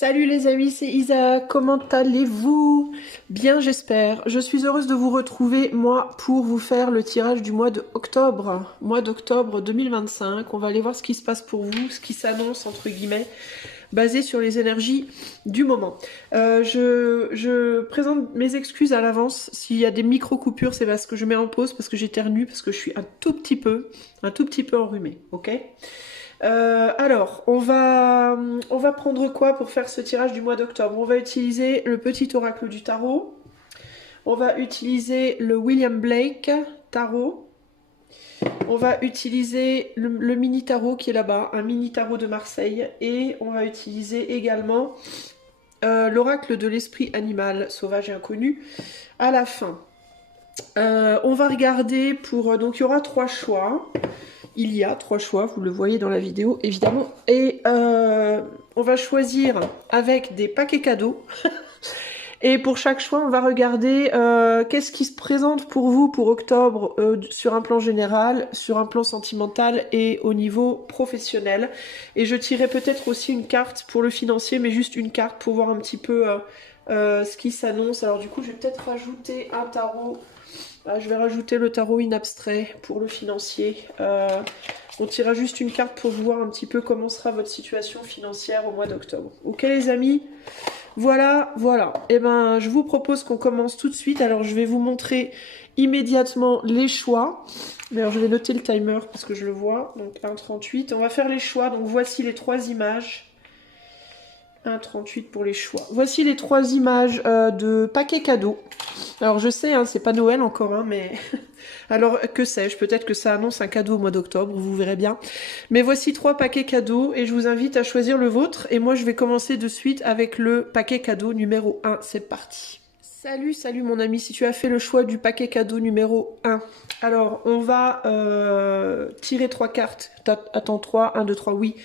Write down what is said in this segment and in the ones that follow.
Salut les amis, c'est Isa, comment allez-vous? Bien j'espère. Je suis heureuse de vous retrouver, moi, pour vous faire le tirage du mois d'octobre 2025. On va aller voir ce qui se passe pour vous, ce qui s'annonce, entre guillemets, basé sur les énergies du moment. Je présente mes excuses à l'avance. S'il y a des micro-coupures, c'est parce que je mets en pause, parce que j'éternue, parce que je suis un tout petit peu enrhumée, ok? Alors, on va prendre quoi pour faire ce tirage du mois d'octobre? On va utiliser le petit oracle du tarot. On va utiliser le William Blake tarot. On va utiliser le mini tarot qui est là-bas, un mini tarot de Marseille. Et on va utiliser également l'oracle de l'esprit animal, sauvage et inconnu, à la fin. On va regarder pour... donc il y aura 3 choix. Il y a 3 choix, vous le voyez dans la vidéo, évidemment. Et on va choisir avec des paquets cadeaux. Et pour chaque choix, on va regarder qu'est-ce qui se présente pour vous pour octobre sur un plan général, sur un plan sentimental et au niveau professionnel. Et je tirerai peut-être aussi une carte pour le financier, mais juste une carte pour voir un petit peu ce qui s'annonce. Alors du coup, je vais peut-être rajouter un tarot. Je vais rajouter le tarot in abstrait pour le financier. On tirera juste une carte pour voir un petit peu comment sera votre situation financière au mois d'octobre. Ok les amis? Voilà. Et ben, je vous propose qu'on commence tout de suite. Alors je vais vous montrer immédiatement les choix. D'ailleurs je vais noter le timer parce que je le vois. Donc 1,38. On va faire les choix. Donc voici les 3 images. 1,38 pour les choix. Voici les 3 images de paquets cadeaux. Alors je sais, hein, c'est pas Noël encore, hein, mais... Alors que sais-je, peut-être que ça annonce un cadeau au mois d'octobre, vous verrez bien. Mais voici 3 paquets cadeaux et je vous invite à choisir le vôtre. Et moi je vais commencer de suite avec le paquet cadeau numéro 1. C'est parti. Salut mon ami, si tu as fait le choix du paquet cadeau numéro 1. Alors on va tirer 3 cartes. Attends, 3, 1, 2, 3, oui.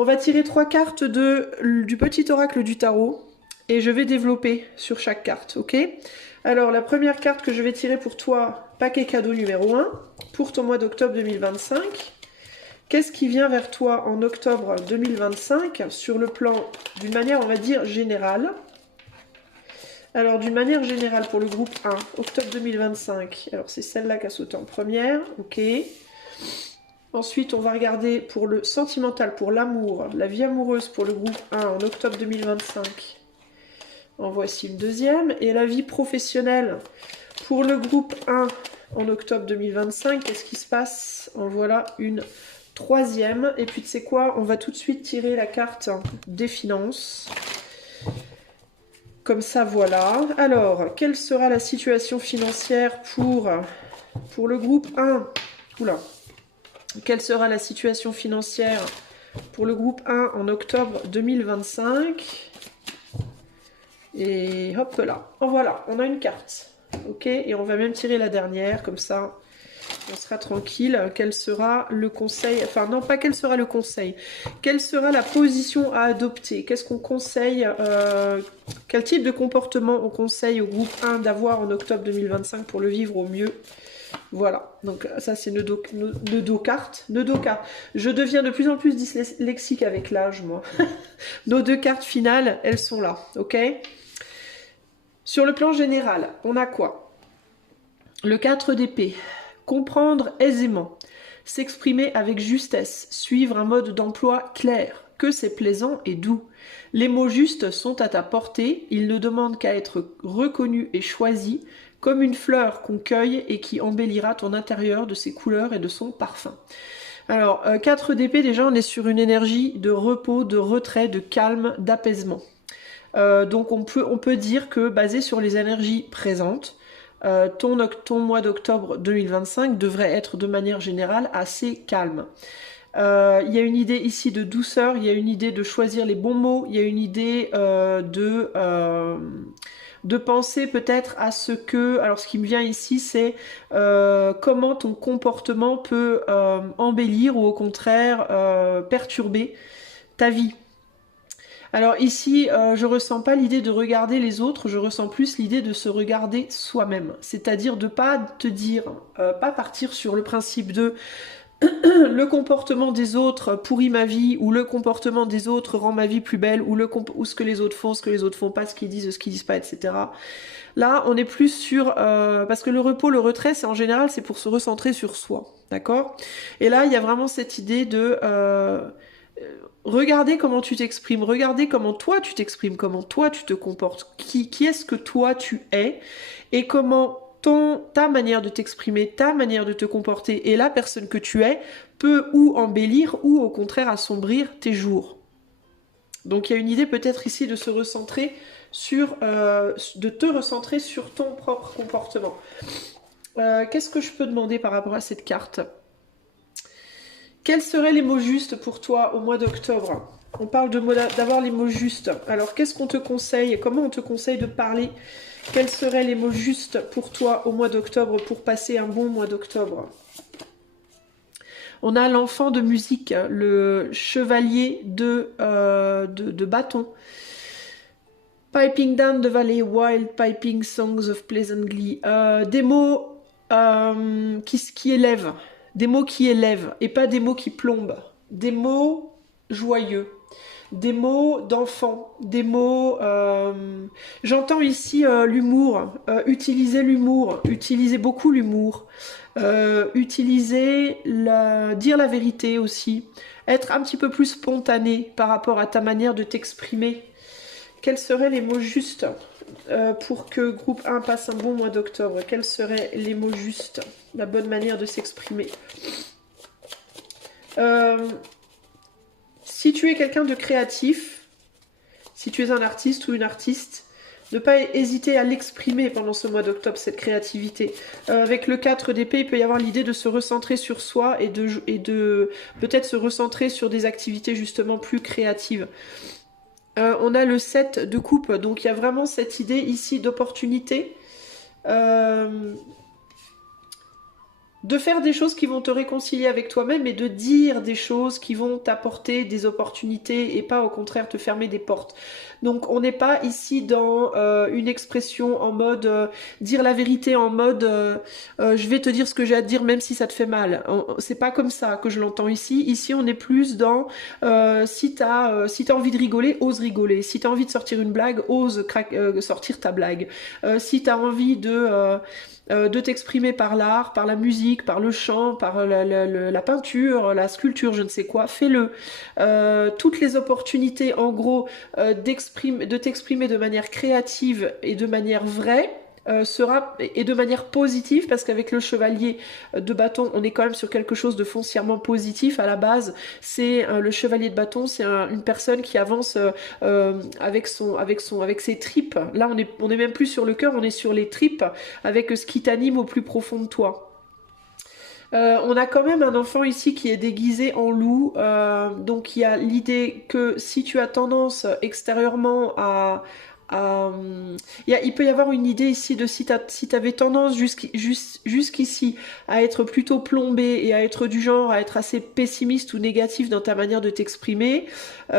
On va tirer 3 cartes du petit oracle du tarot et je vais développer sur chaque carte, ok? Alors la première carte que je vais tirer pour toi, paquet cadeau numéro 1, pour ton mois d'octobre 2025. Qu'est-ce qui vient vers toi en octobre 2025 sur le plan d'une manière, on va dire, générale? Alors d'une manière générale pour le groupe 1, octobre 2025, alors c'est celle-là qui a sauté en première, ok? Ensuite, on va regarder pour le sentimental, pour l'amour, la vie amoureuse pour le groupe 1 en octobre 2025. En voici une deuxième. Et la vie professionnelle pour le groupe 1 en octobre 2025. Qu'est-ce qui se passe? En voilà une troisième. Et puis, tu sais quoi? On va tout de suite tirer la carte des finances. Comme ça, voilà. Alors, quelle sera la situation financière pour le groupe 1? Oula. Quelle sera la situation financière pour le groupe 1 en octobre 2025? Et hop là. En voilà, on a une carte. Ok, et on va même tirer la dernière, comme ça on sera tranquille. Quel sera le conseil? Enfin non, pas quel sera le conseil. Quelle sera la position à adopter? Qu'est-ce qu'on conseille? Quel type de comportement on conseille au groupe 1 d'avoir en octobre 2025 pour le vivre au mieux? Voilà, donc ça c'est Neudo-carte. Je deviens de plus en plus dyslexique avec l'âge, moi. Nos 2 cartes finales, elles sont là, ok? Sur le plan général, on a quoi? Le 4 d'épée. Comprendre aisément. S'exprimer avec justesse. Suivre un mode d'emploi clair. Que c'est plaisant et doux. Les mots justes sont à ta portée. Ils ne demandent qu'à être reconnus et choisis, comme une fleur qu'on cueille et qui embellira ton intérieur de ses couleurs et de son parfum. Alors, 4 d'épée, déjà, on est sur une énergie de repos, de retrait, de calme, d'apaisement. Donc, on peut dire que, basé sur les énergies présentes, ton mois d'octobre 2025 devrait être, de manière générale, assez calme. Il y a une idée ici de douceur, il y a une idée de choisir les bons mots, il y a une idée de penser peut-être à ce que... Alors ce qui me vient ici, c'est comment ton comportement peut embellir ou au contraire perturber ta vie. Alors ici, je ressens pas l'idée de regarder les autres, je ressens plus l'idée de se regarder soi-même. C'est-à-dire de pas te dire, pas partir sur le principe de le comportement des autres pourrit ma vie, ou le comportement des autres rend ma vie plus belle, ou ce que les autres font, ce que les autres font pas, ce qu'ils disent, ce qu'ils disent pas, etc. Là, on est plus sur... parce que le repos, le retrait, c'est en général, c'est pour se recentrer sur soi, d'accord? Et là, il y a vraiment cette idée de... regarder comment tu t'exprimes, regarder comment toi tu t'exprimes, comment toi tu te comportes, qui est-ce que toi tu es, et comment ta manière de t'exprimer, ta manière de te comporter et la personne que tu es peut ou embellir ou au contraire assombrir tes jours. Donc il y a une idée peut-être ici de se recentrer sur, de te recentrer sur ton propre comportement. Qu'est-ce que je peux demander par rapport à cette carte ? Quels seraient les mots justes pour toi au mois d'octobre ? On parle d'avoir les mots justes. Alors qu'est-ce qu'on te conseille ? Comment on te conseille de parler ? Quels seraient les mots justes pour toi au mois d'octobre pour passer un bon mois d'octobre ? On a l'enfant de musique, le chevalier de bâton. Piping down the valley, wild piping songs of pleasant glee. Des mots qui élèvent. Des mots qui élèvent et pas des mots qui plombent. Des mots joyeux. Des mots d'enfant. Des mots... J'entends ici l'humour. Utiliser l'humour. Utiliser beaucoup l'humour. Dire la vérité aussi. Être un petit peu plus spontané par rapport à ta manière de t'exprimer. Quels seraient les mots justes pour que groupe 1 passe un bon mois d'octobre? Quels seraient les mots justes? La bonne manière de s'exprimer. Si tu es quelqu'un de créatif, si tu es un artiste ou une artiste, ne pas hésiter à l'exprimer pendant ce mois d'octobre, cette créativité. Avec le 4 d'épée, il peut y avoir l'idée de se recentrer sur soi et de peut-être se recentrer sur des activités justement plus créatives. On a le 7 de coupe, donc il y a vraiment cette idée ici d'opportunité. De faire des choses qui vont te réconcilier avec toi-même et de dire des choses qui vont t'apporter des opportunités et pas au contraire te fermer des portes. Donc on n'est pas ici dans une expression en mode dire la vérité, en mode je vais te dire ce que j'ai à te dire même si ça te fait mal. C'est pas comme ça que je l'entends ici. Ici on est plus dans si t'as envie de rigoler, ose rigoler. Si t'as envie de sortir une blague, ose sortir ta blague. Si t'as envie de t'exprimer par l'art, par la musique, par le chant, par la peinture, la sculpture, je ne sais quoi, fais-le. Toutes les opportunités, en gros, de t'exprimer de manière créative et de manière vraie, et de manière positive, parce qu'avec le chevalier de bâton, on est quand même sur quelque chose de foncièrement positif. À la base, c'est le chevalier de bâton, c'est une personne qui avance avec ses tripes. Là, on est même plus sur le cœur, on est sur les tripes, avec ce qui t'anime au plus profond de toi. On a quand même un enfant ici qui est déguisé en loup, donc il y a l'idée que si tu as tendance extérieurement il peut y avoir une idée ici de si t'avais tendance jusqu'ici à être plutôt plombé et à être du genre à être assez pessimiste ou négatif dans ta manière de t'exprimer,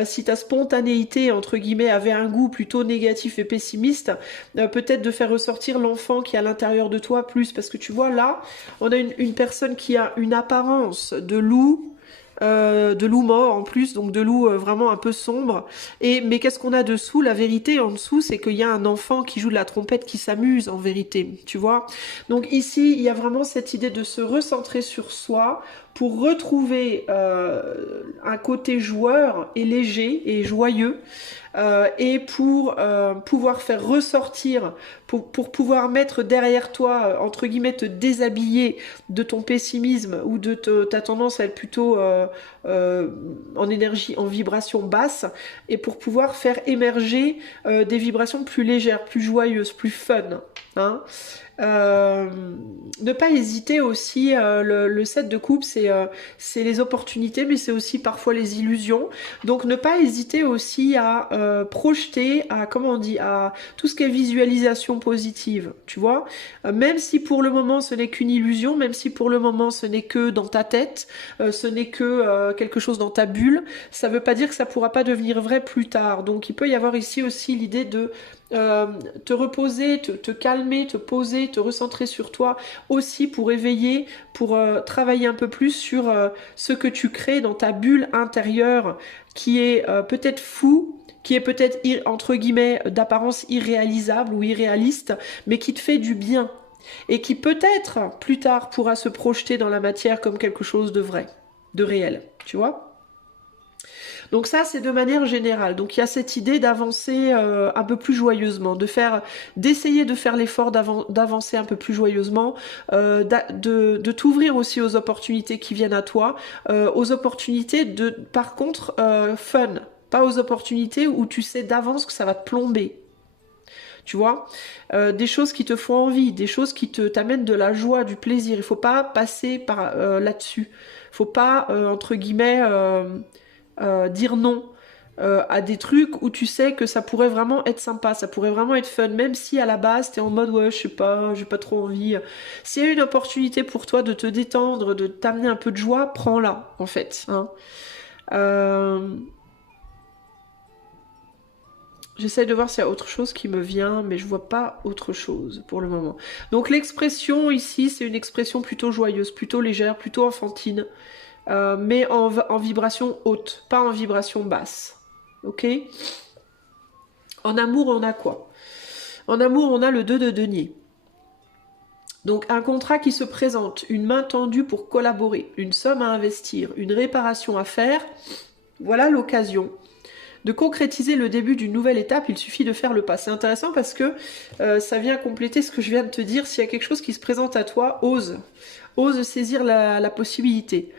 si ta spontanéité entre guillemets avait un goût plutôt négatif et pessimiste, peut-être de faire ressortir l'enfant qui est à l'intérieur de toi plus, parce que tu vois là on a une personne qui a une apparence de loup mort en plus, donc de loup vraiment un peu sombre. Mais qu'est-ce qu'on a dessous? La vérité en dessous, c'est qu'il y a un enfant qui joue de la trompette qui s'amuse en vérité, tu vois. Donc ici, il y a vraiment cette idée de se recentrer sur soi pour retrouver un côté joueur et léger et joyeux. Et pour pouvoir faire ressortir, pour pouvoir mettre derrière toi, entre guillemets, te déshabiller de ton pessimisme ou de ta tendance à être plutôt en énergie, en vibration basse, et pour pouvoir faire émerger des vibrations plus légères, plus joyeuses, plus fun. Hein. Ne pas hésiter aussi, le 7 de coupe, c'est les opportunités, mais c'est aussi parfois les illusions. Donc ne pas hésiter aussi à projeter, à tout ce qui est visualisation positive, tu vois. Même si pour le moment ce n'est qu'une illusion, même si pour le moment ce n'est que dans ta tête, ce n'est que quelque chose dans ta bulle, ça veut pas dire que ça pourra pas devenir vrai plus tard. Donc il peut y avoir ici aussi l'idée de te reposer, te calmer, te poser, te recentrer sur toi, aussi pour éveiller, pour travailler un peu plus sur ce que tu crées dans ta bulle intérieure, qui est peut-être fou, qui est peut-être entre guillemets d'apparence irréalisable ou irréaliste, mais qui te fait du bien et qui peut-être plus tard pourra se projeter dans la matière comme quelque chose de vrai, de réel, tu vois. Donc ça, c'est de manière générale. Donc il y a cette idée d'avancer un peu plus joyeusement, d'essayer de faire l'effort d'avancer un peu plus joyeusement, de t'ouvrir aussi aux opportunités qui viennent à toi, aux opportunités par contre, fun. Pas aux opportunités où tu sais d'avance que ça va te plomber. Tu vois, des choses qui te font envie, des choses qui t'amènent de la joie, du plaisir. Il faut pas passer par là-dessus. Faut pas, entre guillemets, dire non à des trucs où tu sais que ça pourrait vraiment être sympa, ça pourrait vraiment être fun, même si à la base t'es en mode ouais, je sais pas, j'ai pas trop envie. S'il y a une opportunité pour toi de te détendre, de t'amener un peu de joie, prends-la, en fait. Hein. J'essaie de voir s'il y a autre chose qui me vient, mais je vois pas autre chose pour le moment. Donc l'expression ici, c'est une expression plutôt joyeuse, plutôt légère, plutôt enfantine, mais en vibration haute, pas en vibration basse. Ok? En amour, on a quoi? En amour, on a le 2 de denier. Donc un contrat qui se présente, une main tendue pour collaborer, une somme à investir, une réparation à faire, voilà l'occasion de concrétiser le début d'une nouvelle étape. Il suffit de faire le pas. C'est intéressant parce que ça vient compléter ce que je viens de te dire. S'il y a quelque chose qui se présente à toi, ose saisir la possibilité.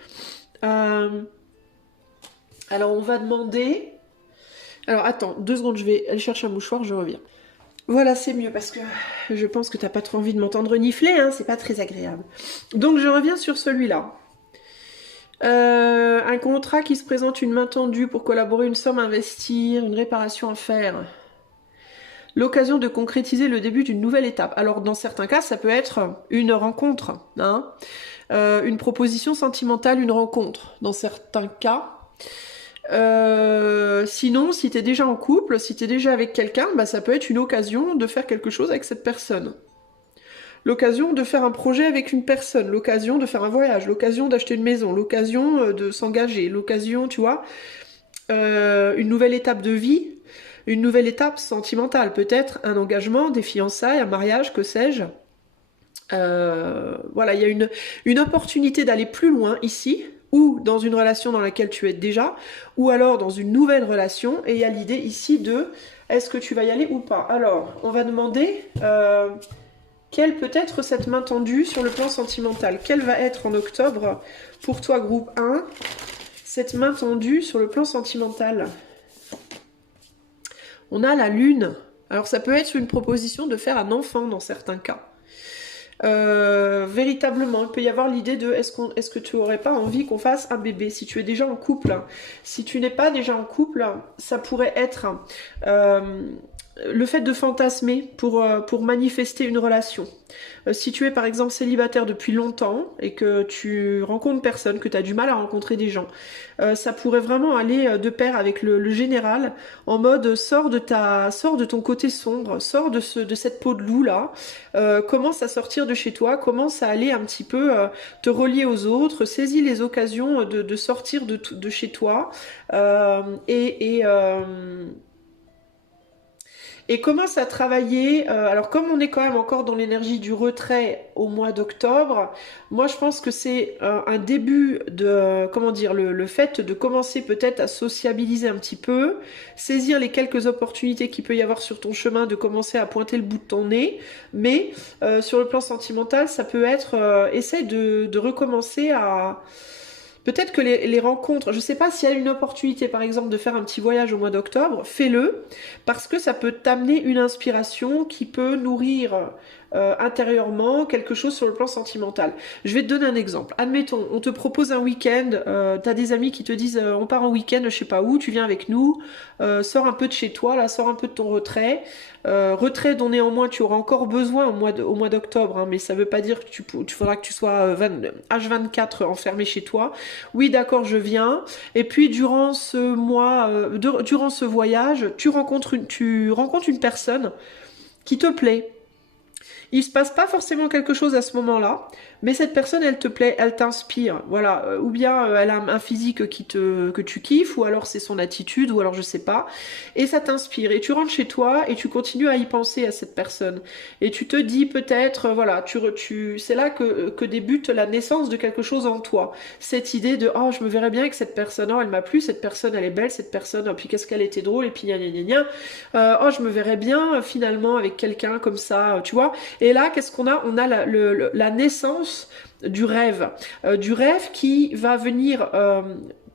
Alors on va demander... Alors attends, 2 secondes, je vais aller chercher un mouchoir, je reviens. Voilà, c'est mieux parce que je pense que t'as pas trop envie de m'entendre nifler, hein, c'est pas très agréable. Donc je reviens sur celui-là. Un contrat qui se présente, une main tendue pour collaborer, une somme à investir, une réparation à faire. L'occasion de concrétiser le début d'une nouvelle étape. Alors dans certains cas, ça peut être une rencontre, hein, une proposition sentimentale, une rencontre. Dans certains cas. Sinon, si t'es déjà en couple, si t'es déjà avec quelqu'un, bah, ça peut être une occasion de faire quelque chose avec cette personne. L'occasion de faire un projet avec une personne, l'occasion de faire un voyage, l'occasion d'acheter une maison, l'occasion de s'engager, l'occasion, tu vois, une nouvelle étape de vie, une nouvelle étape sentimentale, peut-être un engagement, des fiançailles, un mariage, que sais-je. Voilà, il y a une opportunité d'aller plus loin ici, ou dans une relation dans laquelle tu es déjà, ou alors dans une nouvelle relation, et il y a l'idée ici de est-ce que tu vas y aller ou pas. Alors, on va demander... quelle peut être cette main tendue sur le plan sentimental? Quelle va être en octobre pour toi, groupe 1, cette main tendue sur le plan sentimental? On a la lune. Alors ça peut être une proposition de faire un enfant dans certains cas. Véritablement, il peut y avoir l'idée de est-ce que tu aurais pas envie qu'on fasse un bébé si tu es déjà en couple. Si tu n'es pas déjà en couple, ça pourrait être le fait de fantasmer pour manifester une relation. Si tu es par exemple célibataire depuis longtemps et que tu rencontres personne, que tu as du mal à rencontrer des gens, ça pourrait vraiment aller de pair avec le général, en mode sors de ton côté sombre, sors de cette peau de loup là, commence à sortir de chez toi, commence à aller un petit peu te relier aux autres, saisis les occasions de sortir de chez toi et commence à travailler. Alors comme on est quand même encore dans l'énergie du retrait au mois d'octobre, moi je pense que c'est un début de, comment dire, le fait de commencer peut-être à sociabiliser un petit peu, saisir les quelques opportunités qu'il peut y avoir sur ton chemin, de commencer à pointer le bout de ton nez, mais sur le plan sentimental, ça peut être, essaye de recommencer à... Peut-être que les rencontres, je ne sais pas s'il y a une opportunité par exemple de faire un petit voyage au mois d'octobre, fais-le, parce que ça peut t'amener une inspiration qui peut nourrir intérieurement quelque chose sur le plan sentimental. Je vais te donner un exemple. Admettons, on te propose un week-end, t'as des amis qui te disent on part en week-end, je sais pas où, tu viens avec nous, sors un peu de chez toi, là, sors un peu de ton retrait. Retrait dont néanmoins tu auras encore besoin au mois d'octobre, hein, mais ça veut pas dire que tu faudra que tu sois H24 enfermé chez toi. Oui, d'accord, je viens. Et puis durant ce mois, durant ce voyage, tu rencontres une personne qui te plaît. Il se passe pas forcément quelque chose à ce moment-là, mais cette personne, elle te plaît, elle t'inspire, voilà. Ou bien elle a un physique que tu kiffes, ou alors c'est son attitude, ou alors je sais pas, et ça t'inspire. Et tu rentres chez toi et tu continues à y penser à cette personne. Et tu te dis peut-être, voilà, c'est là que débute la naissance de quelque chose en toi. Cette idée de oh, je me verrais bien avec cette personne, oh, elle m'a plu, cette personne, elle est belle, cette personne, oh, puis qu'est-ce qu'elle était drôle, et puis gna gna gna gna. Oh, je me verrais bien finalement avec quelqu'un comme ça, tu vois. Et là, qu'est-ce qu'on a? On a la naissance du rêve qui va venir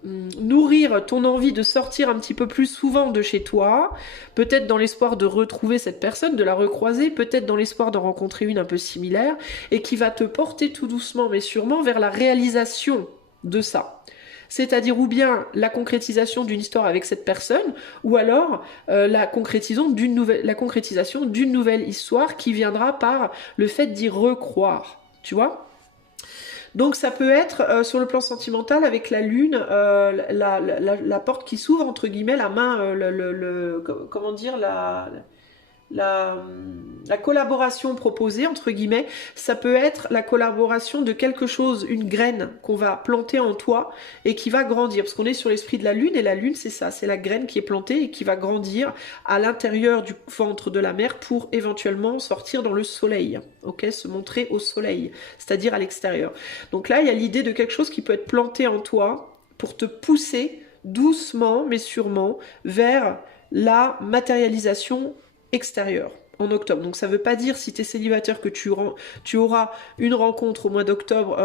nourrir ton envie de sortir un petit peu plus souvent de chez toi, peut-être dans l'espoir de retrouver cette personne, de la recroiser, peut-être dans l'espoir d'en rencontrer une un peu similaire, et qui va te porter tout doucement mais sûrement vers la réalisation de ça. C'est-à-dire ou bien la concrétisation d'une histoire avec cette personne, ou alors la concrétisation d'une nouvelle histoire qui viendra par le fait d'y recroire, tu vois. Donc ça peut être sur le plan sentimental avec la lune, la porte qui s'ouvre, entre guillemets, la main, comment dire, la, la collaboration proposée, entre guillemets, ça peut être la collaboration de quelque chose, une graine qu'on va planter en toi et qui va grandir. Parce qu'on est sur l'esprit de la lune, et la lune, c'est ça, c'est la graine qui est plantée et qui va grandir à l'intérieur du ventre de la mère pour éventuellement sortir dans le soleil, ok, se montrer au soleil, c'est-à-dire à l'extérieur. Donc là, il y a l'idée de quelque chose qui peut être planté en toi pour te pousser doucement, mais sûrement, vers la matérialisation extérieur en octobre. Donc ça veut pas dire si tu es célibataire que tu auras une rencontre au mois d'octobre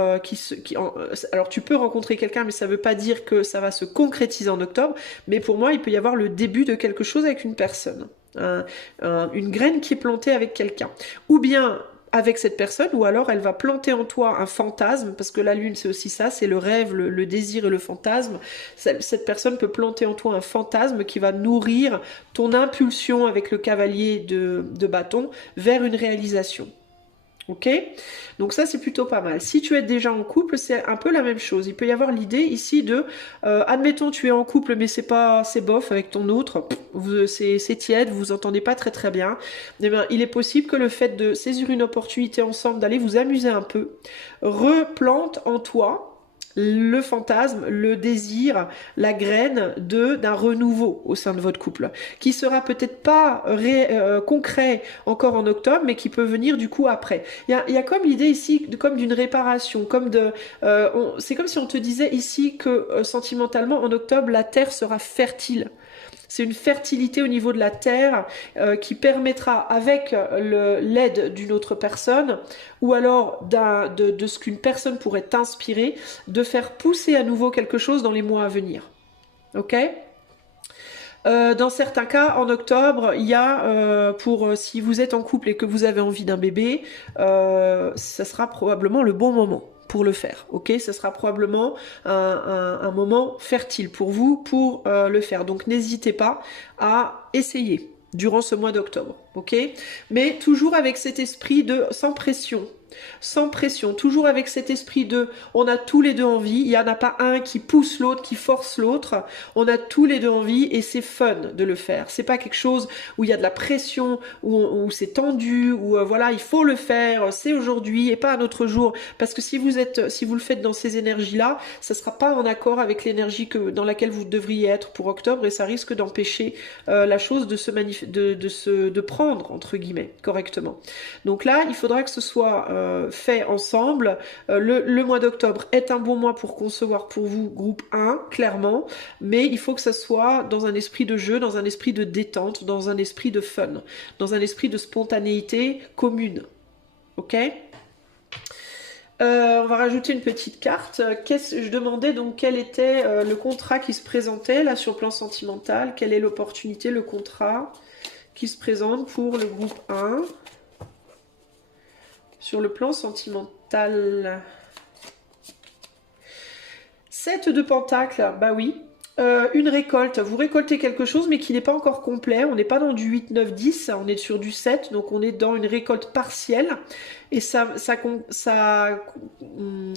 alors tu peux rencontrer quelqu'un, mais ça veut pas dire que ça va se concrétiser en octobre. Mais pour moi, il peut y avoir le début de quelque chose avec une personne. Une graine qui est plantée avec quelqu'un. Ou bien avec cette personne, ou alors elle va planter en toi un fantasme, parce que la lune c'est aussi ça, c'est le rêve, le désir et le fantasme. Cette personne peut planter en toi un fantasme qui va nourrir ton impulsion avec le cavalier de bâton vers une réalisation. Ok? Donc ça, c'est plutôt pas mal. Si tu es déjà en couple, c'est un peu la même chose. Il peut y avoir l'idée ici de, admettons, tu es en couple, mais c'est bof avec ton autre, c'est tiède, vous vous entendez pas très très bien. Eh bien, il est possible que le fait de saisir une opportunité ensemble, d'aller vous amuser un peu, replante en toi le fantasme, le désir, la graine d'un renouveau au sein de votre couple, qui sera peut-être pas concret encore en octobre, mais qui peut venir du coup après. Il y a comme l'idée ici comme d'une réparation, c'est comme si on te disait ici que sentimentalement en octobre la terre sera fertile. C'est une fertilité au niveau de la terre qui permettra, avec l'aide d'une autre personne, ou alors de ce qu'une personne pourrait t'inspirer, de faire pousser à nouveau quelque chose dans les mois à venir. Ok ? Dans certains cas, en octobre, il y a, si vous êtes en couple et que vous avez envie d'un bébé, ça sera probablement le bon moment pour le faire, ok? Ça sera probablement un moment fertile pour vous pour le faire. Donc n'hésitez pas à essayer durant ce mois d'octobre, ok? Mais toujours avec cet esprit de sans pression, toujours avec cet esprit de on a tous les deux envie, il n'y en a pas un qui pousse l'autre, qui force l'autre, on a tous les deux envie et c'est fun de le faire. C'est pas quelque chose où il y a de la pression, où c'est tendu, où voilà, il faut le faire, c'est aujourd'hui et pas un autre jour, parce que si vous le faites dans ces énergies-là, ça sera pas en accord avec l'énergie dans laquelle vous devriez être pour octobre, et ça risque d'empêcher la chose de prendre, entre guillemets, correctement. Donc là, il faudra que ce soit fait ensemble. Le mois d'octobre est un bon mois pour concevoir pour vous groupe 1, clairement, mais il faut que ça soit dans un esprit de jeu, dans un esprit de détente, dans un esprit de fun, dans un esprit de spontanéité commune. Ok ? On va rajouter une petite carte. Je demandais donc quel était le contrat qui se présentait là sur le plan sentimental, quelle est l'opportunité, le contrat qui se présente pour le groupe 1. sur le plan sentimental. 7 de Pentacles, bah oui. Une récolte, vous récoltez quelque chose mais qui n'est pas encore complet, on n'est pas dans du 8, 9, 10, on est sur du 7, donc on est dans une récolte partielle et ça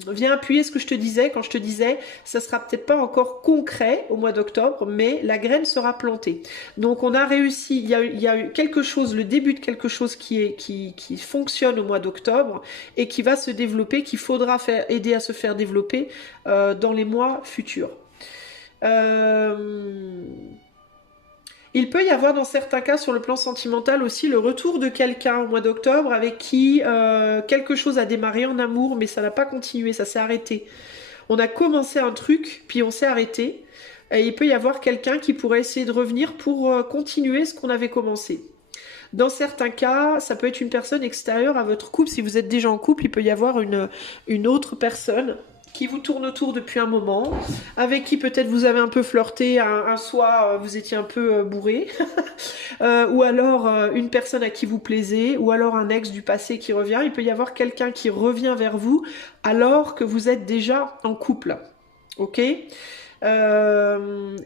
vient appuyer ce que je te disais quand je te disais ça sera peut-être pas encore concret au mois d'octobre mais la graine sera plantée. Donc on a réussi, il y a eu quelque chose, le début de quelque chose qui fonctionne au mois d'octobre et qui va se développer, qu'il faudra aider à se faire développer dans les mois futurs. Il peut y avoir dans certains cas sur le plan sentimental aussi le retour de quelqu'un au mois d'octobre avec qui quelque chose a démarré en amour mais ça n'a pas continué, ça s'est arrêté. On a commencé un truc puis on s'est arrêté et il peut y avoir quelqu'un qui pourrait essayer de revenir pour continuer ce qu'on avait commencé. Dans certains cas, ça peut être une personne extérieure à votre couple. Si vous êtes déjà en couple, il peut y avoir une autre personne qui vous tourne autour depuis un moment, avec qui peut-être vous avez un peu flirté, un soir vous étiez un peu bourré, ou alors une personne à qui vous plaisez, ou alors un ex du passé qui revient. Il peut y avoir quelqu'un qui revient vers vous alors que vous êtes déjà en couple. Ok ?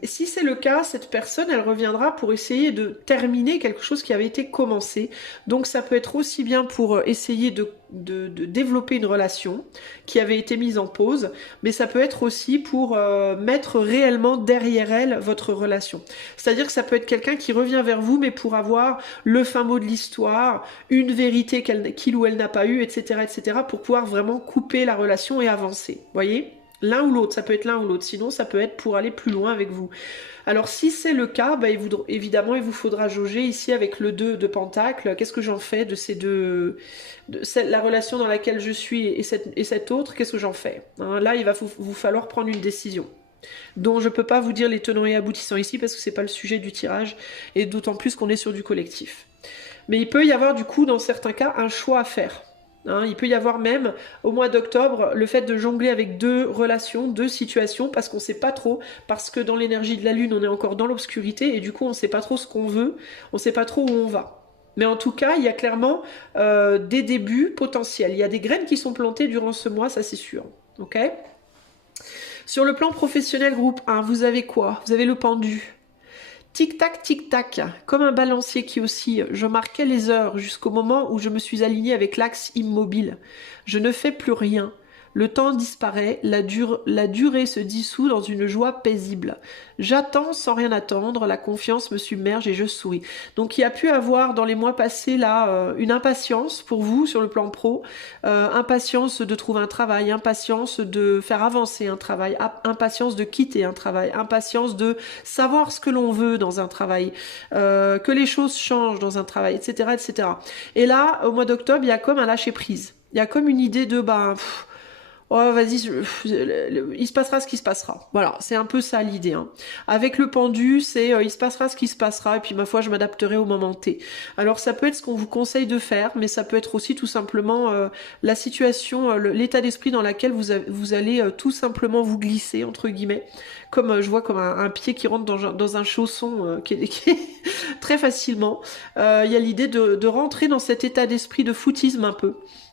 Si c'est le cas, cette personne, elle reviendra pour essayer de terminer quelque chose qui avait été commencé. Donc ça peut être aussi bien pour essayer de développer une relation qui avait été mise en pause, mais ça peut être aussi pour mettre réellement derrière elle votre relation. C'est-à-dire que ça peut être quelqu'un qui revient vers vous, mais pour avoir le fin mot de l'histoire, une vérité qu'il ou elle n'a pas eue, etc., etc., pour pouvoir vraiment couper la relation et avancer. Voyez ? L'un ou l'autre, ça peut être l'un ou l'autre, sinon ça peut être pour aller plus loin avec vous. Alors si c'est le cas, bah, évidemment il vous faudra jauger ici avec le 2 de Pentacle, qu'est-ce que j'en fais de ces deux, la relation dans laquelle je suis et cette autre, qu'est-ce que j'en fais, hein? Là il va vous falloir prendre une décision, dont je ne peux pas vous dire les tenants et aboutissants ici parce que c'est pas le sujet du tirage, et d'autant plus qu'on est sur du collectif. Mais il peut y avoir du coup dans certains cas un choix à faire. Hein, il peut y avoir même au mois d'octobre le fait de jongler avec deux relations, deux situations, parce qu'on ne sait pas trop, parce que dans l'énergie de la lune on est encore dans l'obscurité et du coup on ne sait pas trop ce qu'on veut, on ne sait pas trop où on va. Mais en tout cas il y a clairement des débuts potentiels, il y a des graines qui sont plantées durant ce mois, ça c'est sûr. Ok ? Sur le plan professionnel groupe 1, vous avez quoi ? Vous avez le pendu. Tic-tac, comme un balancier qui oscille, je marquais les heures jusqu'au moment où je me suis alignée avec l'axe immobile. Je ne fais plus rien. Le temps disparaît, la durée se dissout dans une joie paisible. J'attends sans rien attendre, la confiance me submerge et je souris. Donc il y a pu avoir dans les mois passés là une impatience pour vous sur le plan pro, impatience de trouver un travail, impatience de faire avancer un travail, impatience de quitter un travail, impatience de savoir ce que l'on veut dans un travail, que les choses changent dans un travail, etc., etc. Et là, au mois d'octobre, il y a comme un lâcher-prise. Il y a comme une idée de oh vas-y, il se passera ce qui se passera. Voilà, c'est un peu ça l'idée. Hein. Avec le pendu, c'est il se passera ce qui se passera et puis ma foi, je m'adapterai au moment T. Alors ça peut être ce qu'on vous conseille de faire, mais ça peut être aussi tout simplement la situation, l'état d'esprit dans lequel vous allez tout simplement vous glisser, entre guillemets. Comme je vois comme un pied qui rentre dans un chausson qui est très facilement. Il y a l'idée de rentrer dans cet état d'esprit de footisme un peu.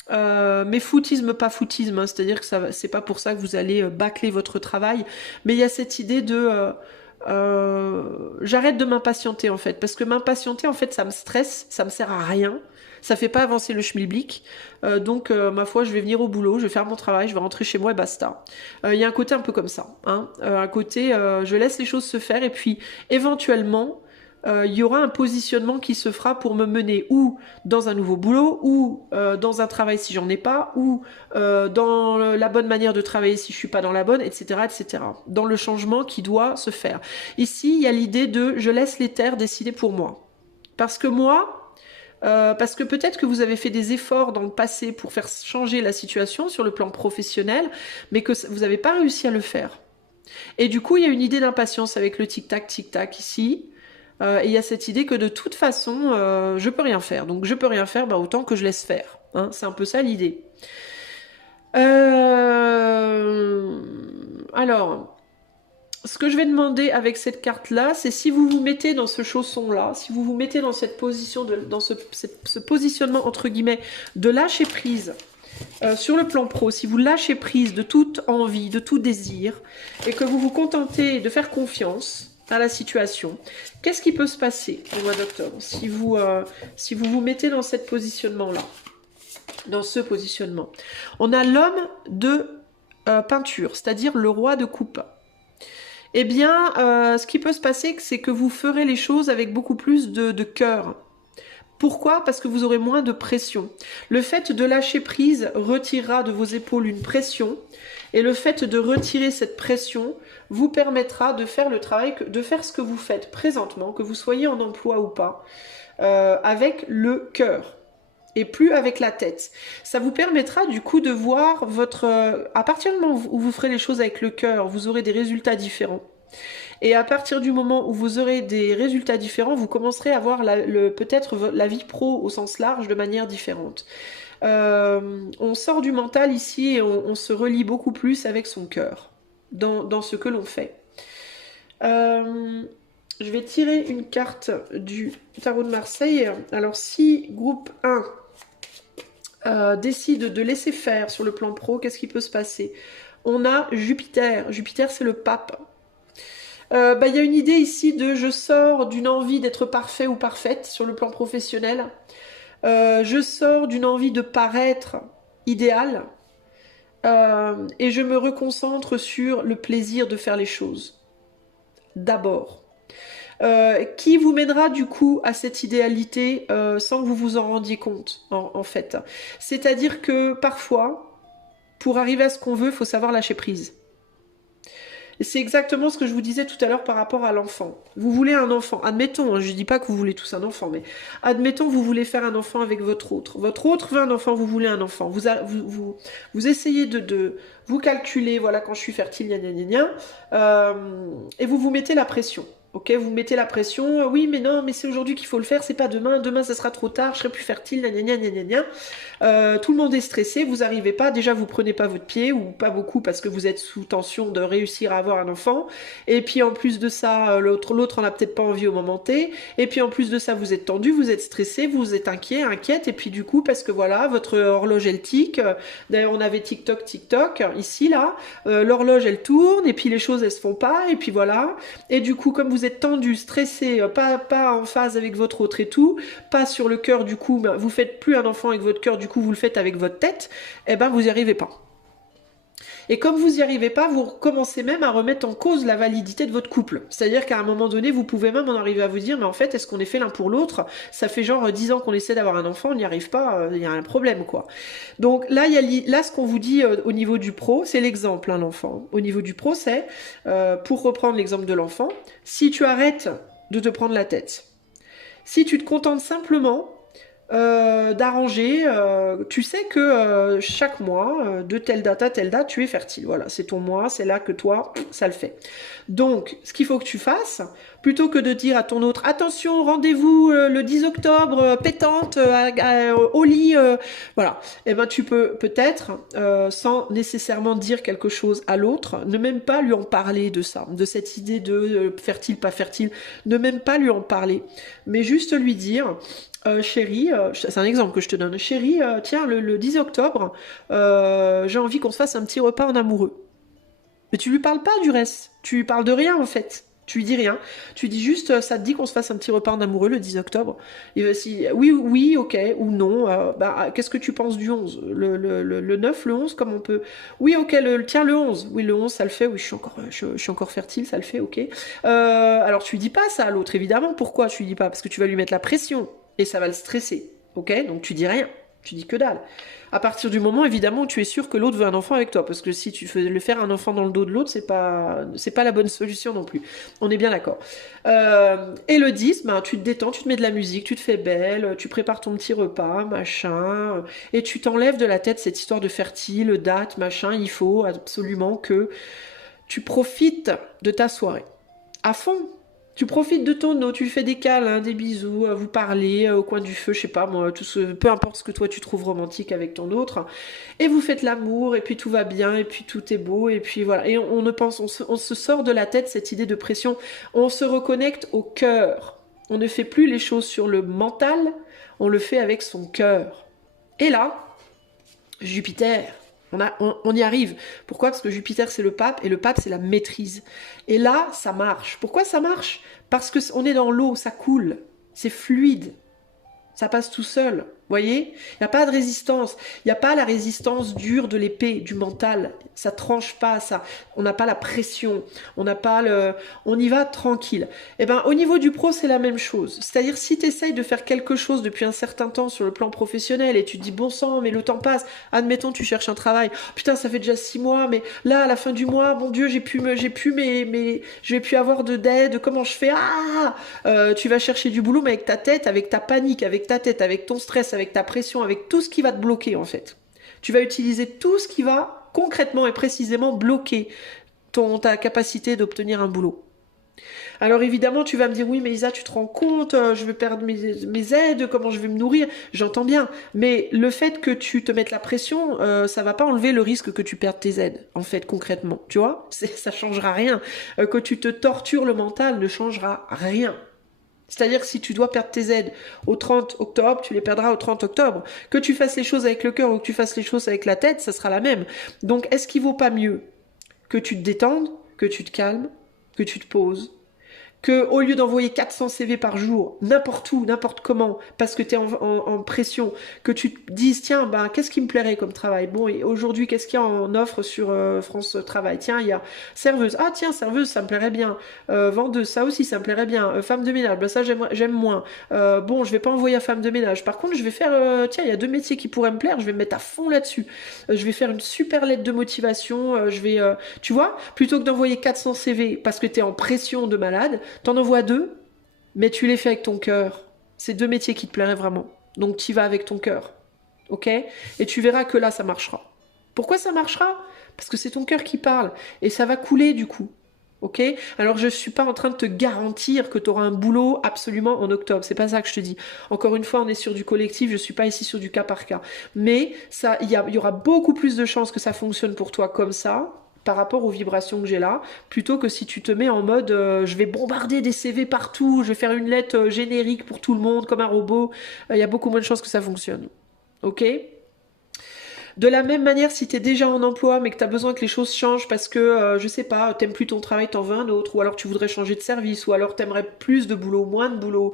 Mais footisme, pas footisme, hein, c'est-à-dire que c'est pas pour ça que vous allez bâcler votre travail, mais il y a cette idée de j'arrête de m'impatienter en fait, parce que m'impatienter en fait ça me stresse, ça me sert à rien, ça fait pas avancer le schmilblick, donc ma foi je vais venir au boulot, je vais faire mon travail, je vais rentrer chez moi et basta. Il y a un côté un peu comme ça, hein, un côté je laisse les choses se faire et puis éventuellement il y aura un positionnement qui se fera pour me mener ou dans un nouveau boulot, ou dans un travail si j'en ai pas, ou dans la bonne manière de travailler si je suis pas dans la bonne, etc., etc. Dans le changement qui doit se faire. Ici, il y a l'idée de je laisse les terres décider pour moi. Parce que moi, parce que peut-être que vous avez fait des efforts dans le passé pour faire changer la situation sur le plan professionnel, mais que vous n'avez pas réussi à le faire. Et du coup, il y a une idée d'impatience avec le tic-tac ici. Et il y a cette idée que de toute façon, je peux rien faire. Donc je peux rien faire, bah, autant que je laisse faire. Hein, c'est un peu ça l'idée. Alors, ce que je vais demander avec cette carte-là, c'est si vous vous mettez dans ce chausson-là, si vous vous mettez dans cette position, dans ce positionnement, entre guillemets, de lâcher prise, sur le plan pro, si vous lâchez prise de toute envie, de tout désir, et que vous vous contentez de faire confiance à la situation, qu'est-ce qui peut se passer au mois d'octobre si vous vous mettez dans ce positionnement-là, dans ce positionnement? On a l'homme de peinture, c'est-à-dire le roi de coupe. Eh bien, ce qui peut se passer, c'est que vous ferez les choses avec beaucoup plus de cœur. Pourquoi? Parce que vous aurez moins de pression. Le fait de lâcher prise retirera de vos épaules une pression, et le fait de retirer cette pression vous permettra de faire le travail, de faire ce que vous faites présentement, que vous soyez en emploi ou pas, avec le cœur et plus avec la tête. Ça vous permettra du coup de voir votre... à partir du moment où vous ferez les choses avec le cœur, vous aurez des résultats différents. Et à partir du moment où vous aurez des résultats différents, vous commencerez à voir peut-être la vie pro au sens large de manière différente. On sort du mental ici et on se relie beaucoup plus avec son cœur dans ce que l'on fait. Je vais tirer une carte du tarot de Marseille. Alors si groupe 1 décide de laisser faire sur le plan pro, qu'est-ce qui peut se passer? On a Jupiter. Jupiter, c'est le pape. Il y a une idée ici de je sors d'une envie d'être parfait ou parfaite sur le plan professionnel. Je sors d'une envie de paraître idéal. Et je me reconcentre sur le plaisir de faire les choses. D'abord. Qui vous mènera du coup à cette idéalité sans que vous vous en rendiez compte, en fait. C'est-à-dire que parfois, pour arriver à ce qu'on veut, il faut savoir lâcher prise. Et c'est exactement ce que je vous disais tout à l'heure par rapport à l'enfant. Vous voulez un enfant, admettons, je ne dis pas que vous voulez tous un enfant, mais admettons vous voulez faire un enfant avec votre autre. Votre autre veut un enfant, vous voulez un enfant. Vous essayez de vous calculer, voilà, quand je suis fertile, et vous vous mettez la pression. Ok, vous mettez la pression, oui mais non, mais c'est aujourd'hui qu'il faut le faire, c'est pas demain, demain ça sera trop tard, je serai plus fertile, tout le monde est stressé, vous arrivez pas, déjà vous prenez pas votre pied, ou pas beaucoup parce que vous êtes sous tension de réussir à avoir un enfant, et puis en plus de ça, l'autre en a peut-être pas envie au moment T, et puis en plus de ça vous êtes tendu, vous êtes stressé, vous êtes inquiète, et puis du coup, parce que voilà, votre horloge elle tique, d'ailleurs on avait TikTok, ici là, l'horloge elle tourne, et puis les choses elles se font pas, et puis voilà, et du coup comme vous êtes tendu, stressé, pas en phase avec votre autre et tout, pas sur le cœur du coup, vous faites plus un enfant avec votre cœur, du coup vous le faites avec votre tête, et ben vous n'y arrivez pas. Et comme vous n'y arrivez pas, vous commencez même à remettre en cause la validité de votre couple. C'est-à-dire qu'à un moment donné, vous pouvez même en arriver à vous dire, mais en fait, est-ce qu'on est fait l'un pour l'autre? Ça fait genre 10 ans qu'on essaie d'avoir un enfant, on n'y arrive pas, il y a un problème, quoi. Donc là, là ce qu'on vous dit au niveau du pro, c'est l'exemple, hein, l'enfant. Au niveau du pro, c'est, pour reprendre l'exemple de l'enfant, si tu arrêtes de te prendre la tête, si tu te contentes simplement d'arranger, tu sais que chaque mois, de telle date à telle date, tu es fertile. Voilà, c'est ton mois, c'est là que toi, ça le fait. Donc, ce qu'il faut que tu fasses, plutôt que de dire à ton autre, attention, rendez-vous le 10 octobre, pétante, au lit, voilà. Et ben, tu peux peut-être, sans nécessairement dire quelque chose à l'autre, ne même pas lui en parler de ça, de cette idée de fertile, pas fertile, ne même pas lui en parler, mais juste lui dire, chérie, c'est un exemple que je te donne, chérie, tiens, le 10 octobre, j'ai envie qu'on se fasse un petit repas en amoureux. Mais tu lui parles pas du reste, tu lui parles de rien en fait. Tu lui dis rien, tu dis juste, ça te dit qu'on se fasse un petit repas en amoureux le 10 octobre. Et si, oui, ok, ou non, qu'est-ce que tu penses du 11? Le 9, le 11, comme on peut... Oui, ok, tiens, le 11. Oui, le 11, ça le fait, oui, je suis encore fertile, ça le fait, ok. Alors, tu lui dis pas ça à l'autre, évidemment. Pourquoi tu lui dis pas? Parce que tu vas lui mettre la pression, et ça va le stresser, ok? Donc, tu dis rien, tu dis que dalle. À partir du moment, évidemment, où tu es sûr que l'autre veut un enfant avec toi, parce que si tu fais le faire un enfant dans le dos de l'autre, c'est pas la bonne solution non plus. On est bien d'accord. Et le 10, tu te détends, tu te mets de la musique, tu te fais belle, tu prépares ton petit repas, machin, et tu t'enlèves de la tête cette histoire de fertile, date, machin. Il faut absolument que tu profites de ta soirée. À fond. Tu profites de ton eau, tu lui fais des câlins, des bisous, vous parlez au coin du feu, je sais pas moi, peu importe ce que toi tu trouves romantique avec ton autre, et vous faites l'amour, et puis tout va bien, et puis tout est beau, et puis voilà. Et on ne pense, on se sort de la tête cette idée de pression, on se reconnecte au cœur. On ne fait plus les choses sur le mental, on le fait avec son cœur. Et là, Jupiter, on y arrive. Pourquoi? Parce que Jupiter, c'est le pape, et le pape, c'est la maîtrise. Et là, ça marche. Pourquoi ça marche? Parce qu'on est dans l'eau, ça coule, c'est fluide, ça passe tout seul. Voyez? Il n'y a pas de résistance. Il n'y a pas la résistance dure de l'épée, du mental. Ça tranche pas, ça. On n'a pas la pression. On n'a pas le... On y va tranquille. Eh ben, au niveau du pro, c'est la même chose. C'est-à-dire, si tu essayes de faire quelque chose depuis un certain temps sur le plan professionnel et tu te dis, bon sang, mais le temps passe. Admettons, tu cherches un travail. Putain, ça fait déjà 6 mois, mais là, à la fin du mois, mon Dieu, je vais plus avoir d'aide. Comment je fais? Tu vas chercher du boulot, mais avec ta tête, avec ta panique, avec ta tête, avec ton stress, avec ta pression, avec tout ce qui va te bloquer en fait. Tu vas utiliser tout ce qui va concrètement et précisément bloquer ta capacité d'obtenir un boulot. Alors évidemment, tu vas me dire, oui, mais Isa, tu te rends compte, je vais perdre mes aides, comment je vais me nourrir? J'entends bien, mais le fait que tu te mettes la pression, ça va pas enlever le risque que tu perdes tes aides, en fait, concrètement, tu vois? Ça changera rien. Que tu te tortures le mental ne changera rien. C'est-à-dire que si tu dois perdre tes aides au 30 octobre, tu les perdras au 30 octobre. Que tu fasses les choses avec le cœur ou que tu fasses les choses avec la tête, ça sera la même. Donc, est-ce qu'il vaut pas mieux que tu te détendes, que tu te calmes, que tu te poses, que au lieu d'envoyer 400 CV par jour, n'importe où, n'importe comment, parce que tu es en pression, que tu te dises, tiens, ben, qu'est-ce qui me plairait comme travail? Bon, et aujourd'hui, qu'est-ce qu'il y a en offre sur France Travail? Tiens, il y a serveuse. Ah, tiens, serveuse, ça me plairait bien. Vendeuse, ça aussi, ça me plairait bien. Femme de ménage, ben, ça, j'aime moins. Bon, je vais pas envoyer à femme de ménage. Par contre, je vais faire, tiens, il y a 2 métiers qui pourraient me plaire, je vais me mettre à fond là-dessus. Je vais faire une super lettre de motivation, tu vois, plutôt que d'envoyer 400 CV parce que tu es en pression de malade, t'en envoies 2, mais tu les fais avec ton cœur. C'est 2 métiers qui te plairaient vraiment. Donc tu y vas avec ton cœur. Ok? Et tu verras que là, ça marchera. Pourquoi ça marchera? Parce que c'est ton cœur qui parle. Et ça va couler du coup. Ok? Alors je suis pas en train de te garantir que tu auras un boulot absolument en octobre. C'est pas ça que je te dis. Encore une fois, on est sur du collectif, je suis pas ici sur du cas par cas. Mais il y aura beaucoup plus de chances que ça fonctionne pour toi comme ça, par rapport aux vibrations que j'ai là, plutôt que si tu te mets en mode je vais bombarder des CV partout, je vais faire une lettre générique pour tout le monde comme un robot, il y a beaucoup moins de chances que ça fonctionne. Ok? De la même manière, si tu es déjà en emploi mais que tu as besoin que les choses changent parce que, je sais pas, t'aimes plus ton travail, t'en veux un autre, ou alors tu voudrais changer de service, ou alors t'aimerais plus de boulot, moins de boulot,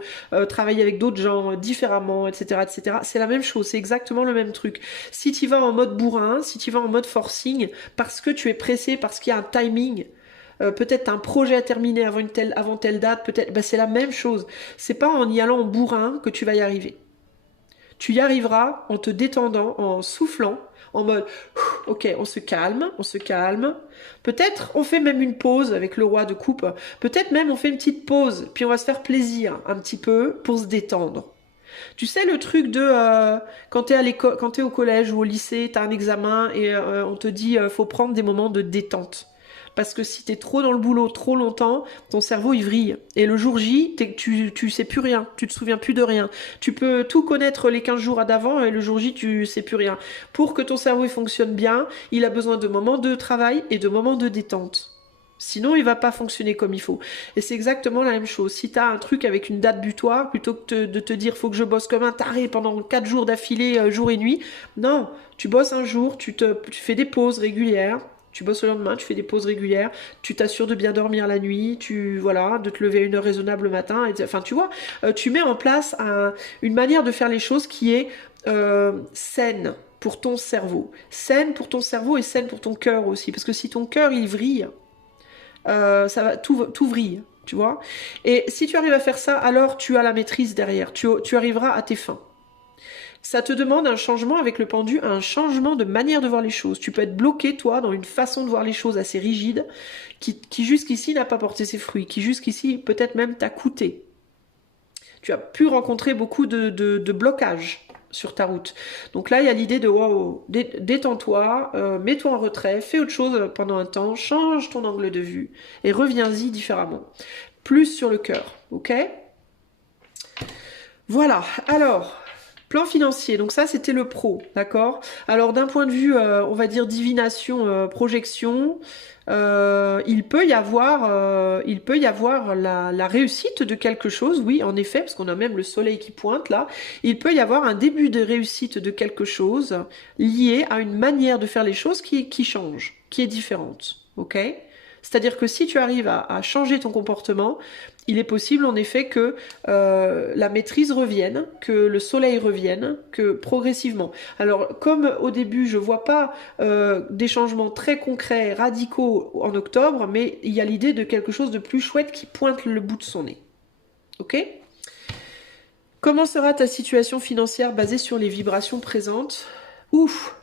travailler avec d'autres gens différemment, etc., etc. C'est la même chose, c'est exactement le même truc. Si tu vas en mode bourrin, si tu vas en mode forcing, parce que tu es pressé, parce qu'il y a un timing, peut-être un projet à terminer avant telle date, peut-être, ben c'est la même chose. C'est pas en y allant en bourrin que tu vas y arriver. Tu y arriveras en te détendant, en soufflant, en mode ok, on se calme, on se calme. Peut-être on fait même une pause avec le roi de coupe. Peut-être même on fait une petite pause, puis on va se faire plaisir un petit peu pour se détendre. Tu sais le truc de quand t'es à l'école, quand t'es au collège ou au lycée, t'as un examen et on te dit faut prendre des moments de détente. Parce que si t'es trop dans le boulot trop longtemps, ton cerveau il vrille. Et le jour J, tu sais plus rien, tu te souviens plus de rien. Tu peux tout connaître les 15 jours d'avant et le jour J, tu sais plus rien. Pour que ton cerveau il fonctionne bien, il a besoin de moments de travail et de moments de détente. Sinon, il va pas fonctionner comme il faut. Et c'est exactement la même chose. Si tu as un truc avec une date butoir, plutôt que de te dire faut que je bosse comme un taré pendant 4 jours d'affilée, jour et nuit, non, tu bosses un jour, tu fais des pauses régulières. Tu bosses le lendemain, tu fais des pauses régulières, tu t'assures de bien dormir la nuit, de te lever à une heure raisonnable le matin, enfin tu vois, tu mets en place une manière de faire les choses qui est saine pour ton cerveau. Saine pour ton cerveau et saine pour ton cœur aussi, parce que si ton cœur il vrille, ça va tout vrille, tu vois. Et si tu arrives à faire ça, alors tu as la maîtrise derrière, tu arriveras à tes fins. Ça te demande un changement avec le pendu, un changement de manière de voir les choses. Tu peux être bloqué, toi, dans une façon de voir les choses assez rigide, qui jusqu'ici n'a pas porté ses fruits, qui jusqu'ici peut-être même t'a coûté. Tu as pu rencontrer beaucoup de blocages sur ta route. Donc là, il y a l'idée de wow, détends-toi, mets-toi en retrait, fais autre chose pendant un temps, change ton angle de vue et reviens-y différemment. plus sur le cœur, ok? Voilà, alors, plan financier, donc ça c'était le pro, d'accord? Alors d'un point de vue, on va dire divination, projection, il peut y avoir la réussite de quelque chose, oui, en effet, parce qu'on a même le soleil qui pointe là. Il peut y avoir un début de réussite de quelque chose lié à une manière de faire les choses qui change, qui est différente, ok? C'est-à-dire que si tu arrives à changer ton comportement, il est possible en effet que la maîtrise revienne, que le soleil revienne, que progressivement. Alors comme au début je vois pas des changements très concrets, radicaux en octobre, mais il y a l'idée de quelque chose de plus chouette qui pointe le bout de son nez. Ok? Comment sera ta situation financière basée sur les vibrations présentes? Ouf!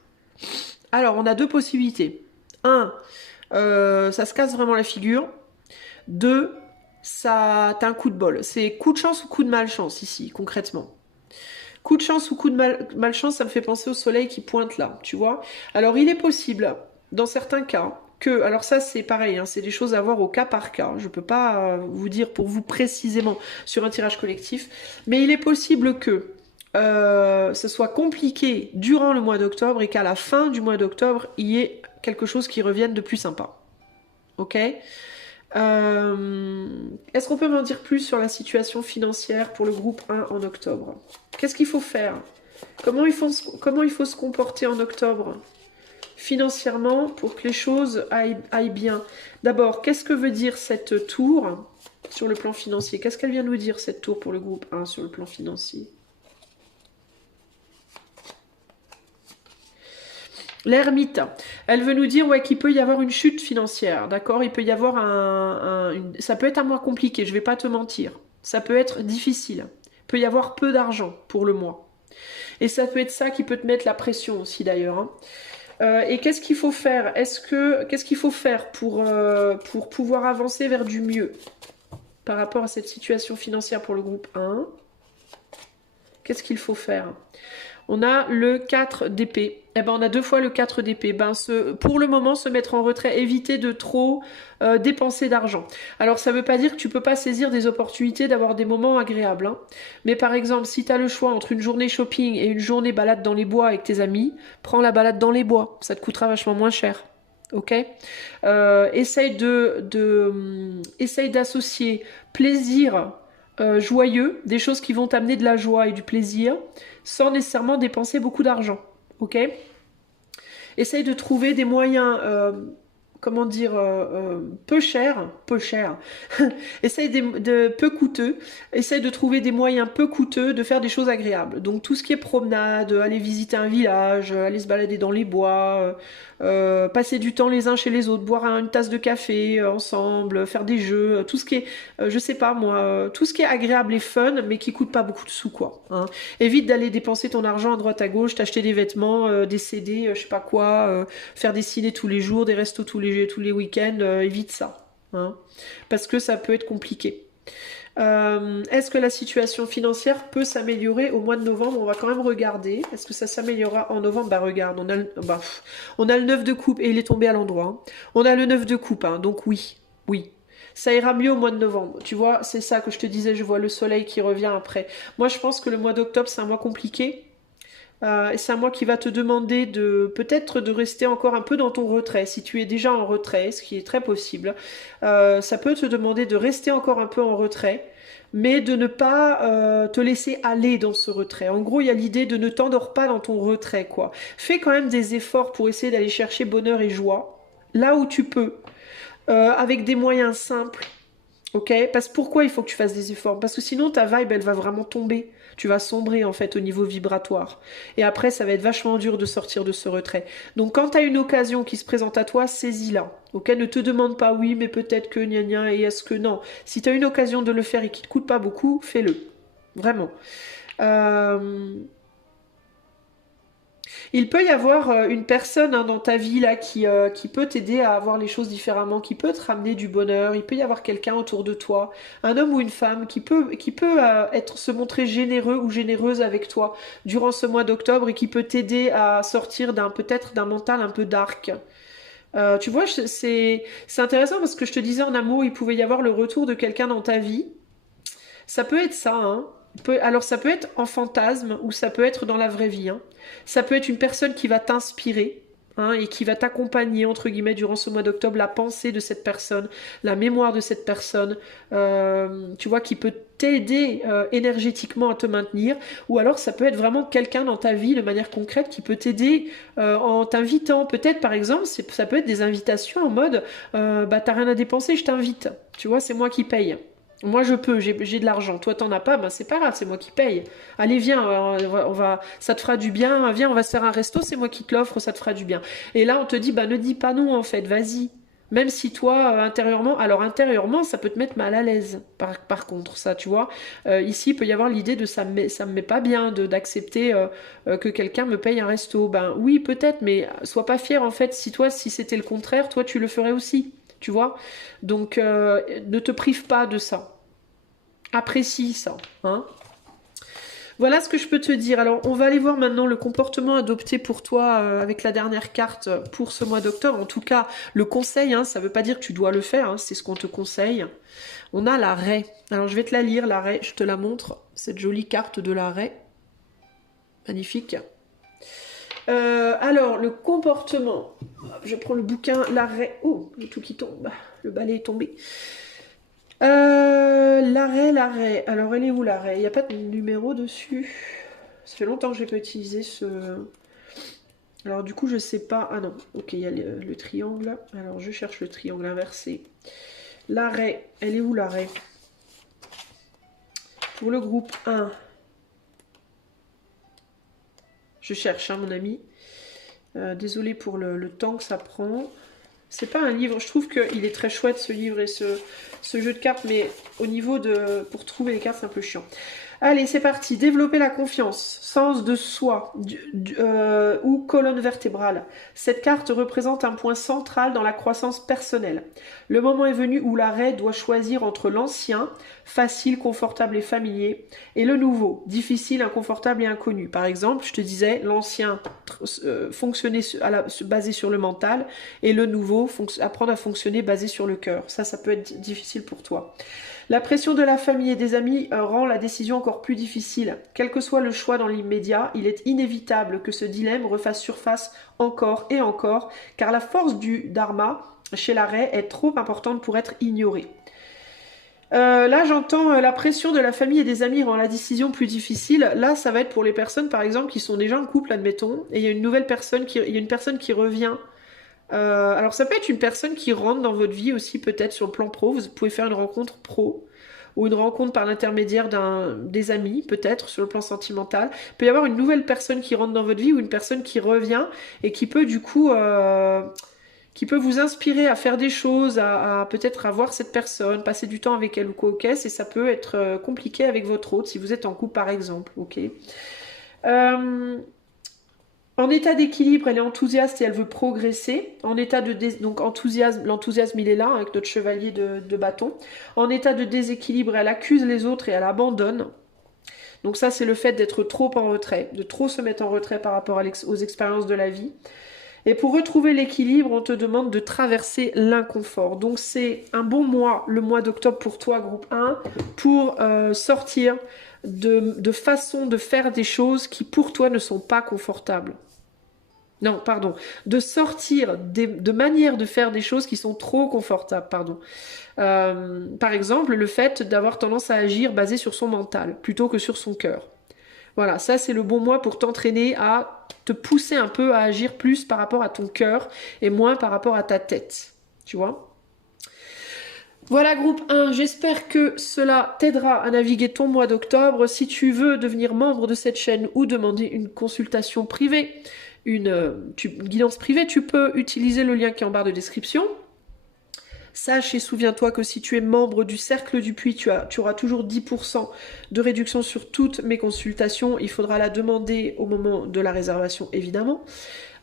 Alors on a deux possibilités. Un, ça se casse vraiment la figure. Deux, ça, t'as un coup de bol. C'est coup de chance ou coup de malchance ici, concrètement. Coup de chance ou coup de malchance, ça me fait penser au soleil qui pointe là, tu vois. Alors il est possible, dans certains cas, que, alors ça c'est pareil, hein, c'est des choses à voir au cas par cas. Je peux pas vous dire pour vous précisément sur un tirage collectif, mais il est possible que ce soit compliqué durant le mois d'octobre et qu'à la fin du mois d'octobre, il y ait quelque chose qui revienne de plus sympa. Ok? Est-ce qu'on peut m'en dire plus sur la situation financière pour le groupe 1 en octobre? Qu'est-ce qu'il faut faire? Comment il faut se comporter en octobre financièrement pour que les choses aillent bien? D'abord, qu'est-ce que veut dire cette tour sur le plan financier? Qu'est-ce qu'elle vient nous dire, cette tour, pour le groupe 1 sur le plan financier? L'ermite, elle veut nous dire ouais, qu'il peut y avoir une chute financière, d'accord? Il peut y avoir ça peut être un mois compliqué, je vais pas te mentir. Ça peut être difficile. Il peut y avoir peu d'argent pour le mois. Et ça peut être ça qui peut te mettre la pression aussi d'ailleurs, hein. Et qu'est-ce qu'il faut faire? Qu'est-ce qu'il faut faire pour pouvoir avancer vers du mieux par rapport à cette situation financière pour le groupe 1? Qu'est-ce qu'il faut faire? On a le 4 d'épée. Eh ben, on a deux fois le 4 d'épée. Ben, pour le moment, se mettre en retrait, éviter de trop dépenser d'argent. Alors, ça ne veut pas dire que tu peux pas saisir des opportunités d'avoir des moments agréables, hein. Mais par exemple, si tu as le choix entre une journée shopping et une journée balade dans les bois avec tes amis, prends la balade dans les bois. Ça te coûtera vachement moins cher. Ok? Essaye d'associer plaisir joyeux, des choses qui vont t'amener de la joie et du plaisir, sans nécessairement dépenser beaucoup d'argent. Ok? Essaye de trouver des moyens, comment dire, peu chers, essaye de peu coûteux, essaye de trouver des moyens peu coûteux de faire des choses agréables. Donc tout ce qui est promenade, aller visiter un village, aller se balader dans les bois, passer du temps les uns chez les autres, boire une tasse de café ensemble, faire des jeux, tout ce qui est, je sais pas moi, tout ce qui est agréable et fun, mais qui coûte pas beaucoup de sous, quoi, hein. Évite d'aller dépenser ton argent à droite à gauche, t'acheter des vêtements, des CD, je sais pas quoi, faire des ciné tous les jours, des restos tous les week-ends, évite ça, hein, parce que ça peut être compliqué. Est-ce que la situation financière peut s'améliorer au mois de novembre? On va quand même regarder. Est-ce que ça s'améliorera en novembre? Bah regarde, on a le 9 de coupe et il est tombé à l'endroit, hein. On a le 9 de coupe, hein, donc oui, oui. Ça ira mieux au mois de novembre. Tu vois, c'est ça que je te disais, je vois le soleil qui revient après. Moi, je pense que le mois d'octobre, c'est un mois compliqué. C'est un mois qui va te demander peut-être de rester encore un peu dans ton retrait. Si tu es déjà en retrait, ce qui est très possible, ça peut te demander de rester encore un peu en retrait, mais de ne pas te laisser aller dans ce retrait. En gros, il y a l'idée de ne t'endors pas dans ton retrait, quoi. Fais quand même des efforts pour essayer d'aller chercher bonheur et joie, là où tu peux, avec des moyens simples. Ok? Parce pourquoi il faut que tu fasses des efforts? Parce que sinon ta vibe elle va vraiment tomber. Tu vas sombrer en fait au niveau vibratoire. Et après ça va être vachement dur de sortir de ce retrait. Donc quand tu as une occasion qui se présente à toi, saisis-la. Ok? Ne te demande pas oui mais peut-être que gna gna et est-ce que non. Si tu as une occasion de le faire et qui te coûte pas beaucoup, fais-le. Vraiment. Il peut y avoir une personne hein, dans ta vie là qui peut t'aider à voir les choses différemment, qui peut te ramener du bonheur. Il peut y avoir quelqu'un autour de toi, un homme ou une femme qui peut se montrer généreux ou généreuse avec toi durant ce mois d'octobre et qui peut t'aider à sortir peut-être d'un mental un peu dark. Tu vois, c'est intéressant parce que je te disais en amour, il pouvait y avoir le retour de quelqu'un dans ta vie. Ça peut être ça, hein. Alors ça peut être en fantasme ou ça peut être dans la vraie vie, hein. Ça peut être une personne qui va t'inspirer, hein, et qui va t'accompagner, entre guillemets, durant ce mois d'octobre, la pensée de cette personne, la mémoire de cette personne, tu vois, qui peut t'aider énergétiquement à te maintenir. Ou alors ça peut être vraiment quelqu'un dans ta vie de manière concrète qui peut t'aider en t'invitant. Peut-être par exemple, ça peut être des invitations en mode bah t'as rien à dépenser, je t'invite. Tu vois, c'est moi qui paye. Moi je peux, j'ai de l'argent. Toi t'en as pas, ben c'est pas grave, c'est moi qui paye. Allez viens, ça te fera du bien. Viens, on va se faire un resto, c'est moi qui te l'offre, ça te fera du bien. Et là on te dit, bah ne dis pas non en fait, vas-y. Même si toi intérieurement, alors intérieurement ça peut te mettre mal à l'aise. Par contre ça, tu vois, ici il peut y avoir l'idée de ça me met pas bien d'accepter que quelqu'un me paye un resto. Ben oui peut-être, mais sois pas fier en fait. Si c'était le contraire, toi tu le ferais aussi. Tu vois, donc ne te prive pas de ça. Apprécie ça, hein. Voilà ce que je peux te dire. Alors, on va aller voir maintenant le comportement adopté pour toi avec la dernière carte pour ce mois d'octobre. En tout cas, le conseil, hein, ça ne veut pas dire que tu dois le faire, hein, c'est ce qu'on te conseille. On a la raie. Alors, je vais te la lire, la raie. Je te la montre, cette jolie carte de la raie. Magnifique. Alors, le comportement. Je prends le bouquin, la raie. Oh, il y a tout qui tombe. Le balai est tombé. L'arrêt. Alors, elle est où l'arrêt? Il n'y a pas de numéro dessus. Ça fait longtemps que je n'ai pas utilisé ce... Alors, du coup, je sais pas... Ah non, ok, il y a le triangle. Alors, je cherche le triangle inversé. L'arrêt. Elle est où l'arrêt? Pour le groupe 1. Je cherche, hein, mon ami. Désolée pour le temps que ça prend. C'est pas un livre, je trouve qu'il est très chouette ce livre et ce jeu de cartes, mais au niveau de... pour trouver les cartes, c'est un peu chiant. Allez, c'est parti. Développer la confiance, sens de soi ou colonne vertébrale. Cette carte représente un point central dans la croissance personnelle. Le moment est venu où l'arrêt doit choisir entre l'ancien, facile, confortable et familier, et le nouveau, difficile, inconfortable et inconnu. Par exemple, je te disais, l'ancien fonctionner basé sur le mental, et le nouveau, apprendre à fonctionner basé sur le cœur. Ça peut être difficile pour toi. La pression de la famille et des amis rend la décision encore plus difficile. Quel que soit le choix dans l'immédiat, il est inévitable que ce dilemme refasse surface encore et encore, car la force du dharma chez l'arrêt est trop importante pour être ignorée. Là, j'entends la pression de la famille et des amis rend la décision plus difficile. Là, ça va être pour les personnes, par exemple, qui sont déjà en couple, admettons, et il y a une personne qui revient. Alors ça peut être une personne qui rentre dans votre vie aussi, peut-être sur le plan pro. Vous pouvez faire une rencontre pro ou une rencontre par l'intermédiaire des amis, peut-être sur le plan sentimental. Il peut y avoir une nouvelle personne qui rentre dans votre vie ou une personne qui revient et qui peut du coup qui peut vous inspirer à faire des choses, à peut-être avoir cette personne, passer du temps avec elle ou quoi, ok. Et ça peut être compliqué avec votre autre si vous êtes en couple par exemple, ok. En état d'équilibre, elle est enthousiaste et elle veut progresser. En état de donc enthousiasme, l'enthousiasme il est là avec notre chevalier de bâton. En état de déséquilibre, elle accuse les autres et elle abandonne. Donc ça c'est le fait d'être trop en retrait, de trop se mettre en retrait par rapport aux expériences de la vie. Et pour retrouver l'équilibre, on te demande de traverser l'inconfort. Donc c'est un bon mois, le mois d'octobre pour toi, groupe 1, pour sortir de façons de faire des choses qui pour toi ne sont pas confortables. Non, pardon. De sortir de manières de faire des choses qui sont trop confortables, pardon. Par exemple, le fait d'avoir tendance à agir basé sur son mental plutôt que sur son cœur. Voilà, ça c'est le bon mois pour t'entraîner à te pousser un peu à agir plus par rapport à ton cœur et moins par rapport à ta tête. Tu vois ? Voilà groupe 1, j'espère que cela t'aidera à naviguer ton mois d'octobre. Si tu veux devenir membre de cette chaîne ou demander une consultation privée, une guidance privée, tu peux utiliser le lien qui est en barre de description. Sache et souviens-toi que si tu es membre du Cercle du Puits, tu auras toujours 10% de réduction sur toutes mes consultations. Il faudra la demander au moment de la réservation, évidemment.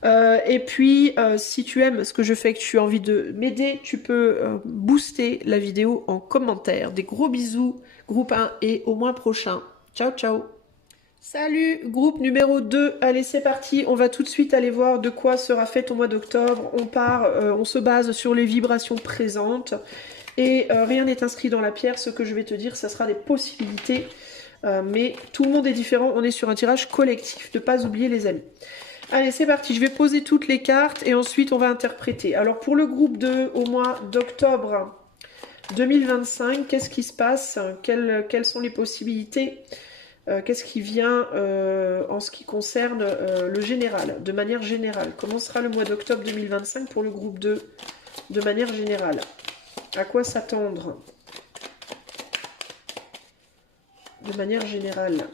Et puis, si tu aimes ce que je fais et que tu as envie de m'aider, tu peux booster la vidéo en commentaire. Des gros bisous, groupe 1, et au mois prochain. Ciao, ciao! Salut, groupe numéro 2. Allez, c'est parti. On va tout de suite aller voir de quoi sera fait ton mois d'octobre. On part, on se base sur les vibrations présentes. Et rien n'est inscrit dans la pierre. Ce que je vais te dire, ça sera des possibilités. Mais tout le monde est différent. On est sur un tirage collectif. Ne pas oublier, les amis. Allez, c'est parti. Je vais poser toutes les cartes et ensuite on va interpréter. Alors, pour le groupe 2, au mois d'octobre 2025, qu'est-ce qui se passe? Quelles sont les possibilités? Qu'est-ce qui vient en ce qui concerne le général, de manière générale? Comment sera le mois d'octobre 2025 pour le groupe 2, de manière générale? À quoi s'attendre? De manière générale.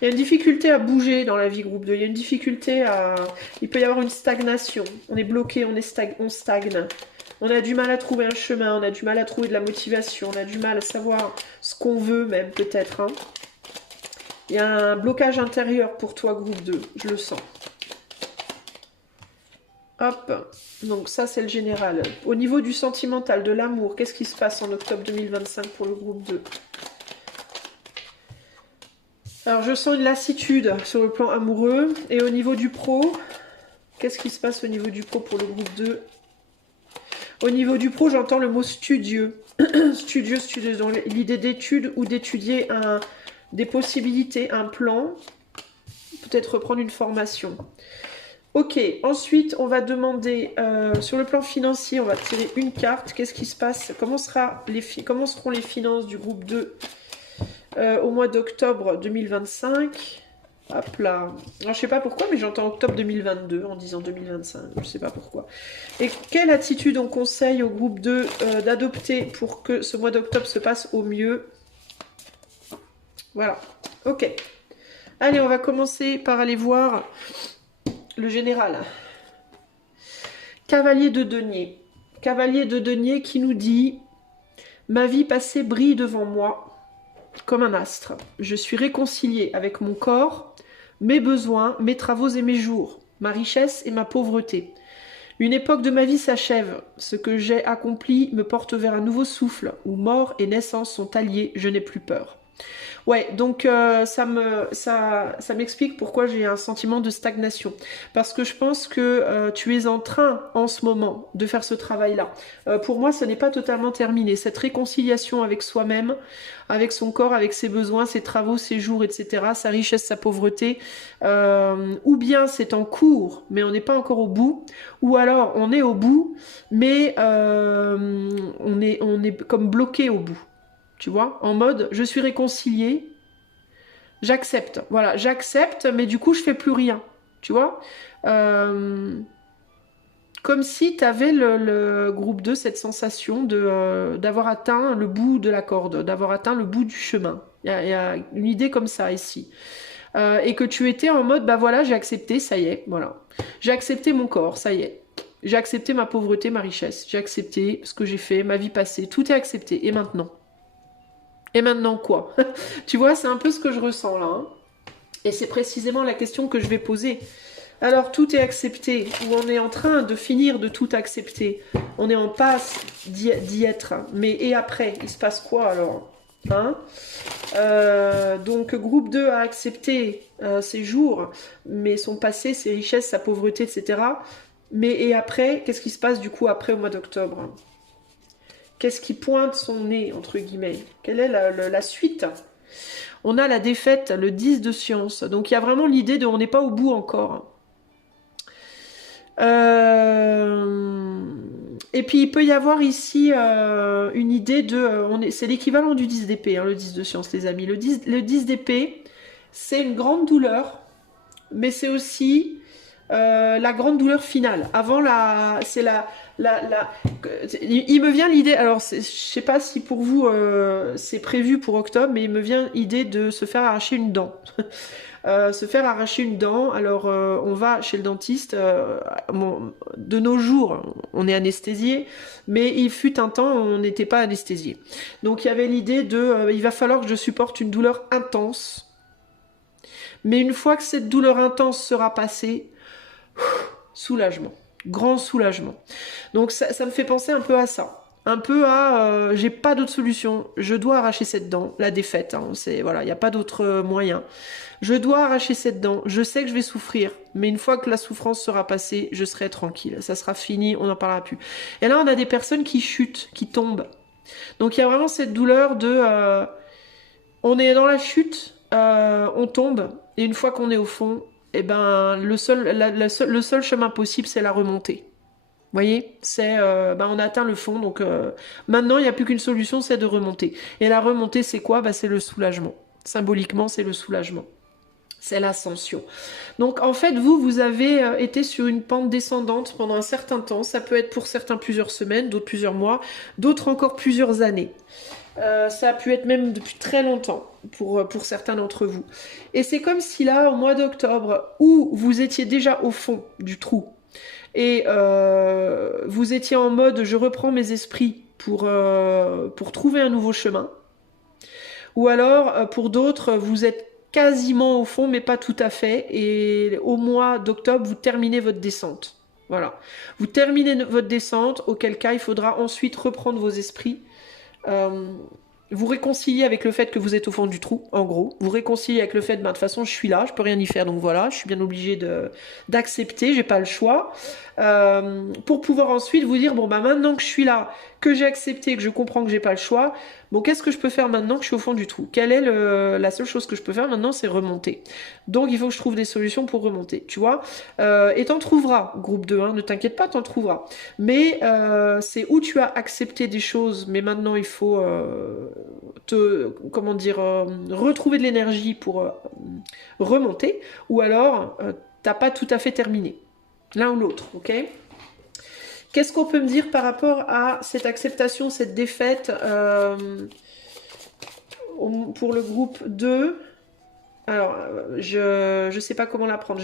Il y a une difficulté à bouger dans la vie groupe 2. Il y a une difficulté à... Il peut y avoir une stagnation. On est bloqué, on stagne. On a du mal à trouver un chemin, on a du mal à trouver de la motivation, on a du mal à savoir ce qu'on veut même peut-être. Hein. Il y a un blocage intérieur pour toi, groupe 2, je le sens. Hop, donc ça c'est le général. Au niveau du sentimental, de l'amour, qu'est-ce qui se passe en octobre 2025 pour le groupe 2? Alors je sens une lassitude sur le plan amoureux. Et au niveau du pro, qu'est-ce qui se passe au niveau du pro pour le groupe 2? Au niveau du pro, j'entends le mot studieux. studieux, donc l'idée d'étude ou d'étudier des possibilités, un plan. Peut-être reprendre une formation. Ok, ensuite, on va demander, sur le plan financier, on va tirer une carte. Qu'est-ce qui se passe? Comment seront les finances du groupe 2 au mois d'octobre 2025? Hop là. Alors, je sais pas pourquoi, mais j'entends octobre 2022 en disant 2025. Je sais pas pourquoi. Et quelle attitude on conseille au groupe 2 d'adopter pour que ce mois d'octobre se passe au mieux? Voilà. Ok. Allez, on va commencer par aller voir le général. Cavalier de denier. Cavalier de denier qui nous dit: ma vie passée brille devant moi comme un astre. Je suis réconcilié avec mon corps, mes besoins, mes travaux et mes jours, ma richesse et ma pauvreté. Une époque de ma vie s'achève. Ce que j'ai accompli me porte vers un nouveau souffle, où mort et naissance sont alliés, je n'ai plus peur. Ouais, donc ça m'explique pourquoi j'ai un sentiment de stagnation. Parce que je pense que tu es en train, en ce moment, de faire ce travail-là. Pour moi, ce n'est pas totalement terminé. Cette réconciliation avec soi-même, avec son corps, avec ses besoins, ses travaux, ses jours, etc., sa richesse, sa pauvreté, ou bien c'est en cours, mais on n'est pas encore au bout, ou alors on est au bout, mais on est comme bloqué au bout. Tu vois, en mode, je suis réconciliée, j'accepte. Voilà, j'accepte, mais du coup, je fais plus rien. Tu vois, comme si tu avais le groupe 2 cette sensation d'avoir atteint le bout de la corde, d'avoir atteint le bout du chemin. Il y a une idée comme ça ici. Et que tu étais en mode, bah voilà, j'ai accepté, ça y est, voilà. J'ai accepté mon corps, ça y est. J'ai accepté ma pauvreté, ma richesse. J'ai accepté ce que j'ai fait, ma vie passée. Tout est accepté. Et maintenant? Et maintenant quoi? Tu vois, c'est un peu ce que je ressens là. Hein. Et c'est précisément la question que je vais poser. Alors, tout est accepté, ou on est en train de finir de tout accepter. On est en passe d'y être. Mais et après, il se passe quoi alors? Hein? Donc, groupe 2 a accepté ses jours, mais son passé, ses richesses, sa pauvreté, etc. Mais et après, qu'est-ce qui se passe du coup après au mois d'octobre? Qu'est-ce qui pointe son nez, entre guillemets? Quelle est la suite? On a la défaite, le 10 de science. Donc il y a vraiment l'idée de on n'est pas au bout encore. Et puis il peut y avoir ici une idée de... c'est l'équivalent du 10 d'épée, hein, le 10 de science, les amis. Le 10 d'épée, c'est une grande douleur, mais c'est aussi la grande douleur finale. Avant, c'est il me vient l'idée, alors je sais pas si pour vous c'est prévu pour octobre, mais il me vient l'idée de se faire arracher une dent. Se faire arracher une dent, alors on va chez le dentiste, de nos jours on est anesthésié, mais il fut un temps on n'était pas anesthésié. Donc il y avait l'idée de, il va falloir que je supporte une douleur intense, mais une fois que cette douleur intense sera passée, soulagement. Grand soulagement. Donc ça me fait penser un peu à ça. un peu à j'ai pas d'autre solution, je dois arracher cette dent, la défaite, hein, c'est voilà, il n'y a pas d'autre moyen. Je dois arracher cette dent, je sais que je vais souffrir, mais une fois que la souffrance sera passée, je serai tranquille, ça sera fini, on n'en parlera plus. Et là, on a des personnes qui chutent, qui tombent. Donc il y a vraiment cette douleur de on est dans la chute, on tombe, et une fois qu'on est au fond, eh ben le seul chemin possible, c'est la remontée. Vous voyez, c'est on a atteint le fond, donc maintenant il n'y a plus qu'une solution, c'est de remonter. Et la remontée, c'est quoi? C'est le soulagement. Symboliquement, c'est le soulagement. C'est l'ascension. Donc en fait, vous avez été sur une pente descendante pendant un certain temps. Ça peut être pour certains plusieurs semaines, d'autres plusieurs mois, d'autres encore plusieurs années. Ça a pu être même depuis très longtemps pour certains d'entre vous. Et c'est comme si là, au mois d'octobre, où vous étiez déjà au fond du trou, et vous étiez en mode je reprends mes esprits pour trouver un nouveau chemin, ou alors pour d'autres vous êtes quasiment au fond mais pas tout à fait, et au mois d'octobre vous terminez votre descente. Voilà, vous terminez votre descente, auquel cas il faudra ensuite reprendre vos esprits, vous réconcilier avec le fait que vous êtes au fond du trou, en gros. Vous réconcilier avec le fait, de toute façon, je suis là, je peux rien y faire, donc voilà, je suis bien obligée d'accepter, j'ai pas le choix. Pour pouvoir ensuite vous dire, bon, maintenant que je suis là, que j'ai accepté, que je comprends que j'ai pas le choix, bon, qu'est-ce que je peux faire maintenant que je suis au fond du trou? Quelle est la seule chose que je peux faire maintenant, c'est remonter. Donc, il faut que je trouve des solutions pour remonter, tu vois. Et t'en trouveras, groupe 2, hein, ne t'inquiète pas, t'en trouveras. Mais c'est où tu as accepté des choses, mais maintenant il faut retrouver de l'énergie pour remonter, ou alors t'as pas tout à fait terminé, l'un ou l'autre, ok? Qu'est-ce qu'on peut me dire par rapport à cette acceptation, cette défaite pour le groupe 2? Alors, je sais pas comment la prendre.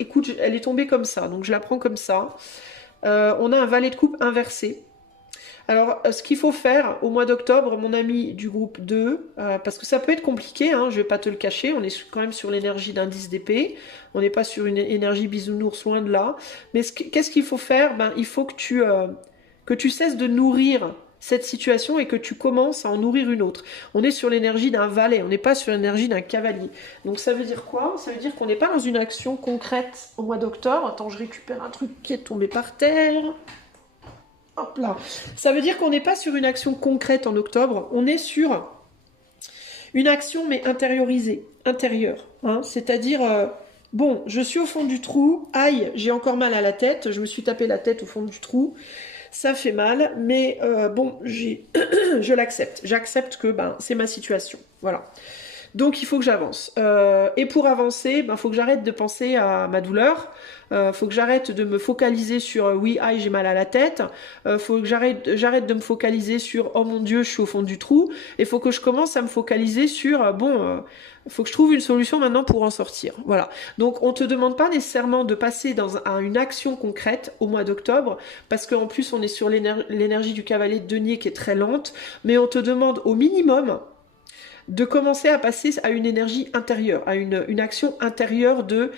Écoute, elle est tombée comme ça, donc je la prends comme ça. On a un valet de coupe inversé. Alors, ce qu'il faut faire au mois d'octobre, mon ami du groupe 2, parce que ça peut être compliqué, hein, je vais pas te le cacher, on est quand même sur l'énergie d'indice d'épée, on n'est pas sur une énergie bisounours, loin de là. Mais qu'est-ce qu'il faut faire? Il faut que tu cesses de nourrir cette situation et que tu commences à en nourrir une autre. On est sur l'énergie d'un valet, on n'est pas sur l'énergie d'un cavalier. Donc ça veut dire quoi? Ça veut dire qu'on n'est pas dans une action concrète au mois d'octobre. Attends, je récupère un truc qui est tombé par terre. Hop là. Ça veut dire qu'on n'est pas sur une action concrète en octobre, on est sur une action mais intériorisée, intérieure. Hein. C'est-à-dire, bon, je suis au fond du trou, aïe, j'ai encore mal à la tête, je me suis tapé la tête au fond du trou, ça fait mal, mais bon, je l'accepte. J'accepte que c'est ma situation. Voilà. Donc il faut que j'avance. Et pour avancer, faut que j'arrête de penser à ma douleur. Faut que j'arrete de me focaliser sur oui, aïe, j'ai mal à la tête. Faut que j'arrête de me focaliser sur oh mon Dieu, je suis au fond du trou. Et faut que je commence à me focaliser sur faut que je trouve une solution maintenant pour en sortir. Voilà. Donc on te demande pas nécessairement de passer à une action concrète au mois d'octobre, parce qu'en plus on est sur l'énergie du cavalier de denier qui est très lente, mais on te demande au minimum de commencer à passer à une énergie intérieure, à une action intérieure de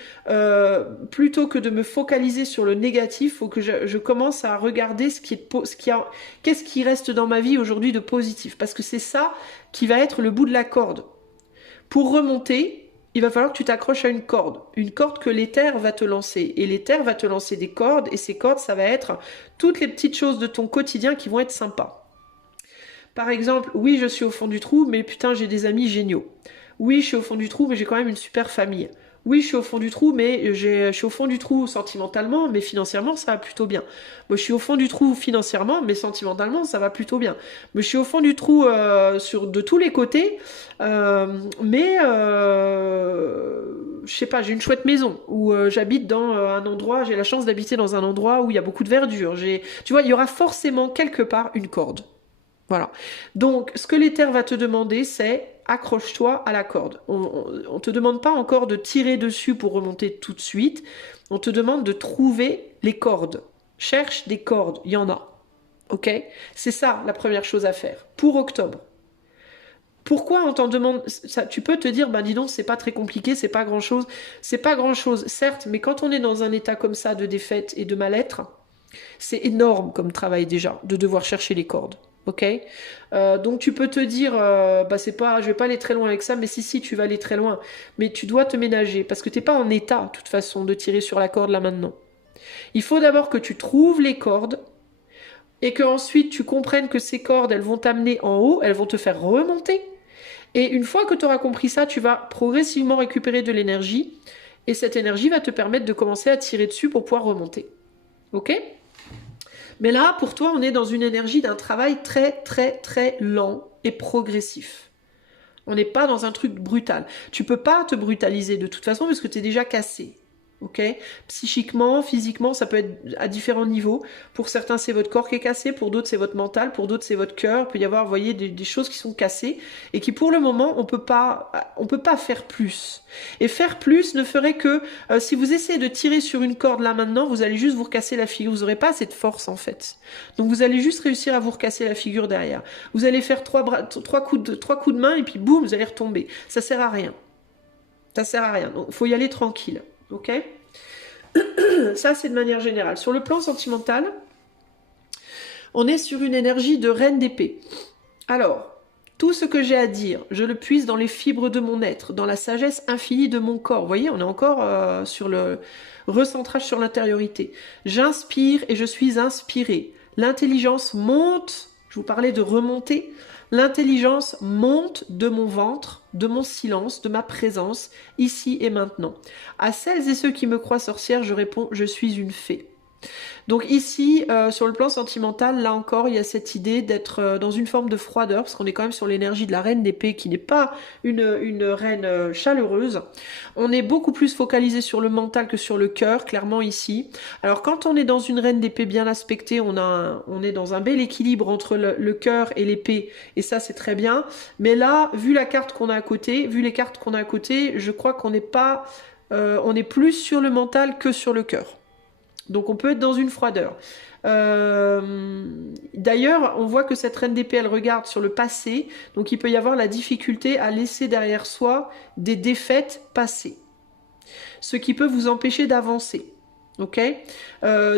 plutôt que de me focaliser sur le négatif, faut que je commence à regarder qu'est-ce qui reste dans ma vie aujourd'hui de positif, parce que c'est ça qui va être le bout de la corde. Pour remonter, il va falloir que tu t'accroches à une corde que l'éther va te lancer, et l'éther va te lancer des cordes, et ces cordes, ça va être toutes les petites choses de ton quotidien qui vont être sympas. Par exemple, oui, je suis au fond du trou, mais putain, j'ai des amis géniaux. Oui, je suis au fond du trou, mais j'ai quand même une super famille. Oui, je suis au fond du trou, mais je suis au fond du trou sentimentalement, mais financièrement, ça va plutôt bien. Moi, je suis au fond du trou financièrement, mais sentimentalement, ça va plutôt bien. Moi, je suis au fond du trou de tous les côtés, mais je sais pas, j'ai une chouette maison où j'habite dans un endroit, j'ai la chance d'habiter dans un endroit où il y a beaucoup de verdure. Tu vois, il y aura forcément quelque part une corde. Voilà. Donc, ce que l'éther va te demander, c'est accroche-toi à la corde. On ne te demande pas encore de tirer dessus pour remonter tout de suite. On te demande de trouver les cordes. Cherche des cordes, il y en a. Ok? C'est ça la première chose à faire pour octobre. Pourquoi on t'en demande ça? Tu peux te dire, dis donc, c'est pas très compliqué, c'est pas grand-chose. C'est pas grand-chose, certes, mais quand on est dans un état comme ça de défaite et de mal-être, C'est énorme comme travail déjà, de devoir chercher les cordes. Ok. Donc tu peux te dire, bah c'est pas, je vais pas aller très loin avec ça, mais si, tu vas aller très loin. Mais tu dois te ménager, parce que t'es pas en état, de toute façon, de tirer sur la corde là maintenant. Il faut d'abord que tu trouves les cordes, et que ensuite tu comprennes que ces cordes, elles vont t'amener en haut, elles vont te faire remonter. Et une fois que tu auras compris ça, tu vas progressivement récupérer de l'énergie, et cette énergie va te permettre de commencer à tirer dessus pour pouvoir remonter. Ok? Mais là, pour toi, on est dans une énergie d'un travail très, très, très lent et progressif. On n'est pas dans un truc brutal. Tu peux pas te brutaliser de toute façon parce que tu es déjà cassé. Ok? Psychiquement, physiquement, ça peut être à différents niveaux. Pour certains, c'est votre corps qui est cassé. Pour d'autres, c'est votre mental. Pour d'autres, c'est votre cœur. Il peut y avoir, vous voyez, des choses qui sont cassées et qui, pour le moment, on peut pas faire plus. Et faire plus ne ferait que, si vous essayez de tirer sur une corde là maintenant, vous allez juste vous recasser la figure. Vous n'aurez pas assez de force en fait. Donc vous allez juste réussir à vous recasser la figure derrière. Vous allez faire trois coups de main et puis boum, vous allez retomber. Ça sert à rien. Ça sert à rien. Donc il faut y aller tranquille. Ok? Ça, c'est de manière générale. Sur le plan sentimental, on est sur une énergie de reine d'épée. Alors, tout ce que j'ai à dire, je le puise dans les fibres de mon être, dans la sagesse infinie de mon corps. Vous voyez, on est encore sur le recentrage sur l'intériorité. J'inspire et je suis inspirée. L'intelligence monte. Je vous parlais de remonter. L'intelligence monte de mon ventre, de mon silence, de ma présence, ici et maintenant. À celles et ceux qui me croient sorcière, je réponds, je suis une fée. Donc ici, sur le plan sentimental, là encore, il y a cette idée d'être dans une forme de froideur, parce qu'on est quand même sur l'énergie de la reine d'épée, qui n'est pas une reine chaleureuse. On est beaucoup plus focalisé sur le mental que sur le cœur, clairement ici. Alors quand on est dans une reine d'épée bien aspectée, on est dans un bel équilibre entre le cœur et l'épée, et ça c'est très bien. Mais là, vu la carte qu'on a à côté, vu les cartes qu'on a à côté, je crois qu'on n'est pas... on est plus sur le mental que sur le cœur. Donc on peut être dans une froideur. D'ailleurs, on voit que cette reine d'épée, elle regarde sur le passé. Donc il peut y avoir la difficulté à laisser derrière soi des défaites passées. Ce qui peut vous empêcher d'avancer. Ok,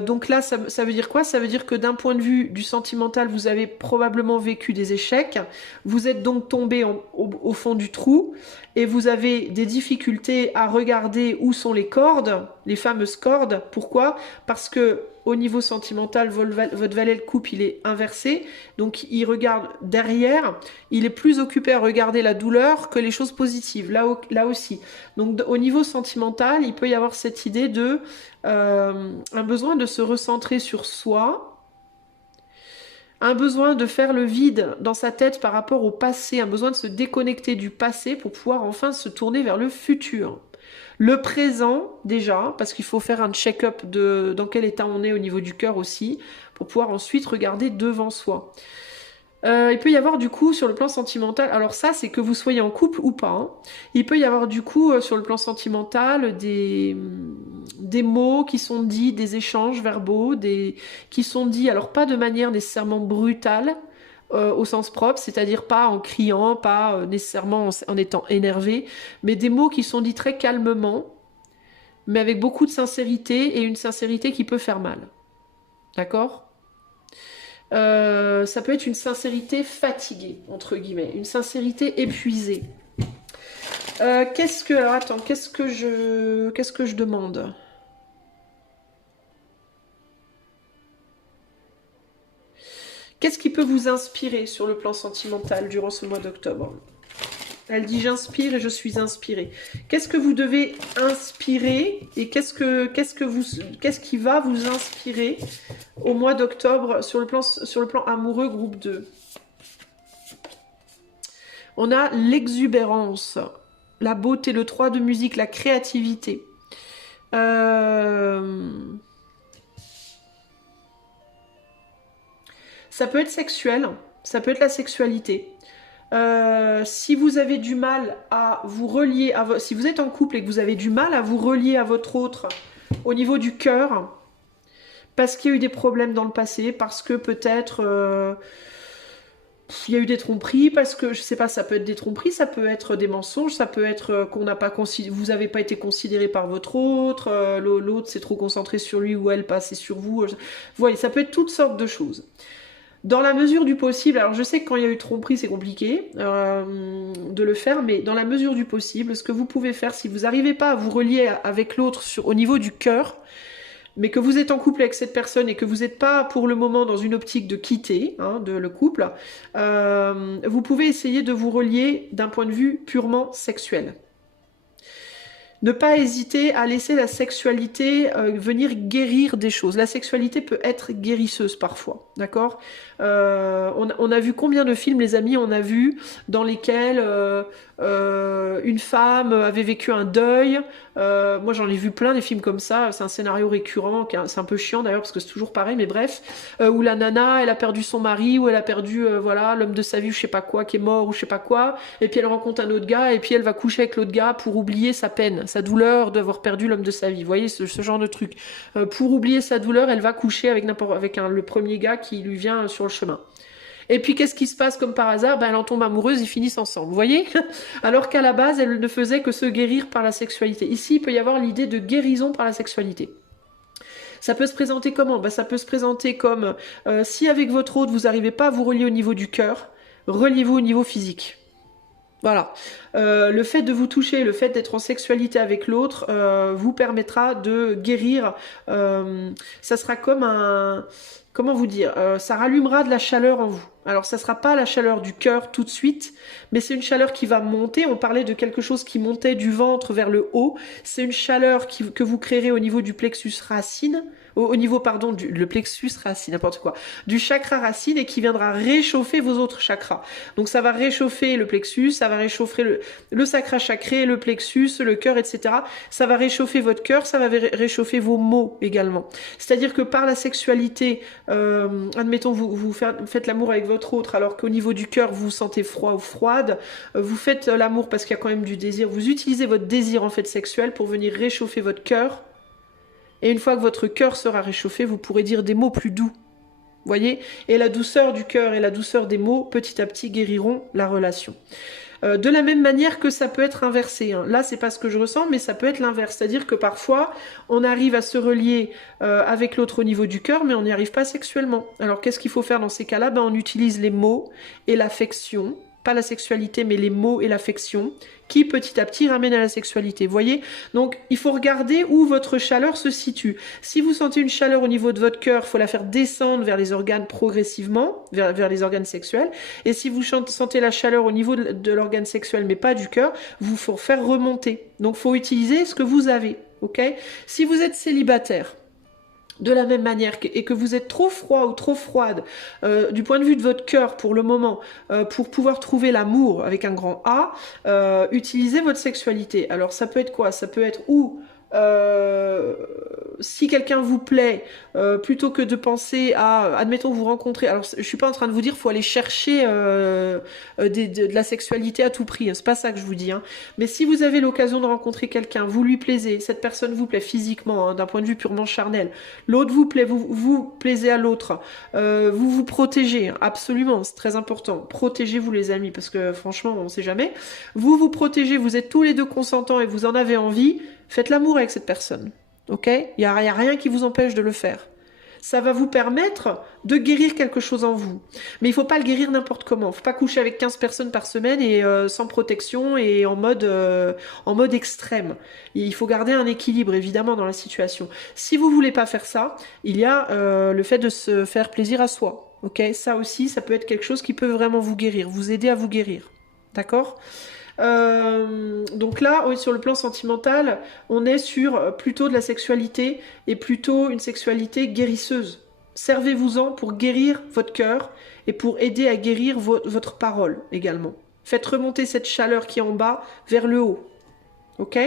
donc là, ça veut dire quoi? Ça veut dire que d'un point de vue du sentimental, vous avez probablement vécu des échecs. Vous êtes donc tombé au fond du trou et vous avez des difficultés à regarder où sont les cordes, les fameuses cordes. Pourquoi? Parce que au niveau sentimental, votre valet de coupe, il est inversé. Donc, il regarde derrière. Il est plus occupé à regarder la douleur que les choses positives, là aussi. Donc, au niveau sentimental, il peut y avoir cette idée de un besoin de se recentrer sur soi, un besoin de faire le vide dans sa tête par rapport au passé, un besoin de se déconnecter du passé pour pouvoir enfin se tourner vers le futur. Le présent, déjà, parce qu'il faut faire un check-up de dans quel état on est au niveau du cœur aussi, pour pouvoir ensuite regarder devant soi. Il peut y avoir du coup sur le plan sentimental, alors ça c'est que vous soyez en couple ou pas, hein. Il peut y avoir du coup sur le plan sentimental des mots qui sont dits, des échanges verbaux, qui sont dits, alors pas de manière nécessairement brutale, au sens propre, c'est-à-dire pas en criant, pas nécessairement en étant énervé, mais des mots qui sont dits très calmement, mais avec beaucoup de sincérité et une sincérité qui peut faire mal. D'accord ? Ça peut être une sincérité fatiguée, entre guillemets, une sincérité épuisée. Alors attends, qu'est-ce que je demande ? Qu'est-ce qui peut vous inspirer sur le plan sentimental durant ce mois d'octobre ? Elle dit j'inspire et je suis inspirée. Qu'est-ce que vous devez inspirer et qu'est-ce qui va vous inspirer au mois d'octobre sur le plan amoureux groupe 2 ? On a l'exubérance, la beauté, le 3 de musique, la créativité. Ça peut être sexuel, ça peut être la sexualité. Si vous avez du mal à vous relier, si vous êtes en couple et que vous avez du mal à vous relier à votre autre au niveau du cœur, parce qu'il y a eu des problèmes dans le passé, parce que peut-être il y a eu des tromperies parce que, je sais pas, ça peut être des tromperies, ça peut être des mensonges, ça peut être qu'on n'a pas vous n'avez pas été considéré par votre autre, l'autre s'est trop concentré sur lui ou elle, pas assez sur vous. Vous voyez, ça peut être toutes sortes de choses. Dans la mesure du possible, alors je sais que quand il y a eu tromperie, c'est compliqué de le faire, mais dans la mesure du possible, ce que vous pouvez faire, si vous n'arrivez pas à vous relier avec l'autre au niveau du cœur, mais que vous êtes en couple avec cette personne et que vous n'êtes pas pour le moment dans une optique de quitter le couple, vous pouvez essayer de vous relier d'un point de vue purement sexuel. Ne pas hésiter à laisser la sexualité venir guérir des choses. La sexualité peut être guérisseuse parfois, d'accord on a vu combien de films, les amis, on a vu dans lesquels une femme avait vécu un deuil. Moi, j'en ai vu plein des films comme ça. C'est un scénario récurrent, c'est un peu chiant d'ailleurs parce que c'est toujours pareil, mais bref, où la nana, elle a perdu son mari, ou elle a perdu voilà l'homme de sa vie, ou je sais pas quoi, qui est mort, ou je sais pas quoi, et puis elle rencontre un autre gars, et puis elle va coucher avec l'autre gars pour oublier sa peine, sa douleur d'avoir perdu l'homme de sa vie. Vous voyez ce genre de truc. Pour oublier sa douleur, elle va coucher avec le premier gars qui lui vient sur le chemin. Et puis qu'est-ce qui se passe comme par hasard? Elle en tombe amoureuse, ils finissent ensemble, vous voyez? Alors qu'à la base, elle ne faisait que se guérir par la sexualité. Ici, il peut y avoir l'idée de guérison par la sexualité. Ça peut se présenter comment? Ça peut se présenter comme si avec votre autre, vous n'arrivez pas à vous relier au niveau du cœur, reliez-vous au niveau physique. Voilà. Le fait de vous toucher, le fait d'être en sexualité avec l'autre vous permettra de guérir. Ça sera comme un... Comment vous dire ça rallumera de la chaleur en vous. Alors ça sera pas la chaleur du cœur tout de suite, mais c'est une chaleur qui va monter. On parlait de quelque chose qui montait du ventre vers le haut. C'est une chaleur que vous créerez au niveau du plexus racine, au niveau, pardon, le plexus racine, n'importe quoi, du chakra racine, et qui viendra réchauffer vos autres chakras. Donc ça va réchauffer le plexus, ça va réchauffer le sacra chakra, le plexus, le cœur, etc. Ça va réchauffer votre cœur, ça va réchauffer vos maux également. C'est-à-dire que par la sexualité, admettons, vous faites l'amour avec votre autre, alors qu'au niveau du cœur, vous vous sentez froid ou froide, vous faites l'amour parce qu'il y a quand même du désir, vous utilisez votre désir en fait sexuel pour venir réchauffer votre cœur. Et une fois que votre cœur sera réchauffé, vous pourrez dire des mots plus doux. Voyez? Et la douceur du cœur et la douceur des mots, petit à petit, guériront la relation. De la même manière que ça peut être inversé. Là, c'est pas ce que je ressens, mais ça peut être l'inverse. C'est-à-dire que parfois, on arrive à se relier avec l'autre au niveau du cœur, mais on n'y arrive pas sexuellement. Alors, qu'est-ce qu'il faut faire dans ces cas-là? On utilise les mots et l'affection. Pas la sexualité, mais les mots et l'affection, qui petit à petit ramènent à la sexualité. Vous voyez? Donc, il faut regarder où votre chaleur se situe. Si vous sentez une chaleur au niveau de votre cœur, il faut la faire descendre vers les organes progressivement, vers les organes sexuels. Et si vous sentez la chaleur au niveau de l'organe sexuel, mais pas du cœur, vous faut faire remonter. Donc, il faut utiliser ce que vous avez. Ok? Si vous êtes célibataire, de la même manière, et que vous êtes trop froid ou trop froide du point de vue de votre cœur pour le moment, pour pouvoir trouver l'amour avec un grand A, utilisez votre sexualité. Alors ça peut être quoi? Ça peut être si quelqu'un vous plaît, plutôt que de penser à, admettons, vous rencontrer, alors je suis pas en train de vous dire qu'il faut aller chercher de la sexualité à tout prix, c'est pas ça que je vous dis, mais si vous avez l'occasion de rencontrer quelqu'un, vous lui plaisez, cette personne vous plaît physiquement, d'un point de vue purement charnel, l'autre vous plaît, vous plaisez à l'autre, vous vous protégez, absolument, c'est très important, protégez-vous les amis, parce que franchement, on sait jamais, vous protégez, vous êtes tous les deux consentants et vous en avez envie, faites l'amour avec cette personne, ok? Il n'y a rien qui vous empêche de le faire. Ça va vous permettre de guérir quelque chose en vous. Mais il ne faut pas le guérir n'importe comment. Il ne faut pas coucher avec 15 personnes par semaine et sans protection et en mode extrême. Il faut garder un équilibre, évidemment, dans la situation. Si vous ne voulez pas faire ça, il y a le fait de se faire plaisir à soi. Ok? Ça aussi, ça peut être quelque chose qui peut vraiment vous guérir, vous aider à vous guérir. D'accord? Donc là, oui, sur le plan sentimental, on est sur plutôt de la sexualité et plutôt une sexualité guérisseuse. Servez-vous-en pour guérir votre cœur et pour aider à guérir votre parole également. Faites remonter cette chaleur qui est en bas vers le haut. Ok?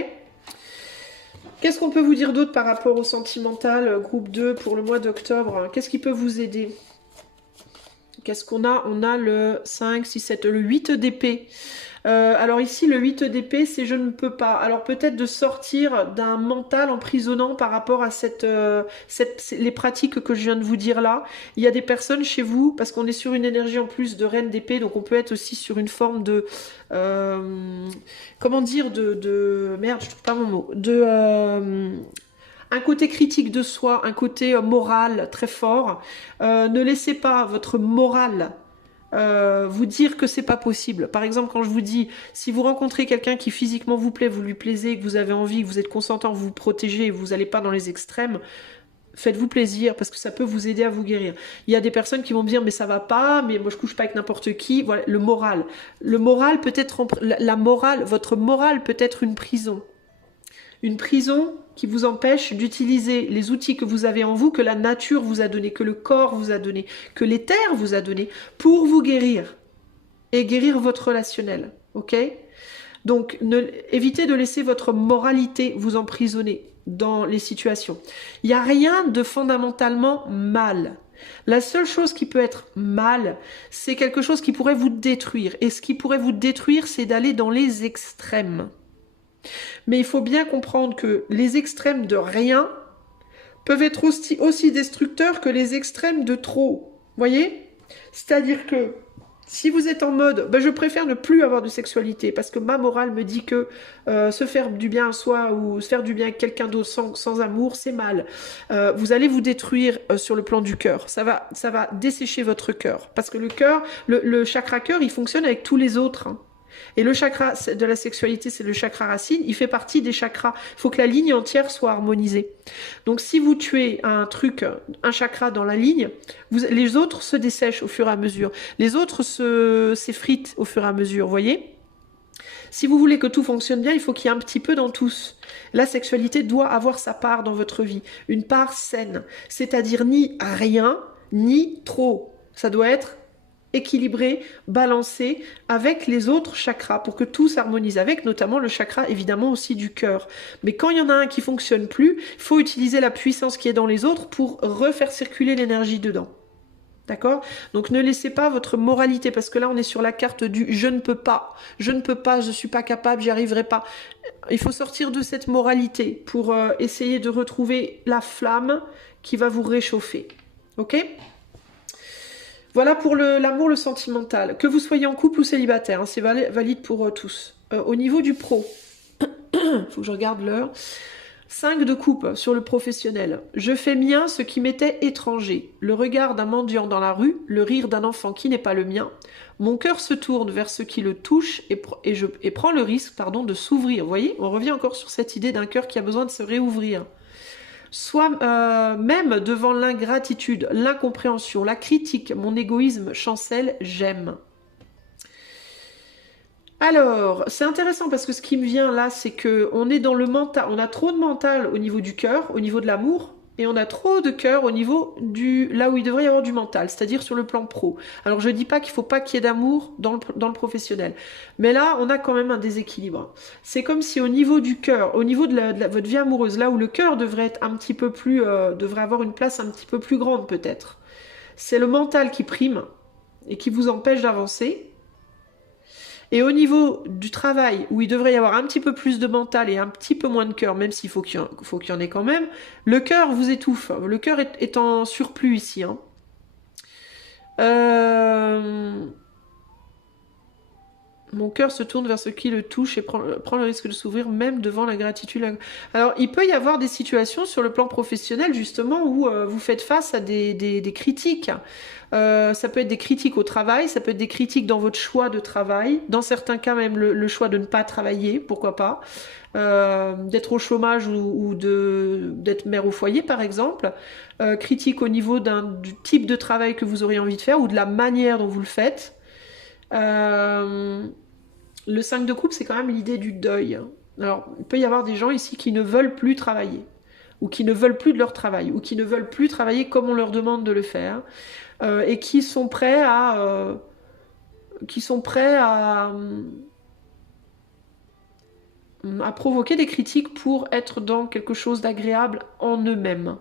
Qu'est-ce qu'on peut vous dire d'autre par rapport au sentimental, groupe 2 pour le mois d'octobre? Qu'est-ce qui peut vous aider? Qu'est-ce qu'on a? On a le 5, 6, 7, le 8 d'épée. Alors ici, le 8 d'épée, c'est je ne peux pas. Alors peut-être de sortir d'un mental emprisonnant par rapport à les pratiques que je viens de vous dire là. Il y a des personnes chez vous, parce qu'on est sur une énergie en plus de reine d'épée, donc on peut être aussi sur une forme de... comment dire merde, je trouve pas mon mot. Un côté critique de soi, un côté moral très fort. Ne laissez pas votre morale vous dire que c'est pas possible. Par exemple, quand je vous dis, si vous rencontrez quelqu'un qui physiquement vous plaît, vous lui plaisez, que vous avez envie, que vous êtes consentant, vous vous protégez, vous n'allez pas dans les extrêmes, faites-vous plaisir parce que ça peut vous aider à vous guérir. Il y a des personnes qui vont me dire mais ça va pas, mais moi je couche pas avec n'importe qui. Voilà, le moral. Le moral peut être la morale, votre morale peut être une prison. Une prison qui vous empêche d'utiliser les outils que vous avez en vous, que la nature vous a donné, que le corps vous a donné, que l'éther vous a donné, pour vous guérir et guérir votre relationnel. Ok ? Donc, évitez de laisser votre moralité vous emprisonner dans les situations. Il n'y a rien de fondamentalement mal. La seule chose qui peut être mal, c'est quelque chose qui pourrait vous détruire. Et ce qui pourrait vous détruire, c'est d'aller dans les extrêmes. Mais il faut bien comprendre que les extrêmes de rien peuvent être aussi destructeurs que les extrêmes de trop. Voyez ? C'est-à-dire que si vous êtes en mode je préfère ne plus avoir de sexualité parce que ma morale me dit que se faire du bien à soi ou se faire du bien à quelqu'un d'autre sans amour, c'est mal. Vous allez vous détruire sur le plan du cœur. Ça va dessécher votre cœur. Parce que le cœur, le chakra cœur, il fonctionne avec tous les autres. Hein. Et le chakra de la sexualité, c'est le chakra racine, il fait partie des chakras. Il faut que la ligne entière soit harmonisée. Donc si vous tuez un chakra dans la ligne, les autres se dessèchent au fur et à mesure. Les autres s'effritent au fur et à mesure, vous voyez ? Si vous voulez que tout fonctionne bien, il faut qu'il y ait un petit peu dans tous. La sexualité doit avoir sa part dans votre vie, une part saine, c'est-à-dire ni rien, ni trop. Ça doit être équilibré, balancé avec les autres chakras pour que tout s'harmonise avec, notamment le chakra évidemment aussi du cœur. Mais quand il y en a un qui fonctionne plus, il faut utiliser la puissance qui est dans les autres pour refaire circuler l'énergie dedans. D'accord ? Donc ne laissez pas votre moralité, parce que là on est sur la carte du je ne peux pas, je ne peux pas, je suis pas capable, j'y arriverai pas. Il faut sortir de cette moralité pour essayer de retrouver la flamme qui va vous réchauffer. Ok ? Voilà pour l'amour, le sentimental. Que vous soyez en couple ou célibataire, hein, c'est valide pour tous. Au niveau du pro, il faut que je regarde l'heure. 5 de coupe sur le professionnel. Je fais mien ce qui m'était étranger. Le regard d'un mendiant dans la rue, le rire d'un enfant qui n'est pas le mien. Mon cœur se tourne vers ce qui le touche et prend le risque de s'ouvrir. Vous voyez, on revient encore sur cette idée d'un cœur qui a besoin de se réouvrir. Soit même devant l'ingratitude, l'incompréhension, la critique, mon égoïsme chancelle, j'aime. Alors, c'est intéressant parce que ce qui me vient là, c'est que on est dans le mental, on a trop de mental au niveau du cœur, au niveau de l'amour, et on a trop de cœur au niveau là où il devrait y avoir du mental, c'est-à-dire sur le plan pro. Alors je dis pas qu'il faut pas qu'il y ait d'amour dans le professionnel, mais là on a quand même un déséquilibre. C'est comme si au niveau du cœur, au niveau de votre vie amoureuse, là où le cœur devrait être un petit peu plus, devrait avoir une place un petit peu plus grande peut-être. C'est le mental qui prime et qui vous empêche d'avancer. Et au niveau du travail, où il devrait y avoir un petit peu plus de mental et un petit peu moins de cœur, même s'il faut qu'il y en ait quand même, le cœur vous étouffe. Le cœur est en surplus ici. Hein. Mon cœur se tourne vers ce qui le touche et prend le risque de s'ouvrir même devant l'ingratitude. Alors, il peut y avoir des situations sur le plan professionnel, justement, où vous faites face à des critiques. Ça peut être des critiques au travail, ça peut être des critiques dans votre choix de travail. Dans certains cas, même le choix de ne pas travailler, pourquoi pas. D'être au chômage ou d'être mère au foyer, par exemple. Critique au niveau du type de travail que vous auriez envie de faire ou de la manière dont vous le faites. Le 5 de coupe, c'est quand même l'idée du deuil. Alors, il peut y avoir des gens ici qui ne veulent plus travailler, ou qui ne veulent plus de leur travail, ou qui ne veulent plus travailler comme on leur demande de le faire, et qui sont prêts à provoquer des critiques pour être dans quelque chose d'agréable en eux-mêmes.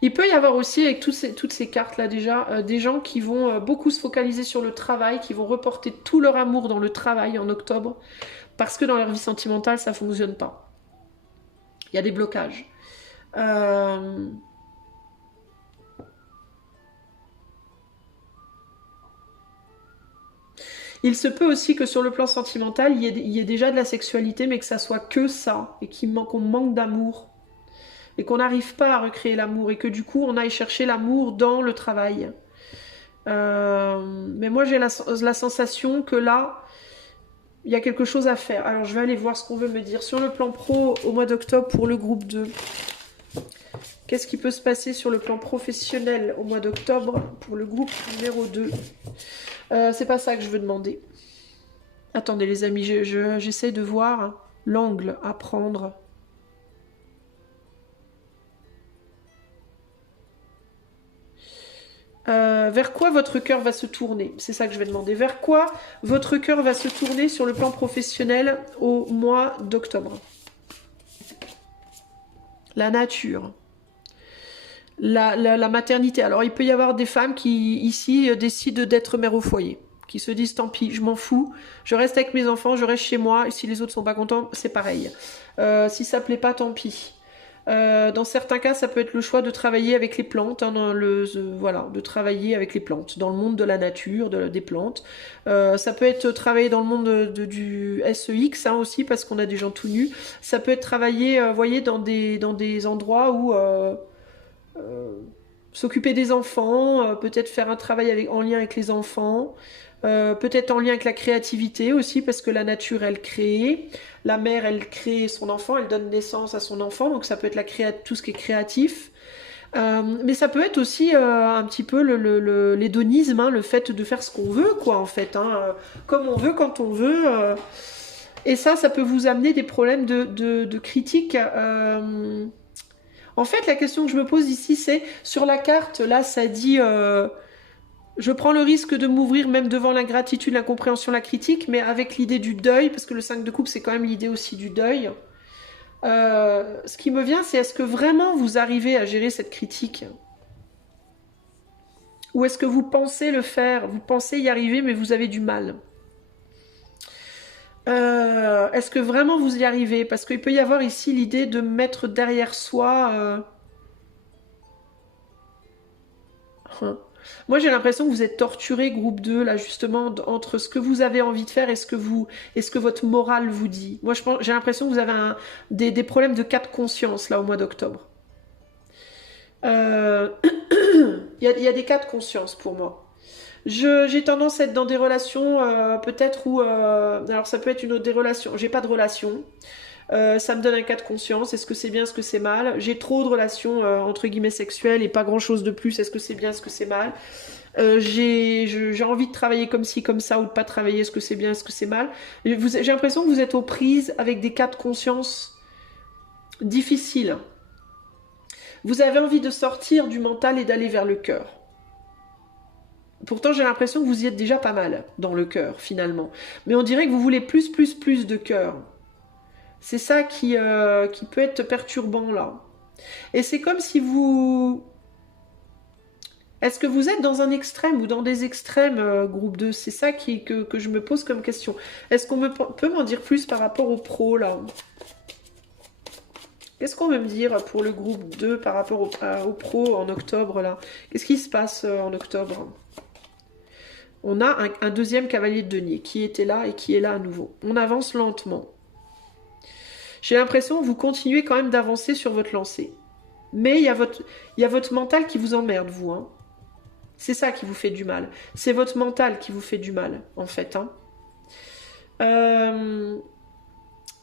Il peut y avoir aussi, avec toutes ces cartes-là déjà, des gens qui vont beaucoup se focaliser sur le travail, qui vont reporter tout leur amour dans le travail en octobre, parce que dans leur vie sentimentale, ça ne fonctionne pas. Il y a des blocages. Il se peut aussi que sur le plan sentimental, il y ait déjà de la sexualité, mais que ça soit que ça, et qu'on manque d'amour, et qu'on n'arrive pas à recréer l'amour, et que du coup, on aille chercher l'amour dans le travail. Mais moi, j'ai la sensation que là, il y a quelque chose à faire. Alors, je vais aller voir ce qu'on veut me dire. Sur le plan pro, au mois d'octobre, pour le groupe 2, qu'est-ce qui peut se passer sur le plan professionnel au mois d'octobre pour le groupe numéro 2? C'est pas ça que je veux demander. Attendez les amis, j'essaie de voir l'angle à prendre. Vers quoi votre cœur va se tourner? C'est ça que je vais demander. Vers quoi votre cœur va se tourner sur le plan professionnel au mois d'octobre? La nature. La maternité. Alors, il peut y avoir des femmes qui, ici, décident d'être mère au foyer. Qui se disent, tant pis, je m'en fous. Je reste avec mes enfants, je reste chez moi. Et si les autres sont pas contents, c'est pareil. Si ça plaît pas, tant pis. Dans certains cas, ça peut être le choix de travailler avec les plantes, hein, voilà, de travailler avec les plantes, dans le monde de la nature, des plantes. Ça peut être travailler dans le monde du SEX hein, aussi, parce qu'on a des gens tout nus. Ça peut être travailler, vous voyez, dans des endroits où s'occuper des enfants, peut-être faire un travail en lien avec les enfants. Peut-être en lien avec la créativité aussi, parce que la nature, elle crée. La mère, elle crée son enfant, elle donne naissance à son enfant, donc ça peut être tout ce qui est créatif. Mais ça peut être aussi un petit peu l'hédonisme, hein, le fait de faire ce qu'on veut, quoi, en fait. Hein, comme on veut, quand on veut. Et ça peut vous amener des problèmes de critique. En fait, la question que je me pose ici, c'est, sur la carte, là, ça dit... je prends le risque de m'ouvrir même devant l'ingratitude, l'incompréhension, la critique, mais avec l'idée du deuil, parce que le 5 de coupe, c'est quand même l'idée aussi du deuil. Ce qui me vient, c'est est-ce que vraiment vous arrivez à gérer cette critique? Ou est-ce que vous pensez le faire? Vous pensez y arriver, mais vous avez du mal? Est-ce que vraiment vous y arrivez? Parce qu'il peut y avoir ici l'idée de mettre derrière soi... Moi, j'ai l'impression que vous êtes torturé, groupe 2, là, justement, entre ce que vous avez envie de faire et ce que votre morale vous dit. Moi, j'ai l'impression que vous avez des problèmes de cas de conscience, là, au mois d'octobre. Il y a des cas de conscience pour moi. J'ai tendance à être dans des relations, peut-être où... alors, ça peut être des relations... J'ai pas de relation. Ça me donne un cas de conscience. Est-ce que c'est bien, est-ce que c'est mal? J'ai trop de relations entre guillemets sexuelles et pas grand chose de plus. Est-ce que c'est bien, est-ce que c'est mal? J'ai envie de travailler comme ci, comme ça, ou de pas travailler. Est-ce que c'est bien, est-ce que c'est mal? J'ai l'impression que vous êtes aux prises avec des cas de conscience difficiles. Vous avez envie de sortir du mental et d'aller vers le cœur. Pourtant, j'ai l'impression que vous y êtes déjà pas mal dans le cœur, finalement. Mais on dirait que vous voulez plus de cœur. C'est ça qui peut être perturbant, là. Et c'est comme si vous... Est-ce que vous êtes dans un extrême ou dans des extrêmes, groupe 2? C'est ça que je me pose comme question. Est-ce qu'on peut m'en dire plus par rapport au pro, là? Qu'est-ce qu'on veut me dire pour le groupe 2 par rapport au pro en octobre, là? Qu'est-ce qui se passe en octobre? On a un deuxième cavalier de denier qui était là et qui est là à nouveau. On avance lentement. J'ai l'impression que vous continuez quand même d'avancer sur votre lancée. Mais il y a votre mental qui vous emmerde, vous. Hein. C'est ça qui vous fait du mal. C'est votre mental qui vous fait du mal, en fait. Hein.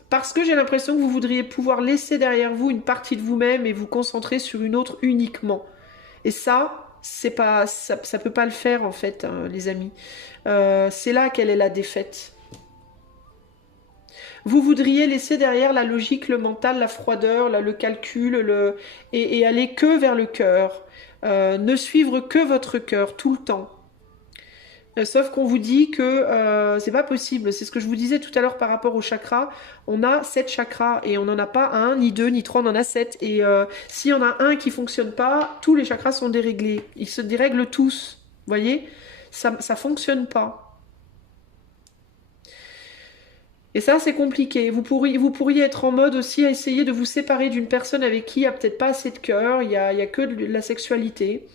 Parce que j'ai l'impression que vous voudriez pouvoir laisser derrière vous une partie de vous-même et vous concentrer sur une autre uniquement. Et ça, ça peut pas le faire, en fait, hein, les amis. C'est là qu'elle est la défaite. Vous voudriez laisser derrière la logique, le mental, la froideur, le calcul, et aller que vers le cœur. Ne suivre que votre cœur tout le temps. Sauf qu'on vous dit que c'est pas possible. C'est ce que je vous disais tout à l'heure par rapport aux chakras. On a 7 chakras et on n'en a pas un, ni deux, ni trois, on en a 7. Et s'il y en a un qui fonctionne pas, tous les chakras sont déréglés. Ils se dérèglent tous. Vous voyez? Ça fonctionne pas. Et ça, c'est compliqué. Vous pourriez être en mode aussi à essayer de vous séparer d'une personne avec qui il n'y a peut-être pas assez de cœur, il y a que de la sexualité.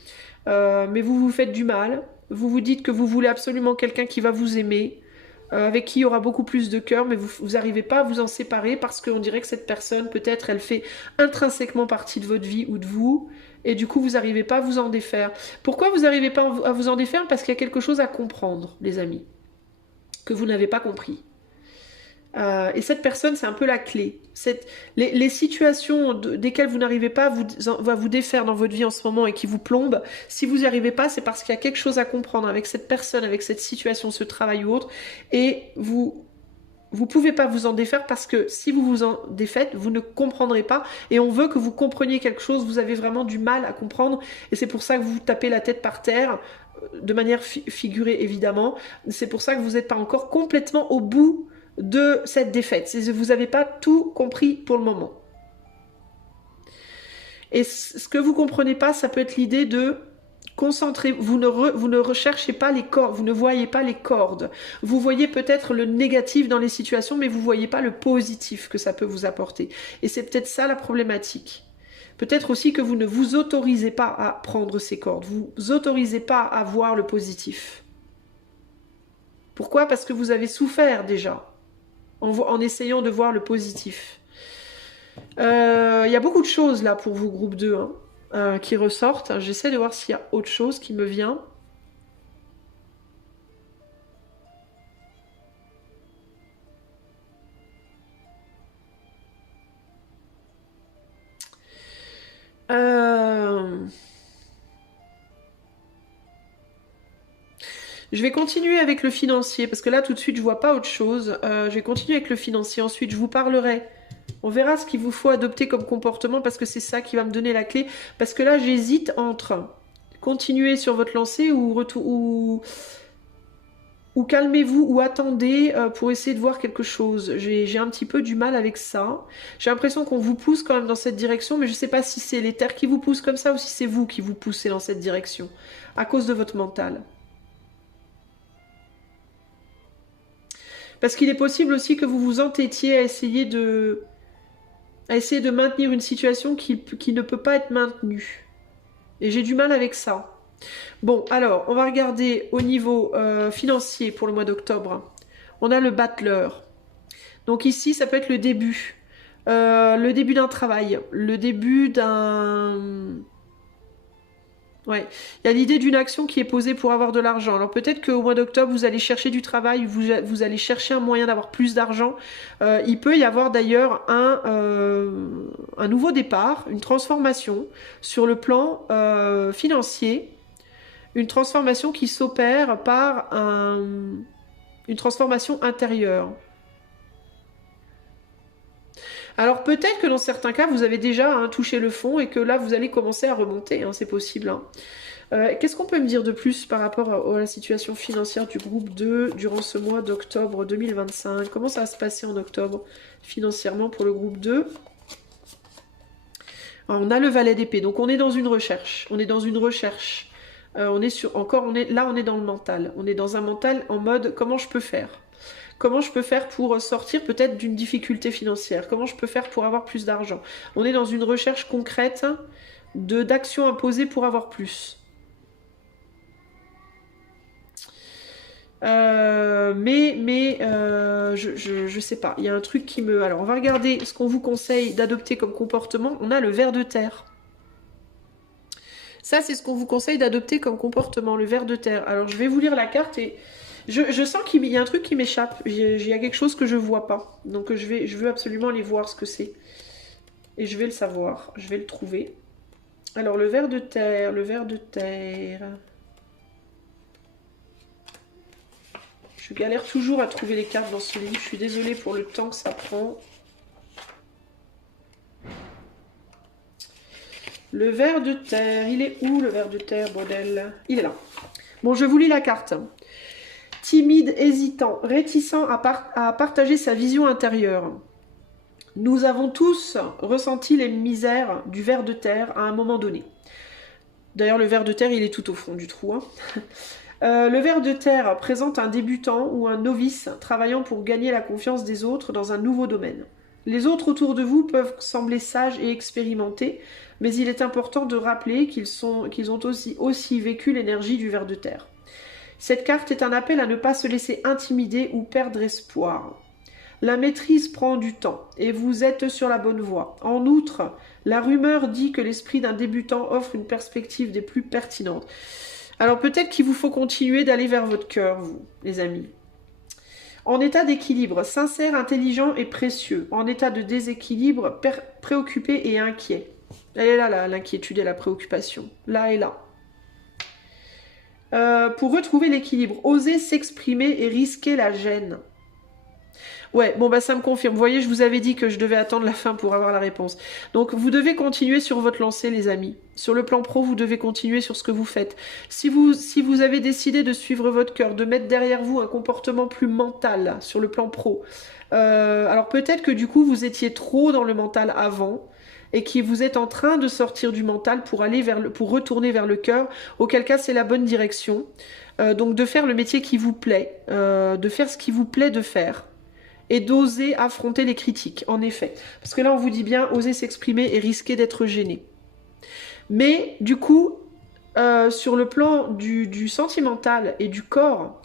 Mais vous vous faites du mal. Vous vous dites que vous voulez absolument quelqu'un qui va vous aimer, avec qui il y aura beaucoup plus de cœur, mais vous n'arrivez pas à vous en séparer parce qu'on dirait que cette personne, peut-être, elle fait intrinsèquement partie de votre vie ou de vous, et du coup, vous n'arrivez pas à vous en défaire. Pourquoi vous n'arrivez pas à vous en défaire? Parce qu'il y a quelque chose à comprendre, les amis, que vous n'avez pas compris. Et cette personne, c'est un peu la clé. Les situations desquelles vous n'arrivez pas à vous défaire dans votre vie en ce moment et qui vous plombent, si vous n'y arrivez pas, c'est parce qu'il y a quelque chose à comprendre avec cette personne, avec cette situation, ce travail ou autre, et vous pouvez pas vous en défaire parce que si vous vous en défaites, vous ne comprendrez pas, et on veut que vous compreniez quelque chose, vous avez vraiment du mal à comprendre, et c'est pour ça que vous vous tapez la tête par terre, de manière figurée évidemment, c'est pour ça que vous n'êtes pas encore complètement au bout de cette défaite. Vous n'avez pas tout compris pour le moment. Et ce que vous comprenez pas, ça peut être l'idée de concentrer. Vous ne recherchez pas les cordes, vous ne voyez pas les cordes. Vous voyez peut-être le négatif dans les situations, mais vous voyez pas le positif que ça peut vous apporter. Et c'est peut-être ça la problématique. Peut-être aussi que vous ne vous autorisez pas à prendre ces cordes. Vous autorisez pas à voir le positif. Pourquoi? Parce que vous avez souffert déjà en essayant de voir le positif. Il y a beaucoup de choses là pour vous, groupe 2, qui ressortent. J'essaie de voir s'il y a autre chose qui me vient. Je vais continuer avec le financier, parce que là, tout de suite, je vois pas autre chose. Je vais continuer avec le financier. Ensuite, je vous parlerai. On verra ce qu'il vous faut adopter comme comportement, parce que c'est ça qui va me donner la clé. Parce que là, j'hésite entre continuer sur votre lancée ou calmez-vous, ou attendez pour essayer de voir quelque chose. J'ai un petit peu du mal avec ça. J'ai l'impression qu'on vous pousse quand même dans cette direction, mais je sais pas si c'est les terres qui vous poussent comme ça, ou si c'est vous qui vous poussez dans cette direction, à cause de votre mental. Parce qu'il est possible aussi que vous vous entêtiez à essayer de maintenir une situation qui ne peut pas être maintenue. Et j'ai du mal avec ça. Bon, alors, on va regarder au niveau financier pour le mois d'octobre. On a le battleur. Donc ici, ça peut être le début. Le début d'un travail. Le début d'un... Ouais, il y a l'idée d'une action qui est posée pour avoir de l'argent. Alors peut-être qu'au mois d'octobre, vous allez chercher du travail, vous allez chercher un moyen d'avoir plus d'argent. Il peut y avoir d'ailleurs un nouveau départ, une transformation sur le plan financier, une transformation qui s'opère par une transformation intérieure. Alors peut-être que dans certains cas, vous avez déjà touché le fond et que là, vous allez commencer à remonter, c'est possible. Qu'est-ce qu'on peut me dire de plus par rapport à la situation financière du groupe 2 durant ce mois d'octobre 2025? Comment ça va se passer en octobre financièrement pour le groupe 2? Alors, on a le valet d'épée, donc on est dans une recherche. On est dans une recherche. On est dans le mental. On est dans un mental en mode comment je peux faire? Comment je peux faire pour sortir peut-être d'une difficulté financière? Comment je peux faire pour avoir plus d'argent? On est dans une recherche concrète d'actions imposées pour avoir plus. Je sais pas. Il y a un truc qui me... Alors, on va regarder ce qu'on vous conseille d'adopter comme comportement. On a le ver de terre. Ça, c'est ce qu'on vous conseille d'adopter comme comportement, le ver de terre. Alors, je vais vous lire la carte et... Je sens qu'il y a un truc qui m'échappe. Il y a quelque chose que je vois pas. Donc je veux absolument aller voir ce que c'est. Et je vais le savoir. Je vais le trouver. Alors le ver de terre, le ver de terre. Je galère toujours à trouver les cartes dans ce livre. Je suis désolée pour le temps que ça prend. Le ver de terre, il est où le ver de terre, bordel? Il est là. Bon, je vous lis la carte. Timide, hésitant, réticent à partager sa vision intérieure. Nous avons tous ressenti les misères du ver de terre à un moment donné. D'ailleurs, le ver de terre, il est tout au fond du trou. Hein. Le ver de terre présente un débutant ou un novice travaillant pour gagner la confiance des autres dans un nouveau domaine. Les autres autour de vous peuvent sembler sages et expérimentés, mais il est important de rappeler qu'ils ont aussi vécu l'énergie du ver de terre. Cette carte est un appel à ne pas se laisser intimider ou perdre espoir. La maîtrise prend du temps et vous êtes sur la bonne voie. En outre, la rumeur dit que l'esprit d'un débutant offre une perspective des plus pertinentes. Alors peut-être qu'il vous faut continuer d'aller vers votre cœur, vous, les amis. En état d'équilibre, sincère, intelligent et précieux. En état de déséquilibre, préoccupé et inquiet. Elle est là, l'inquiétude et la préoccupation. Là et là. Pour retrouver l'équilibre, oser s'exprimer et risquer la gêne. Ouais, bon bah ça me confirme. Vous voyez, je vous avais dit que je devais attendre la fin pour avoir la réponse. Donc vous devez continuer sur votre lancée, les amis. Sur le plan pro, vous devez continuer sur ce que vous faites. Si vous avez décidé de suivre votre cœur, de mettre derrière vous un comportement plus mental sur le plan pro, alors peut-être que du coup vous étiez trop dans le mental avant et que vous êtes en train de sortir du mental pour aller pour retourner vers le cœur, auquel cas c'est la bonne direction. Donc de faire le métier qui vous plaît, de faire ce qui vous plaît de faire. Et d'oser affronter les critiques, en effet. Parce que là, on vous dit bien, oser s'exprimer et risquer d'être gêné. Mais, du coup, sur le plan du sentimental et du corps,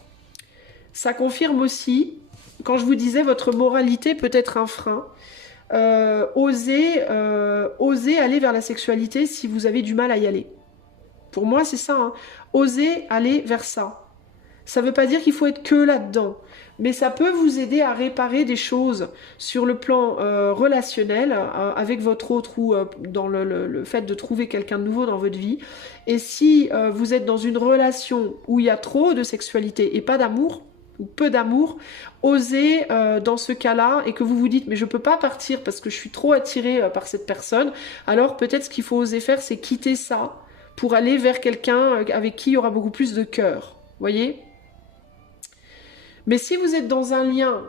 ça confirme aussi, quand je vous disais, votre moralité peut être un frein. Osez aller vers la sexualité si vous avez du mal à y aller. Pour moi, c'est ça. Hein. Osez aller vers ça. Ça ne veut pas dire qu'il faut être que là-dedans. Mais ça peut vous aider à réparer des choses sur le plan relationnel avec votre autre ou dans le fait de trouver quelqu'un de nouveau dans votre vie. Et si vous êtes dans une relation où il y a trop de sexualité et pas d'amour, ou peu d'amour, osez dans ce cas-là et que vous vous dites mais je peux pas partir parce que je suis trop attirée par cette personne, alors peut-être ce qu'il faut oser faire c'est quitter ça pour aller vers quelqu'un avec qui il y aura beaucoup plus de cœur. Voyez ? Mais si vous êtes dans un lien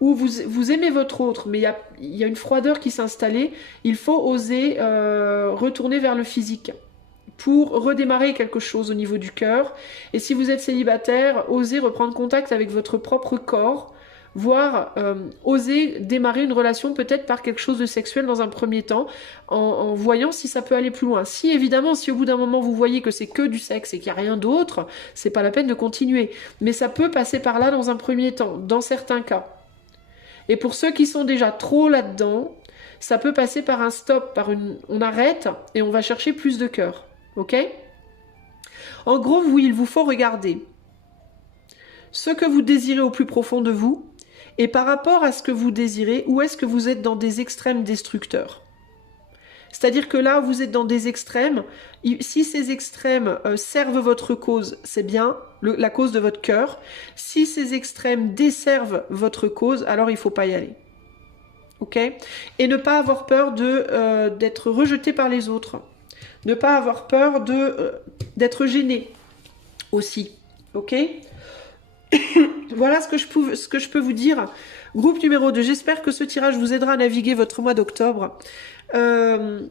où vous aimez votre autre, mais il y a une froideur qui s'est installée, il faut oser retourner vers le physique pour redémarrer quelque chose au niveau du cœur. Et si vous êtes célibataire, osez reprendre contact avec votre propre corps, voire oser démarrer une relation peut-être par quelque chose de sexuel dans un premier temps, en voyant si ça peut aller plus loin. Si évidemment, si au bout d'un moment vous voyez que c'est que du sexe et qu'il n'y a rien d'autre, c'est pas la peine de continuer. Mais ça peut passer par là dans un premier temps, dans certains cas. Et pour ceux qui sont déjà trop là-dedans, ça peut passer par un stop, on arrête et on va chercher plus de cœur. Ok ? En gros, oui, il vous faut regarder ce que vous désirez au plus profond de vous, et par rapport à ce que vous désirez, où est-ce que vous êtes dans des extrêmes destructeurs? C'est-à-dire que là, vous êtes dans des extrêmes. Si ces extrêmes servent votre cause, c'est bien, la cause de votre cœur. Si ces extrêmes desservent votre cause, alors il ne faut pas y aller. Ok? Et ne pas avoir peur d'être rejeté par les autres. Ne pas avoir peur d'être gêné aussi. Ok? Voilà ce que je peux vous dire. Groupe numéro 2, j'espère que ce tirage vous aidera à naviguer votre mois d'octobre.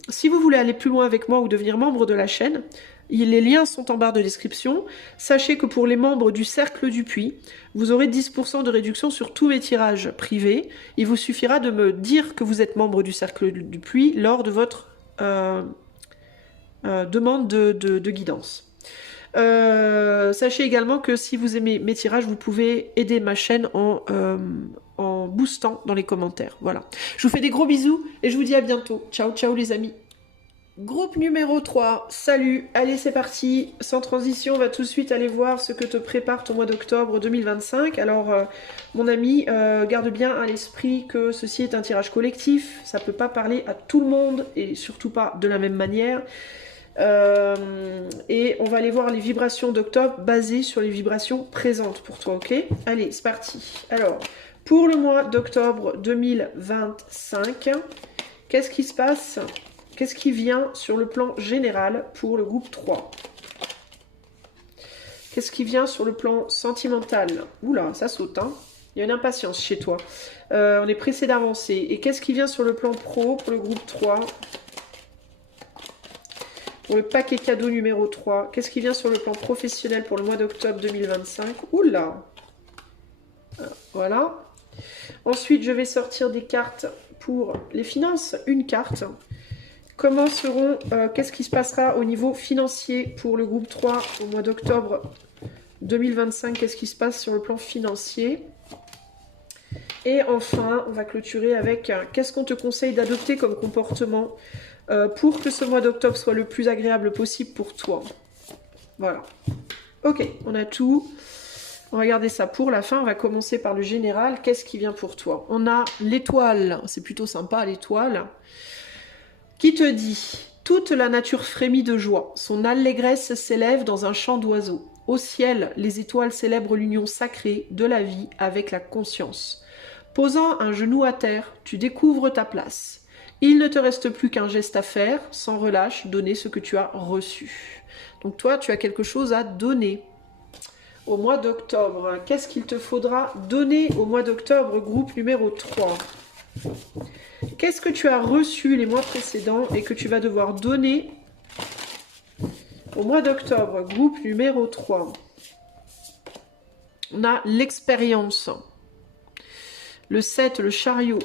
Si vous voulez aller plus loin avec moi ou devenir membre de la chaîne, les liens sont en barre de description. Sachez que pour les membres du Cercle du Puits, vous aurez 10% de réduction sur tous mes tirages privés. Il vous suffira de me dire que vous êtes membre du Cercle du Puits lors de votre demande de guidance. Sachez également que si vous aimez mes tirages, vous pouvez aider ma chaîne en boostant dans les commentaires. Voilà. Je vous fais des gros bisous et je vous dis à bientôt. Ciao, ciao les amis. Groupe numéro 3, salut. Allez, c'est parti. Sans transition, on va tout de suite aller voir ce que te prépare ton mois d'octobre 2025. Alors, mon ami, garde bien à l'esprit que ceci est un tirage collectif. Ça ne peut pas parler à tout le monde et surtout pas de la même manière. Et on va aller voir les vibrations d'octobre basées sur les vibrations présentes pour toi, ok? Allez, c'est parti. Alors, pour le mois d'octobre 2025, qu'est-ce qui se passe? Qu'est-ce qui vient sur le plan général pour le groupe 3? Qu'est-ce qui vient sur le plan sentimental? Oula, ça saute, hein. Il y a une impatience chez toi. On est pressé d'avancer. Et qu'est-ce qui vient sur le plan pro pour le groupe 3? Pour le paquet cadeau numéro 3. Qu'est-ce qui vient sur le plan professionnel pour le mois d'octobre 2025? Oula! Voilà. Ensuite, je vais sortir des cartes pour les finances. Une carte. Comment seront... qu'est-ce qui se passera au niveau financier pour le groupe 3 au mois d'octobre 2025? Qu'est-ce qui se passe sur le plan financier? Et enfin, on va clôturer avec qu'est-ce qu'on te conseille d'adopter comme comportement pour que ce mois d'octobre soit le plus agréable possible pour toi. Voilà. Ok, on a tout. On va garder ça pour la fin. On va commencer par le général. Qu'est-ce qui vient pour toi? On a l'étoile. C'est plutôt sympa, l'étoile. Qui te dit: toute la nature frémit de joie. Son allégresse s'élève dans un chant d'oiseaux. Au ciel, les étoiles célèbrent l'union sacrée de la vie avec la conscience. Posant un genou à terre, tu découvres ta place. Il ne te reste plus qu'un geste à faire, sans relâche, donner ce que tu as reçu. Donc toi, tu as quelque chose à donner. Au mois d'octobre, qu'est-ce qu'il te faudra donner au mois d'octobre, groupe numéro 3? Qu'est-ce que tu as reçu les mois précédents et que tu vas devoir donner au mois d'octobre, groupe numéro 3? On a l'expérience. Le 7, le chariot.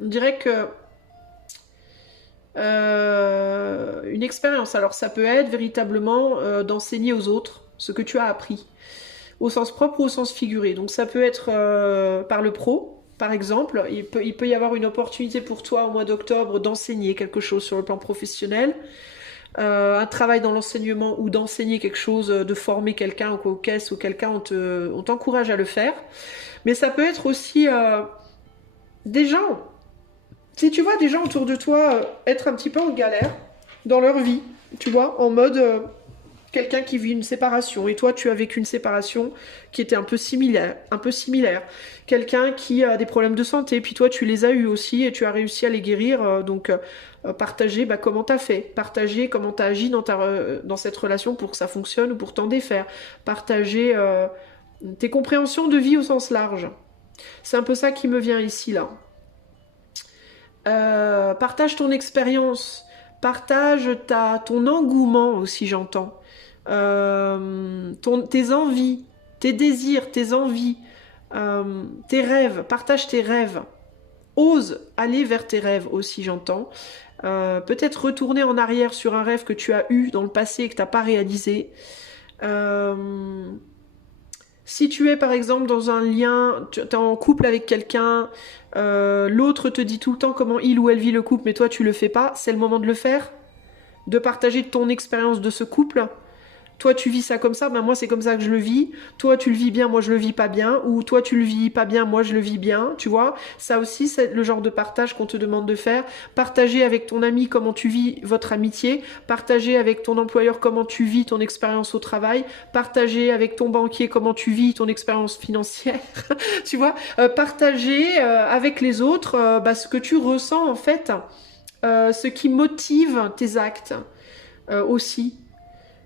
On dirait que une expérience, alors ça peut être véritablement d'enseigner aux autres ce que tu as appris, au sens propre ou au sens figuré. Donc ça peut être par le pro, par exemple. Il peut y avoir une opportunité pour toi au mois d'octobre d'enseigner quelque chose sur le plan professionnel, un travail dans l'enseignement ou d'enseigner quelque chose, de former quelqu'un ou quelqu'un, on t'encourage à le faire. Mais ça peut être aussi des gens. Si tu vois des gens autour de toi être un petit peu en galère dans leur vie, tu vois, en mode quelqu'un qui vit une séparation, et toi tu as vécu une séparation qui était un peu similaire. Quelqu'un qui a des problèmes de santé, puis toi tu les as eus aussi et tu as réussi à les guérir, donc partager comment t'as fait, partager comment t'as agi dans cette relation pour que ça fonctionne ou pour t'en défaire, partager tes compréhensions de vie au sens large. C'est un peu ça qui me vient ici, là. Partage ton expérience, partage ton engouement aussi, j'entends. Tes envies, tes désirs, tes envies, tes rêves, partage tes rêves. Ose aller vers tes rêves aussi, j'entends. Peut-être retourner en arrière sur un rêve que tu as eu dans le passé et que tu n'as pas réalisé. Si tu es par exemple dans un lien, tu es en couple avec quelqu'un, l'autre te dit tout le temps comment il ou elle vit le couple, mais toi tu le fais pas, c'est le moment de le faire, de partager ton expérience de ce couple. Toi tu vis ça comme ça, ben moi c'est comme ça que je le vis. Toi tu le vis bien, moi je le vis pas bien. Ou toi tu le vis pas bien, moi je le vis bien. Tu vois, ça aussi c'est le genre de partage qu'on te demande de faire. Partager avec ton ami comment tu vis votre amitié. Partager avec ton employeur comment tu vis ton expérience au travail. Partager avec ton banquier comment tu vis ton expérience financière. Tu vois, partager avec les autres ce que tu ressens en fait, ce qui motive tes actes aussi.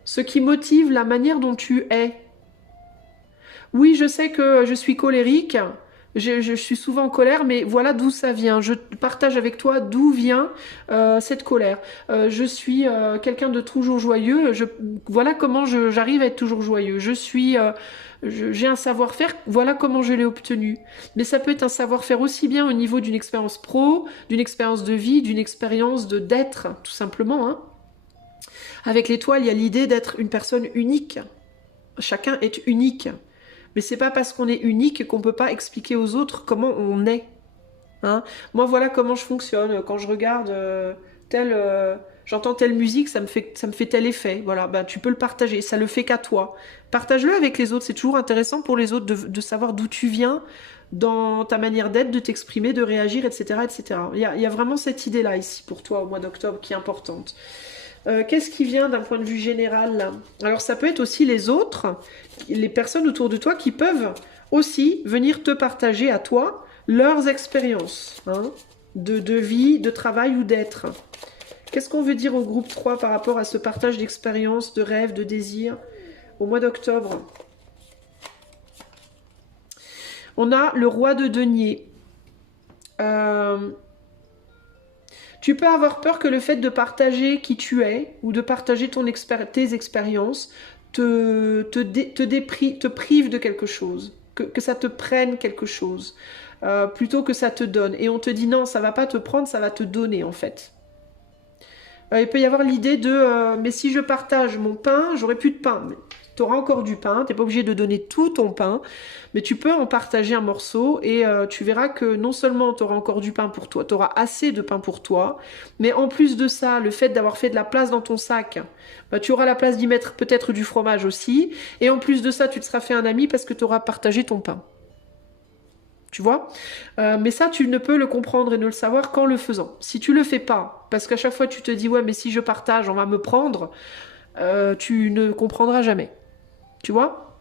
Ce qui motive la manière dont tu es. Oui, je sais que je suis colérique, je suis souvent en colère, mais voilà d'où ça vient. Je partage avec toi d'où vient cette colère. Je suis quelqu'un de toujours joyeux. Voilà comment j'arrive à être toujours joyeux. J'ai un savoir-faire, voilà comment je l'ai obtenu. Mais ça peut être un savoir-faire aussi bien au niveau d'une expérience pro, d'une expérience de vie, d'une expérience d'être, tout simplement, hein. Avec l'étoile, il y a l'idée d'être une personne unique. Chacun est unique. Mais c'est pas parce qu'on est unique qu'on peut pas expliquer aux autres comment on est. Hein? Moi, voilà comment je fonctionne. Quand je regarde j'entends telle musique, ça me fait tel effet. Voilà, tu peux le partager. Ça le fait qu'à toi. Partage-le avec les autres. C'est toujours intéressant pour les autres de savoir d'où tu viens, dans ta manière d'être, de t'exprimer, de réagir, etc., etc. Il y a vraiment cette idée-là ici pour toi au mois d'octobre qui est importante. Qu'est-ce qui vient d'un point de vue général là? Alors ça peut être aussi les autres, les personnes autour de toi qui peuvent aussi venir te partager à toi leurs expériences, hein, de vie, de travail ou d'être. Qu'est-ce qu'on veut dire au groupe 3 par rapport à ce partage d'expériences, de rêves, de désirs au mois d'octobre? On a le roi de denier. Tu peux avoir peur que le fait de partager qui tu es ou de partager tes expériences te prive de quelque chose, que ça te prenne quelque chose, plutôt que ça te donne. Et on te dit non, ça va pas te prendre, ça va te donner en fait. Il peut y avoir l'idée de mais si je partage mon pain, j'aurai plus de pain. Tu auras encore du pain, tu n'es pas obligé de donner tout ton pain, mais tu peux en partager un morceau et tu verras que non seulement tu auras encore du pain pour toi, tu auras assez de pain pour toi, mais en plus de ça, le fait d'avoir fait de la place dans ton sac, bah, tu auras la place d'y mettre peut-être du fromage aussi, et en plus de ça, tu te seras fait un ami parce que tu auras partagé ton pain. Tu vois, mais ça, tu ne peux le comprendre et ne le savoir qu'en le faisant. Si tu le fais pas, parce qu'à chaque fois tu te dis ouais, mais si je partage, on va me prendre, tu ne comprendras jamais. Tu vois?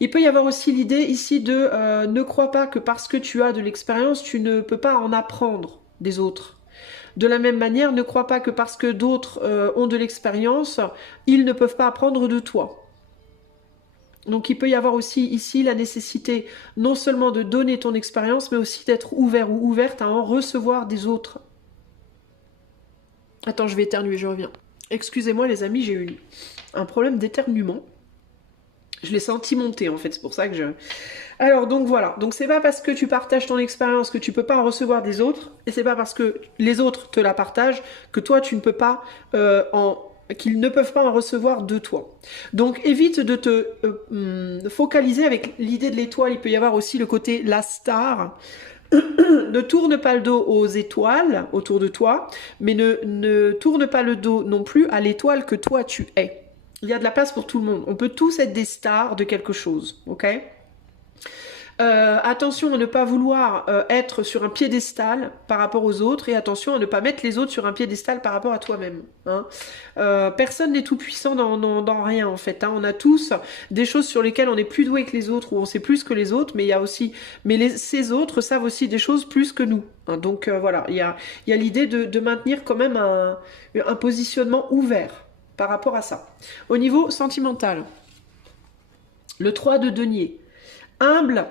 Il peut y avoir aussi l'idée ici de ne crois pas que parce que tu as de l'expérience, tu ne peux pas en apprendre des autres. De la même manière, ne crois pas que parce que d'autres ont de l'expérience, ils ne peuvent pas apprendre de toi. Donc il peut y avoir aussi ici la nécessité non seulement de donner ton expérience, mais aussi d'être ouvert ou ouverte à en recevoir des autres. Attends, je vais éternuer, je reviens. Excusez-moi les amis, j'ai eu un problème d'éternuement. Je l'ai senti monter en fait, c'est pour ça que je... Alors donc voilà, donc c'est pas parce que tu partages ton expérience que tu peux pas en recevoir des autres, et c'est pas parce que les autres te la partagent que toi tu ne peux pas qu'ils ne peuvent pas en recevoir de toi. Donc évite de te focaliser avec l'idée de l'étoile. Il peut y avoir aussi le côté la star. Ne tourne pas le dos aux étoiles autour de toi, mais ne tourne pas le dos non plus à l'étoile que toi tu es. Il y a de la place pour tout le monde. On peut tous être des stars de quelque chose, ok? Attention à ne pas vouloir être sur un piédestal par rapport aux autres, et attention à ne pas mettre les autres sur un piédestal par rapport à toi-même. Hein. Personne n'est tout puissant dans rien en fait. Hein. On a tous des choses sur lesquelles on est plus doué que les autres, ou on sait plus que les autres, mais il y a aussi, ces autres savent aussi des choses plus que nous. Hein. Donc voilà, il y a l'idée de maintenir quand même un positionnement ouvert par rapport à ça. Au niveau sentimental, le 3 de denier. Humble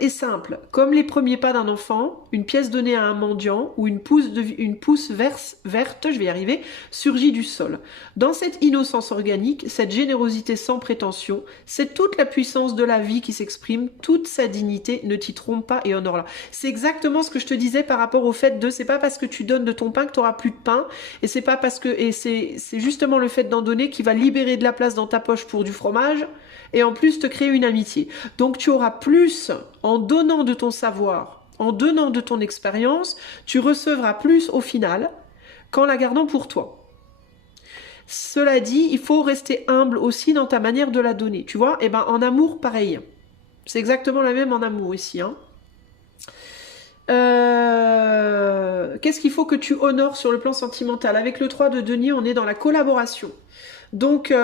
et simple, comme les premiers pas d'un enfant, une pièce donnée à un mendiant ou une pousse verte, je vais y arriver, surgit du sol. Dans cette innocence organique, cette générosité sans prétention, c'est toute la puissance de la vie qui s'exprime, toute sa dignité, ne t'y trompe pas et honore-la. C'est exactement ce que je te disais par rapport au fait de, c'est pas parce que tu donnes de ton pain que tu auras plus de pain, et c'est pas parce que, et c'est justement le fait d'en donner qui va libérer de la place dans ta poche pour du fromage, et en plus te créer une amitié. Donc tu auras plus en donnant de ton savoir, en donnant de ton expérience, tu recevras plus au final qu'en la gardant pour toi. Cela dit, il faut rester humble aussi dans ta manière de la donner. Tu vois, et ben en amour, pareil. C'est exactement la même en amour ici. Hein. Qu'est-ce qu'il faut que tu honores sur le plan sentimental? Avec le 3 de denier, on est dans la collaboration. Donc,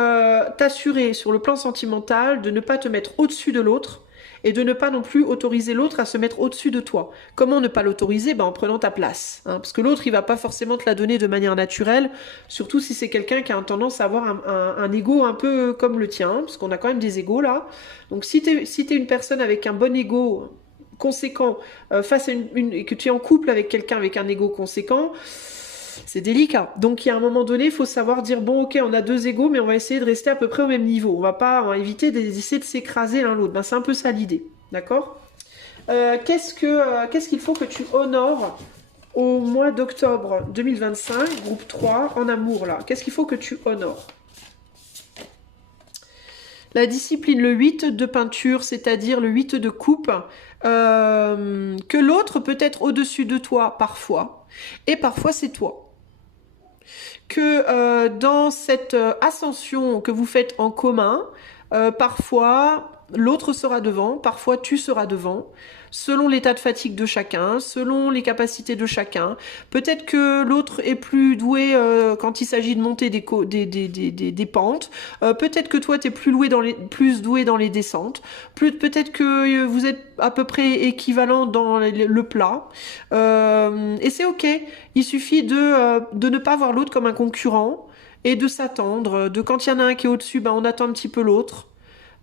t'assurer sur le plan sentimental de ne pas te mettre au-dessus de l'autre et de ne pas non plus autoriser l'autre à se mettre au-dessus de toi. Comment ne pas l'autoriser? Ben, en prenant ta place. Hein, parce que l'autre, il va pas forcément te la donner de manière naturelle, surtout si c'est quelqu'un qui a tendance à avoir un ego un peu comme le tien, parce qu'on a quand même des égos là. Donc, si t'es une personne avec un bon ego conséquent, face à et que tu es en couple avec quelqu'un avec un ego conséquent, c'est délicat. Donc, il y a un moment donné, il faut savoir dire, bon, ok, on a deux égos, mais on va essayer de rester à peu près au même niveau. On va éviter d'essayer de s'écraser l'un l'autre. Ben, c'est un peu ça l'idée. D'accord? Qu'est-ce qu'il faut que tu honores au mois d'octobre 2025, groupe 3, en amour, là? Qu'est-ce qu'il faut que tu honores? La discipline, le 8 de peinture, c'est-à-dire le 8 de coupe, que l'autre peut être au-dessus de toi parfois, et parfois c'est toi. Que dans cette ascension que vous faites en commun, parfois l'autre sera devant, parfois tu seras devant. selon l'état de fatigue de chacun, selon les capacités de chacun. Peut-être que l'autre est plus doué quand il s'agit de monter des pentes. Peut-être que toi, tu es plus doué dans les descentes. Peut-être que vous êtes à peu près équivalent dans le plat. Et c'est ok. Il suffit de ne pas voir l'autre comme un concurrent et de s'attendre. De quand il y en a un qui est au-dessus, ben, on attend un petit peu l'autre.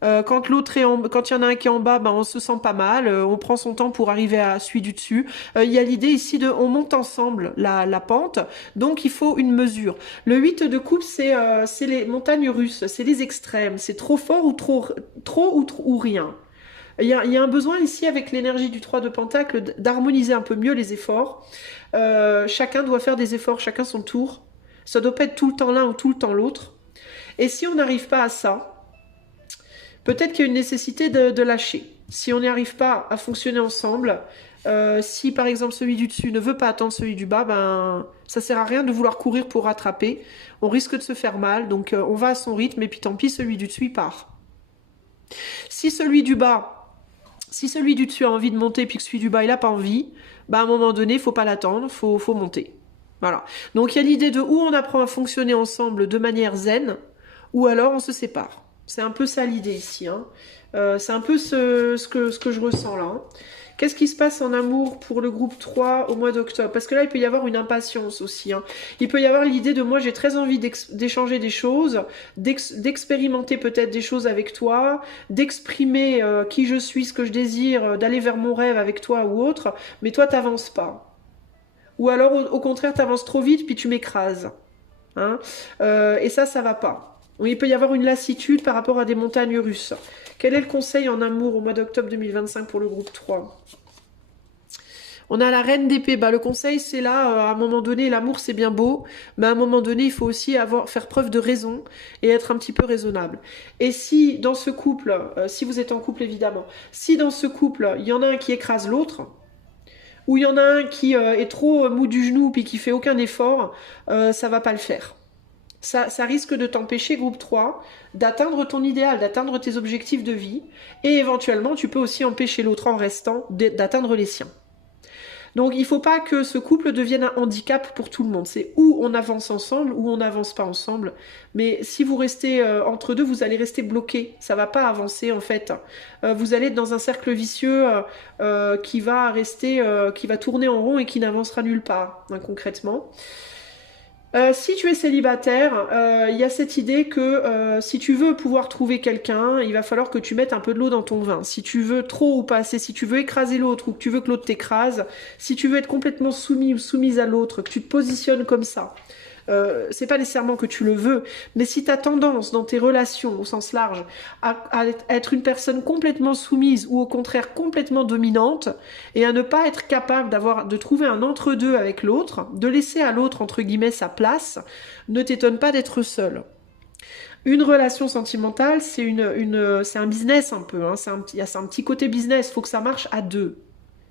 Quand quand il y en a un qui est en bas, ben, on se sent pas mal. On prend son temps pour arriver à celui du dessus. Il y a l'idée ici on monte ensemble la pente. Donc, il faut une mesure. Le 8 de coupe, c'est les montagnes russes. C'est les extrêmes. C'est trop fort ou trop ou rien. Il y a un besoin ici avec l'énergie du 3 de pentacle d'harmoniser un peu mieux les efforts. Chacun doit faire des efforts, chacun son tour. Ça doit pas être tout le temps l'un ou tout le temps l'autre. Et si on n'arrive pas à ça, peut-être qu'il y a une nécessité de lâcher. Si on n'y arrive pas à fonctionner ensemble, si par exemple celui du dessus ne veut pas attendre celui du bas, ben ça sert à rien de vouloir courir pour rattraper. On risque de se faire mal, donc on va à son rythme et puis tant pis, celui du dessus part. Si celui du dessus a envie de monter puis que celui du bas il n'a pas envie, bah à un moment donné, il faut pas l'attendre, faut monter. Voilà. Donc il y a l'idée de où on apprend à fonctionner ensemble de manière zen, ou alors on se sépare. C'est un peu ça l'idée ici. Hein. C'est un peu ce que je ressens là. Hein. Qu'est-ce qui se passe en amour pour le groupe 3 au mois d'octobre? Parce que là, il peut y avoir une impatience aussi. Hein. Il peut y avoir l'idée de moi, j'ai très envie d'échanger des choses, d'expérimenter peut-être des choses avec toi, d'exprimer qui je suis, ce que je désire, d'aller vers mon rêve avec toi ou autre, mais toi, t'avances pas. Ou alors, au contraire, t'avances trop vite, puis tu m'écrases. Hein. Et ça va pas. Il peut y avoir une lassitude par rapport à des montagnes russes. Quel est le conseil en amour au mois d'octobre 2025 pour le groupe 3? On a la reine d'épée. Bah, le conseil, c'est là, à un moment donné, l'amour, c'est bien beau, mais à un moment donné, il faut aussi faire preuve de raison et être un petit peu raisonnable. Et si, dans ce couple, si vous êtes en couple, évidemment, si dans ce couple, il y en a un qui écrase l'autre, ou il y en a un qui est trop mou du genou puis qui fait aucun effort, ça va pas le faire. Ça risque de t'empêcher, groupe 3, d'atteindre ton idéal, d'atteindre tes objectifs de vie. Et éventuellement, tu peux aussi empêcher l'autre en restant d'atteindre les siens. Donc, il ne faut pas que ce couple devienne un handicap pour tout le monde. C'est où on avance ensemble, ou on n'avance pas ensemble. Mais si vous restez entre deux, vous allez rester bloqué. Ça ne va pas avancer, en fait. Vous allez être dans un cercle vicieux qui va tourner en rond et qui n'avancera nulle part, hein, concrètement. Si tu es célibataire, il y a cette idée que si tu veux pouvoir trouver quelqu'un, il va falloir que tu mettes un peu de l'eau dans ton vin. Si tu veux trop ou pas assez, si tu veux écraser l'autre ou que tu veux que l'autre t'écrase, si tu veux être complètement soumis ou soumise à l'autre, que tu te positionnes comme ça, c'est pas nécessairement que tu le veux, mais si tu as tendance dans tes relations au sens large à être une personne complètement soumise ou au contraire complètement dominante et à ne pas être capable de trouver un entre-deux avec l'autre, de laisser à l'autre entre guillemets sa place, ne t'étonne pas d'être seul. Une relation sentimentale, c'est un business un peu, hein, c'est un petit côté business, il faut que ça marche à deux.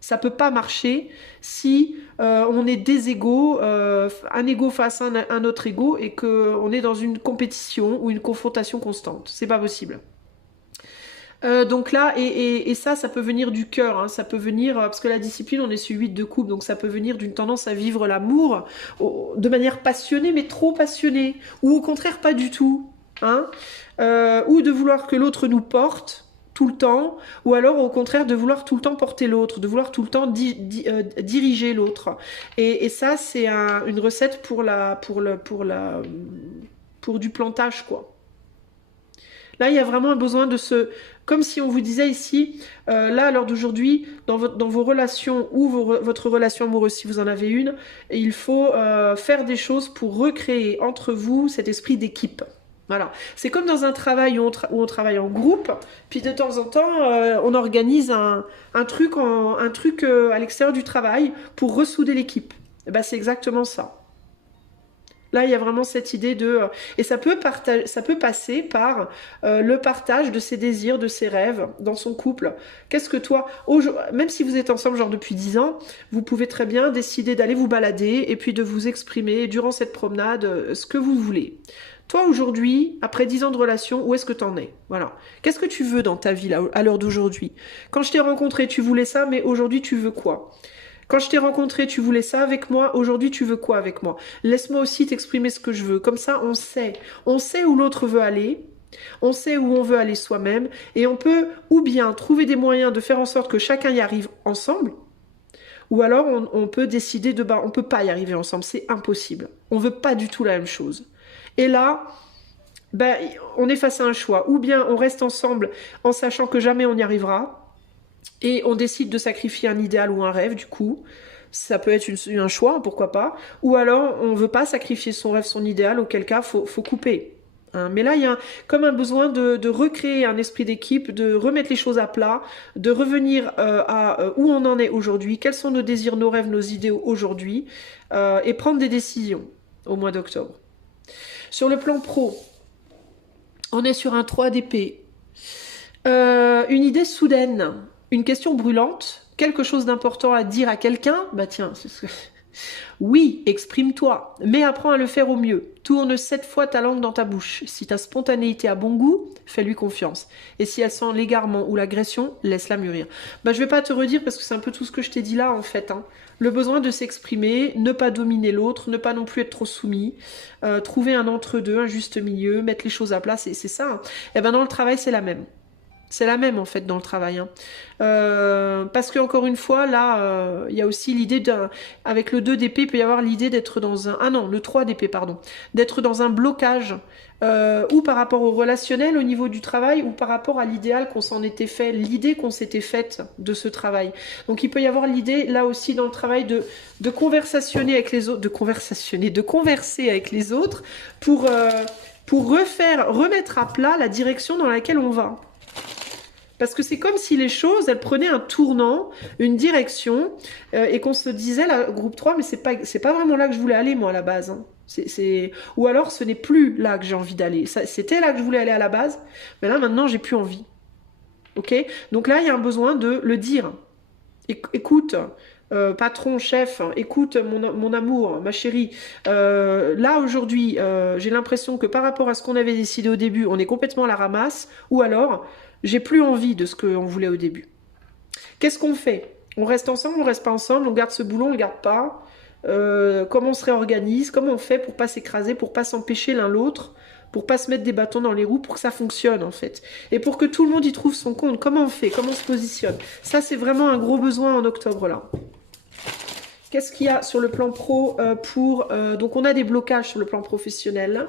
Ça peut pas marcher si on est des égaux, un égo face à un autre égo et qu'on est dans une compétition ou une confrontation constante. C'est pas possible. Donc là, et ça peut venir du cœur, hein, ça peut venir, parce que la discipline, on est sur 8 de coupe, donc ça peut venir d'une tendance à vivre l'amour de manière passionnée, mais trop passionnée, ou au contraire pas du tout, hein, ou de vouloir que l'autre nous porte, tout le temps, ou alors au contraire de vouloir tout le temps porter l'autre, de vouloir tout le temps diriger l'autre. Et ça, c'est une recette pour du plantage, quoi. Là, il y a vraiment un besoin comme si on vous disait ici, là, à l'heure d'aujourd'hui, dans vos relations ou votre relation amoureuse, si vous en avez une, il faut faire des choses pour recréer entre vous cet esprit d'équipe. Voilà. C'est comme dans un travail où on travaille en groupe, puis de temps en temps, on organise un truc à l'extérieur du travail pour ressouder l'équipe. Et ben, c'est exactement ça. Là, il y a vraiment cette idée de... et ça peut passer par le partage de ses désirs, de ses rêves dans son couple. Qu'est-ce que toi... même si vous êtes ensemble genre depuis 10 ans, vous pouvez très bien décider d'aller vous balader et puis de vous exprimer durant cette promenade ce que vous voulez. Toi, aujourd'hui, après 10 ans de relation, où est-ce que t'en es? Voilà. Qu'est-ce que tu veux dans ta vie là, à l'heure d'aujourd'hui? Quand je t'ai rencontré, tu voulais ça, mais aujourd'hui, tu veux quoi? Quand je t'ai rencontré, tu voulais ça avec moi. Aujourd'hui, tu veux quoi avec moi? Laisse-moi aussi t'exprimer ce que je veux. Comme ça, on sait. On sait où l'autre veut aller. On sait où on veut aller soi-même. Et on peut ou bien trouver des moyens de faire en sorte que chacun y arrive ensemble. Ou alors, on peut décider de... on peut pas y arriver ensemble. C'est impossible. On veut pas du tout la même chose. Et là... on est face à un choix. Ou bien on reste ensemble en sachant que jamais on y arrivera. Et on décide de sacrifier un idéal ou un rêve, du coup. Ça peut être un choix, pourquoi pas. Ou alors, on veut pas sacrifier son rêve, son idéal, auquel cas, faut couper. Hein. Mais là, il y a comme un besoin de recréer un esprit d'équipe, de remettre les choses à plat, de revenir à où on en est aujourd'hui, quels sont nos désirs, nos rêves, nos idéaux aujourd'hui, et prendre des décisions au mois d'octobre. Sur le plan pro, on est sur un 3 d'épée. Une idée soudaine. Une question brûlante, quelque chose d'important à dire à quelqu'un, tiens, oui, exprime-toi, mais apprends à le faire au mieux. Tourne 7 fois ta langue dans ta bouche. Si ta spontanéité a bon goût, fais-lui confiance. Et si elle sent l'égarement ou l'agression, laisse-la mûrir. Je vais pas te redire parce que c'est un peu tout ce que je t'ai dit là en fait. Hein. Le besoin de s'exprimer, ne pas dominer l'autre, ne pas non plus être trop soumis, trouver un entre-deux, un juste milieu, mettre les choses à plat, c'est ça. Hein. Et dans le travail, c'est la même. C'est la même en fait dans le travail. Hein. Parce que encore une fois, là, il y a aussi l'idée d'un... Avec le 2 d'épée, il peut y avoir l'idée d'être dans un... Ah non, le 3 d'épée, pardon. D'être dans un blocage. Ou par rapport au relationnel au niveau du travail, ou par rapport à l'idéal qu'on s'en était fait, l'idée qu'on s'était faite de ce travail. Donc il peut y avoir l'idée, là aussi dans le travail, de conversationner avec les autres, de converser avec les autres pour remettre à plat la direction dans laquelle on va. Parce que c'est comme si les choses, elles prenaient un tournant, une direction, et qu'on se disait, là, groupe 3, mais c'est pas vraiment là que je voulais aller, moi, à la base. Hein. Ou alors, ce n'est plus là que j'ai envie d'aller. C'était là que je voulais aller à la base, mais là, maintenant, j'ai plus envie. Ok? Donc là, il y a un besoin de le dire. Écoute, patron, chef, écoute, mon amour, ma chérie, là, aujourd'hui, j'ai l'impression que par rapport à ce qu'on avait décidé au début, on est complètement à la ramasse, ou alors... J'ai plus envie de ce qu'on voulait au début. Qu'est-ce qu'on fait? On reste ensemble, on reste pas ensemble, on garde ce boulot, on le garde pas. Comment on se réorganise? Comment on fait pour pas s'écraser, pour pas s'empêcher l'un l'autre, pour pas se mettre des bâtons dans les roues, pour que ça fonctionne en fait. Et pour que tout le monde y trouve son compte. Comment on fait? Comment on se positionne? Ça, c'est vraiment un gros besoin en octobre là. Qu'est-ce qu'il y a sur le plan pro donc on a des blocages sur le plan professionnel.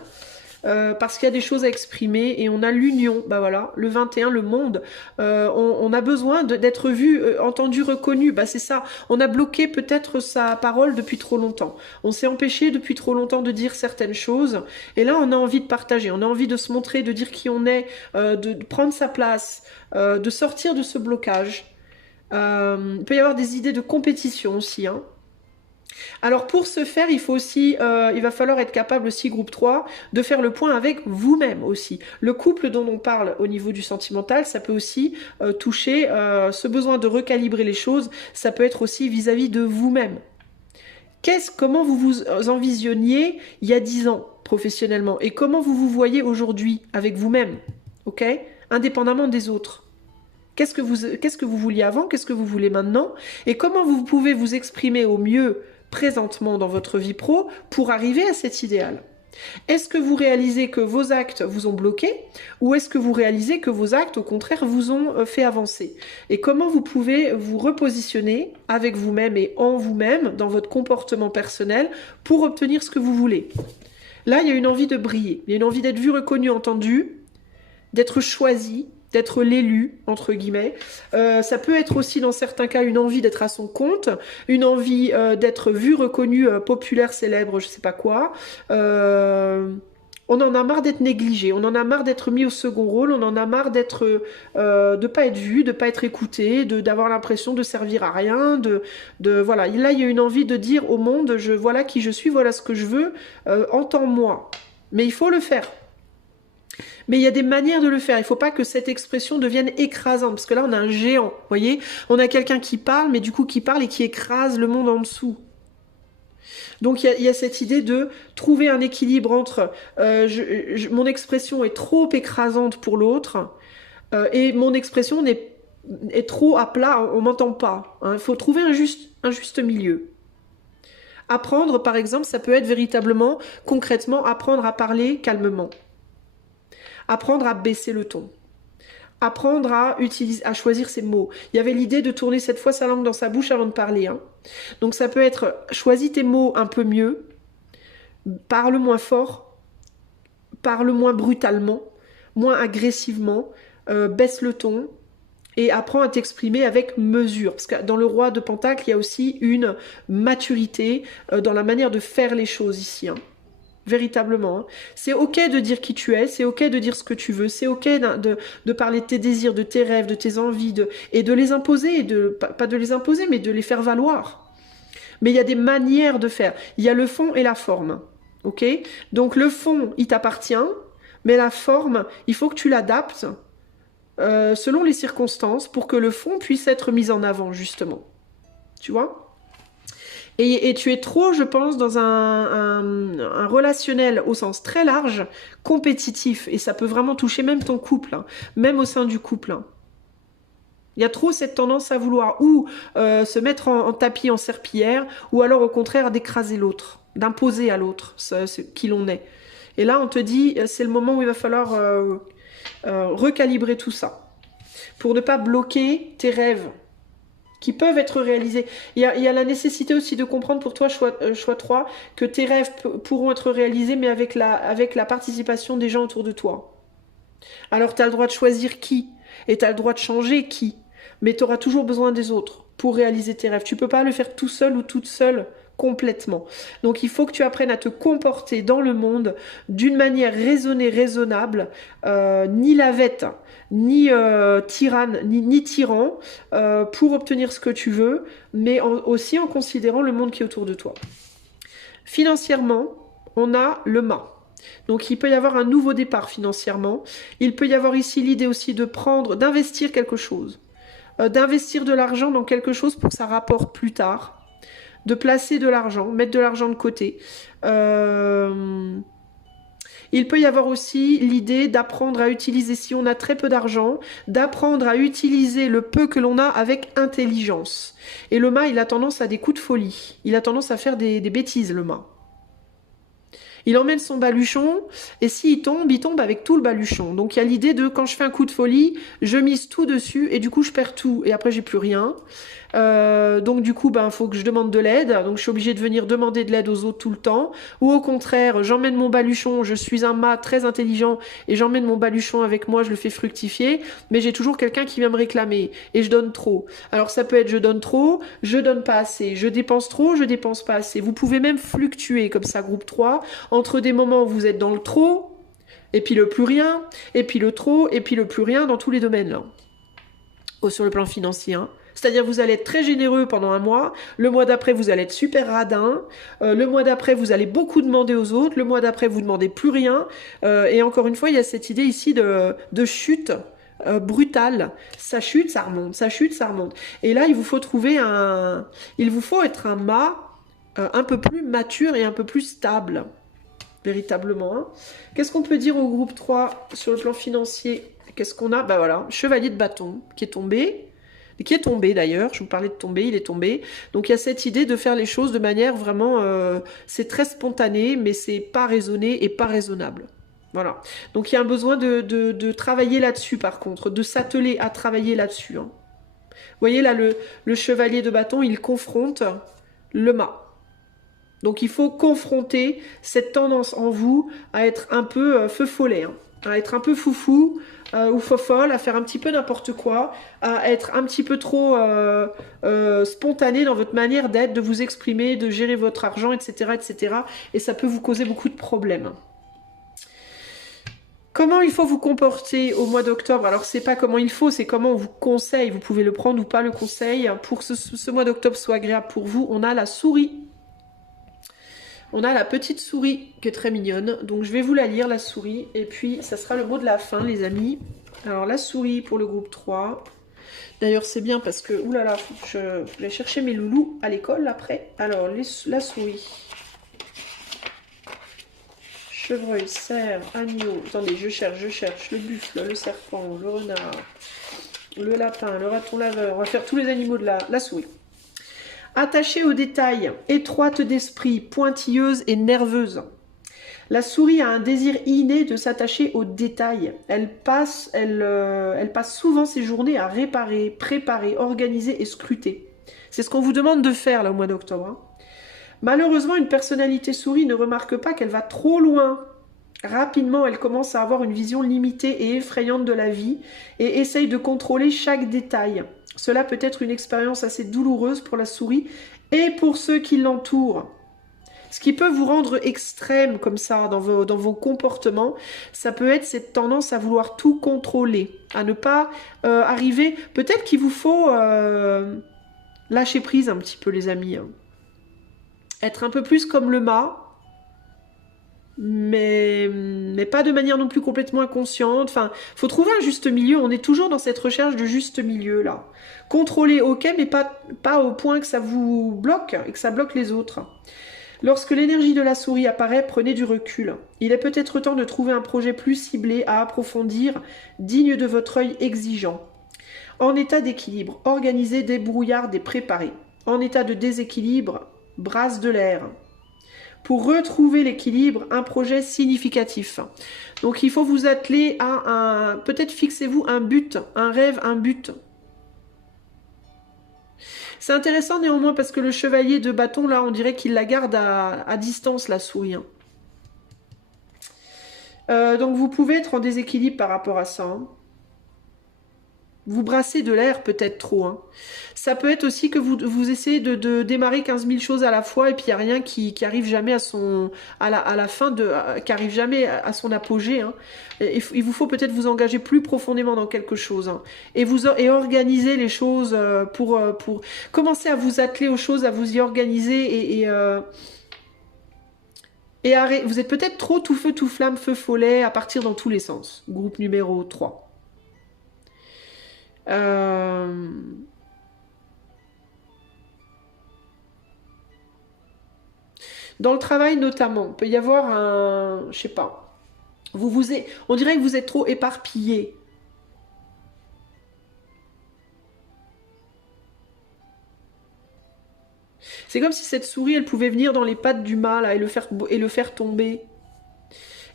Parce qu'il y a des choses à exprimer et on a l'union, voilà, le 21, le monde, on a besoin d'être vu, entendu, reconnu, c'est ça, on a bloqué peut-être sa parole depuis trop longtemps, on s'est empêché depuis trop longtemps de dire certaines choses, et là on a envie de partager, on a envie de se montrer, de dire qui on est, de prendre sa place, de sortir de ce blocage. Il peut y avoir des idées de compétition aussi, hein. Alors pour ce faire, il faut aussi, il va falloir être capable aussi, groupe 3, de faire le point avec vous-même aussi. Le couple dont on parle au niveau du sentimental, ça peut aussi toucher ce besoin de recalibrer les choses, ça peut être aussi vis-à-vis de vous-même. Comment vous vous envisionniez il y a 10 ans professionnellement et comment vous vous voyez aujourd'hui avec vous-même, ok? Indépendamment des autres. Qu'est-ce que vous vouliez avant, qu'est-ce que vous voulez maintenant et comment vous pouvez vous exprimer au mieux présentement dans votre vie pro pour arriver à cet idéal. Est-ce que vous réalisez que vos actes vous ont bloqué ou est-ce que vous réalisez que vos actes au contraire vous ont fait avancer? Et comment vous pouvez vous repositionner avec vous-même et en vous-même dans votre comportement personnel pour obtenir ce que vous voulez? Là, il y a une envie de briller, il y a une envie d'être vu, reconnu, entendu, d'être choisi, d'être l'élu, entre guillemets. Ça peut être aussi, dans certains cas, une envie d'être à son compte, une envie d'être vu, reconnu, populaire, célèbre, je sais pas quoi. On en a marre d'être négligé, on en a marre d'être mis au second rôle, on en a marre de pas être vu, de pas être écouté, d'avoir l'impression de servir à rien, voilà. Là, il y a une envie de dire au monde, voilà qui je suis, voilà ce que je veux, entends-moi. Mais il faut le faire. Mais il y a des manières de le faire. Il ne faut pas que cette expression devienne écrasante, parce que là, on a un géant, vous voyez. On a quelqu'un qui parle, mais du coup qui parle et qui écrase le monde en dessous. Donc il y a cette idée de trouver un équilibre entre mon expression est trop écrasante pour l'autre et mon expression est trop à plat, on m'entend pas. Il faut trouver un juste milieu. Apprendre, par exemple, ça peut être véritablement, concrètement, apprendre à parler calmement. Apprendre à baisser le ton. Apprendre à choisir ses mots. Il y avait l'idée de tourner cette fois sa langue dans sa bouche avant de parler. Hein. Donc ça peut être, choisis tes mots un peu mieux, parle moins fort, parle moins brutalement, moins agressivement, baisse le ton et apprends à t'exprimer avec mesure. Parce que dans le roi de Pentacle, il y a aussi une maturité dans la manière de faire les choses ici. Hein. Véritablement. Hein. C'est ok de dire qui tu es, c'est ok de dire ce que tu veux, c'est ok de parler de tes désirs, de tes rêves, de tes envies, et de les imposer, pas de les imposer, mais de les faire valoir. Mais il y a des manières de faire. Il y a le fond et la forme. Ok? Donc le fond, il t'appartient, mais la forme, il faut que tu l'adaptes selon les circonstances pour que le fond puisse être mis en avant, justement. Tu vois? Et tu es trop, je pense, dans un relationnel au sens très large, compétitif. Et ça peut vraiment toucher même ton couple, hein, même au sein du couple. Hein. Il y a trop cette tendance à vouloir ou se mettre en tapis, en serpillière, ou alors au contraire d'écraser l'autre, d'imposer à l'autre ce qui l'on est. Et là, on te dit, c'est le moment où il va falloir recalibrer tout ça. Pour ne pas bloquer tes rêves qui peuvent être réalisés. Il y a la nécessité aussi de comprendre pour toi, choix 3, que tes rêves pourront être réalisés, mais avec la participation des gens autour de toi. Alors, tu as le droit de choisir qui, et tu as le droit de changer qui, mais tu auras toujours besoin des autres pour réaliser tes rêves. Tu ne peux pas le faire tout seul ou toute seule complètement. Donc, il faut que tu apprennes à te comporter dans le monde d'une manière raisonnée, raisonnable, ni lavette, ni tyranne, ni tyran, pour obtenir ce que tu veux, mais aussi en considérant le monde qui est autour de toi. Financièrement, on a le mât. Donc il peut y avoir un nouveau départ financièrement. Il peut y avoir ici l'idée aussi d'investir quelque chose. D'investir de l'argent dans quelque chose pour que ça rapporte plus tard. De placer de l'argent, mettre de l'argent de côté. Il peut y avoir aussi l'idée d'apprendre à utiliser, si on a très peu d'argent, d'apprendre à utiliser le peu que l'on a avec intelligence. Et le mât, il a tendance à des coups de folie. Il a tendance à faire des bêtises, le mât. Il emmène son baluchon, et s'il tombe, il tombe avec tout le baluchon. Donc il y a l'idée de, quand je fais un coup de folie, je mise tout dessus, et du coup je perds tout, et après j'ai plus rien. Donc du coup, faut que je demande de l'aide. Donc je suis obligée de venir demander de l'aide aux autres tout le temps. Ou au contraire, j'emmène mon baluchon, je suis un mât très intelligent, et j'emmène mon baluchon avec moi, je le fais fructifier, mais j'ai toujours quelqu'un qui vient me réclamer, et je donne trop. Alors ça peut être je donne trop, je donne pas assez, je dépense trop, je dépense pas assez. Vous pouvez même fluctuer comme ça, groupe 3, entre des moments où vous êtes dans le trop, et puis le plus rien, et puis le trop, et puis le plus rien dans tous les domaines là. Sur le plan financier, hein. C'est-à-dire vous allez être très généreux pendant un mois, le mois d'après vous allez être super radin, le mois d'après vous allez beaucoup demander aux autres, le mois d'après vous demandez plus rien, et encore une fois il y a cette idée ici de chute brutale, ça chute, ça remonte, ça chute, ça remonte. Et là il vous faut être un mât un peu plus mature et un peu plus stable, véritablement. Hein. Qu'est-ce qu'on peut dire au groupe 3 sur le plan financier? Qu'est-ce qu'on a? Voilà, chevalier de bâton qui est tombé d'ailleurs, je vous parlais de tomber, il est tombé. Donc il y a cette idée de faire les choses de manière vraiment, c'est très spontané, mais c'est pas raisonné et pas raisonnable. Voilà. Donc il y a un besoin de travailler là-dessus par contre, de s'atteler à travailler là-dessus. Hein. Vous voyez là, le chevalier de bâton, il confronte le mât. Donc il faut confronter cette tendance en vous à être un peu feu follet, hein, à être un peu foufou ou fofolle, à faire un petit peu n'importe quoi, à être un petit peu trop spontané dans votre manière d'être, de vous exprimer, de gérer votre argent, etc., etc. Et ça peut vous causer beaucoup de problèmes. Comment il faut vous comporter au mois d'octobre? Alors, c'est pas comment il faut, c'est comment on vous conseille. Vous pouvez le prendre ou pas le conseil. Pour que ce mois d'octobre soit agréable pour vous, on a la souris. On a la petite souris qui est très mignonne. Donc, je vais vous la lire, la souris. Et puis, ça sera le mot de la fin, les amis. Alors, la souris pour le groupe 3. D'ailleurs, c'est bien parce que, oulala, je vais chercher mes loulous à l'école après. Alors, la souris. Chevreuil, cerf, agneau. Attendez, je cherche. Le buffle, le serpent, le renard, le lapin, le raton laveur. On va faire tous les animaux de la souris. Attachée aux détails, étroite d'esprit, pointilleuse et nerveuse. La souris a un désir inné de s'attacher aux détails. Elle passe souvent ses journées à réparer, préparer, organiser et scruter. C'est ce qu'on vous demande de faire là au mois d'octobre. Hein. Malheureusement, une personnalité souris ne remarque pas qu'elle va trop loin. Rapidement, elle commence à avoir une vision limitée et effrayante de la vie et essaye de contrôler chaque détail. Cela peut être une expérience assez douloureuse pour la souris et pour ceux qui l'entourent. Ce qui peut vous rendre extrême comme ça dans vos comportements, ça peut être cette tendance à vouloir tout contrôler, à ne pas arriver... Peut-être qu'il vous faut lâcher prise un petit peu les amis. Hein. Être un peu plus comme le mât, mais pas de manière non plus complètement inconsciente. Enfin, faut trouver un juste milieu. On est toujours dans cette recherche de juste milieu là. Contrôler, ok, mais pas au point que ça vous bloque et que ça bloque les autres. Lorsque l'énergie de la souris apparaît, prenez du recul. Il est peut-être temps de trouver un projet plus ciblé à approfondir, digne de votre œil exigeant. En état d'équilibre, organisez, débrouillard et préparez. En état de déséquilibre, brasse de l'air. Pour retrouver l'équilibre, un projet significatif. Donc il faut vous atteler à peut-être fixez-vous un but, un rêve, un but. C'est intéressant néanmoins parce que le chevalier de bâton, là, on dirait qu'il la garde à distance, la souris. Hein. Donc vous pouvez être en déséquilibre par rapport à ça. Hein. Vous brassez de l'air peut-être trop. Hein. Ça peut être aussi que vous essayez de démarrer 15 000 choses à la fois et puis il n'y a rien qui arrive jamais à la fin, qui arrive jamais à son apogée. Hein. Il vous faut peut-être vous engager plus profondément dans quelque chose. Hein. Et organiser les choses pour commencer à vous atteler aux choses, à vous y organiser et arrêter. Vous êtes peut-être trop tout feu, tout flamme, feu follet à partir dans tous les sens. Groupe numéro 3. Dans le travail notamment, il peut y avoir je sais pas, on dirait que vous êtes trop éparpillé. C'est comme si cette souris, elle pouvait venir dans les pattes du mât là, et le faire tomber.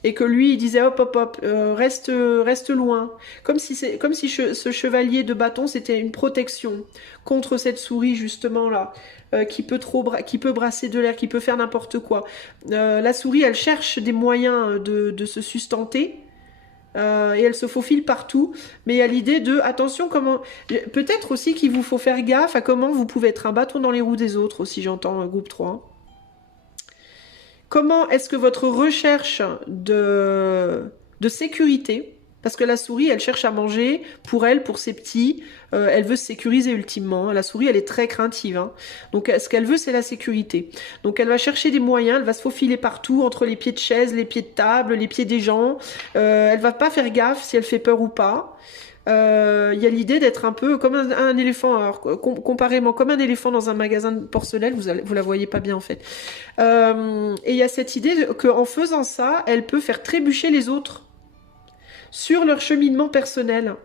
Et que lui, il disait hop, hop, hop, reste loin. Comme si ce chevalier de bâton, c'était une protection contre cette souris, justement, là, qui peut brasser de l'air, qui peut faire n'importe quoi. La souris, elle cherche des moyens de se sustenter. Et elle se faufile partout. Mais il y a l'idée de, attention, comment... Peut-être aussi qu'il vous faut faire gaffe à comment vous pouvez être un bâton dans les roues des autres, aussi, j'entends, groupe 3. Comment est-ce que votre recherche de sécurité, parce que la souris, elle cherche à manger pour elle, pour ses petits, elle veut se sécuriser ultimement. La souris, elle est très craintive. Hein. Donc, ce qu'elle veut, c'est la sécurité. Donc, elle va chercher des moyens, elle va se faufiler partout, entre les pieds de chaise, les pieds de table, les pieds des gens. Elle va pas faire gaffe si elle fait peur ou pas. Il y a l'idée d'être un peu comme un éléphant, alors comparément comme un éléphant dans un magasin de porcelaine, vous la voyez pas bien en fait. Et il y a cette idée qu'en faisant ça, elle peut faire trébucher les autres sur leur cheminement personnel,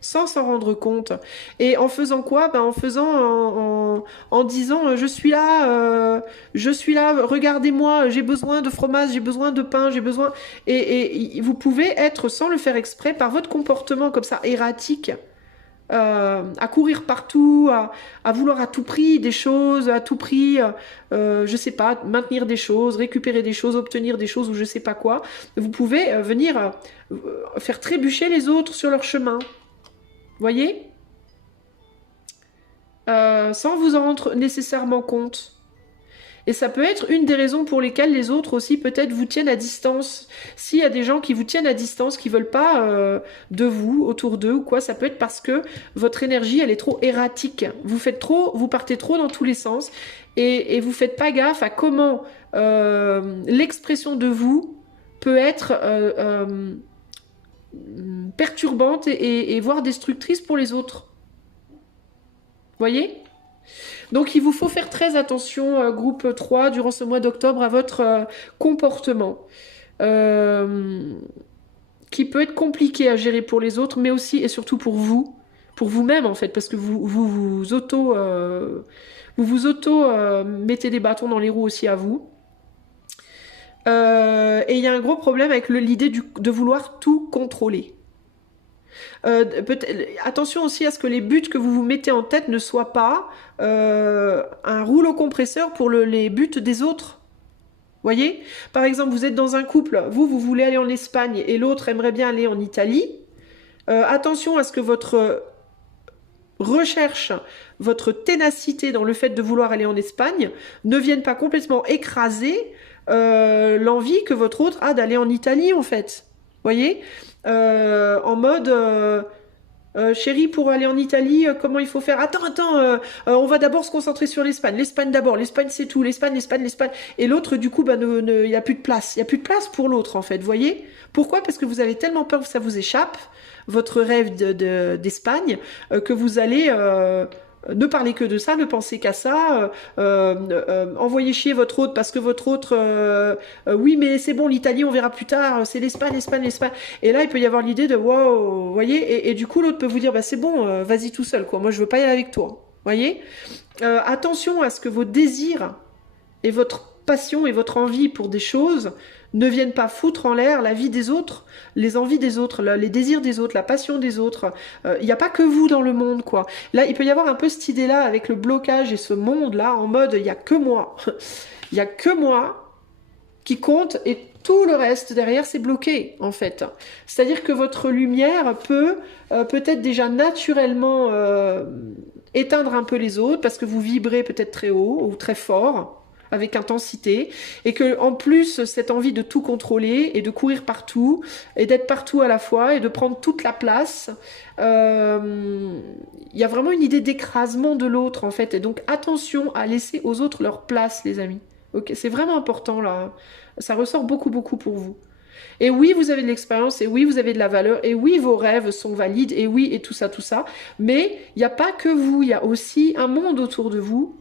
sans s'en rendre compte. Et en faisant quoi? Ben, en disant je suis là, regardez-moi, j'ai besoin de fromage, j'ai besoin de pain, j'ai besoin... Et vous pouvez être, sans le faire exprès, par votre comportement comme ça, erratique, à courir partout, à vouloir à tout prix des choses, à tout prix, je sais pas, maintenir des choses, récupérer des choses, obtenir des choses ou je sais pas quoi. Vous pouvez venir faire trébucher les autres sur leur chemin. Voyez, sans vous en rendre nécessairement compte. Et ça peut être une des raisons pour lesquelles les autres aussi peut-être vous tiennent à distance. S'il y a des gens qui vous tiennent à distance, qui veulent pas de vous, autour d'eux ou quoi, ça peut être parce que votre énergie, elle est trop erratique. Vous faites trop, vous partez trop dans tous les sens et vous faites pas gaffe à comment l'expression de vous peut être perturbante et voire destructrice pour les autres. Voyez ? Donc il vous faut faire très attention, groupe 3, durant ce mois d'octobre, à votre comportement, qui peut être compliqué à gérer pour les autres, mais aussi et surtout pour vous-même en fait, parce que vous mettez des bâtons dans les roues aussi à vous. Et il y a un gros problème avec l'idée de vouloir tout contrôler. Attention aussi à ce que les buts que vous vous mettez en tête ne soient pas un rouleau compresseur pour les buts des autres. Voyez ? Par exemple, vous êtes dans un couple, vous voulez aller en Espagne et l'autre aimerait bien aller en Italie. Attention à ce que votre recherche, votre ténacité dans le fait de vouloir aller en Espagne ne vienne pas complètement écraser l'envie que votre autre a d'aller en Italie en fait. Voyez ? En mode chérie, pour aller en Italie, comment il faut faire? Attends, on va d'abord se concentrer sur l'Espagne. L'Espagne d'abord, l'Espagne c'est tout, l'Espagne. Et l'autre, du coup, il n'y a plus de place. Il n'y a plus de place pour l'autre, en fait, voyez? Pourquoi? Parce que vous avez tellement peur que ça vous échappe, votre rêve d'Espagne, que vous allez ne parler que de ça, ne penser qu'à ça, envoyer chier votre hôte parce que votre autre, oui mais c'est bon, l'Italie on verra plus tard, c'est l'Espagne. Et là il peut y avoir l'idée de wow, vous voyez, et du coup l'autre peut vous dire bah c'est bon, vas-y tout seul quoi, moi je veux pas y aller avec toi, voyez. Attention à ce que vos désirs et votre passion et votre envie pour des choses ne viennent pas foutre en l'air la vie des autres, les envies des autres, les désirs des autres, la passion des autres. Il n'y a pas que vous dans le monde, quoi. Là, il peut y avoir un peu cette idée-là avec le blocage et ce monde-là, en mode, il n'y a que moi. Il n'y a que moi qui compte et tout le reste derrière, c'est bloqué, en fait. C'est-à-dire que votre lumière peut peut-être déjà naturellement éteindre un peu les autres parce que vous vibrez peut-être très haut ou très fort, avec intensité, et que en plus cette envie de tout contrôler et de courir partout et d'être partout à la fois et de prendre toute la place, il y a vraiment une idée d'écrasement de l'autre en fait, et donc attention à laisser aux autres leur place, les amis. Ok, c'est vraiment important là, ça ressort beaucoup pour vous. Et oui, vous avez de l'expérience, et oui, vous avez de la valeur, et oui, vos rêves sont valides, et oui, et tout ça, mais il n'y a pas que vous, il y a aussi un monde autour de vous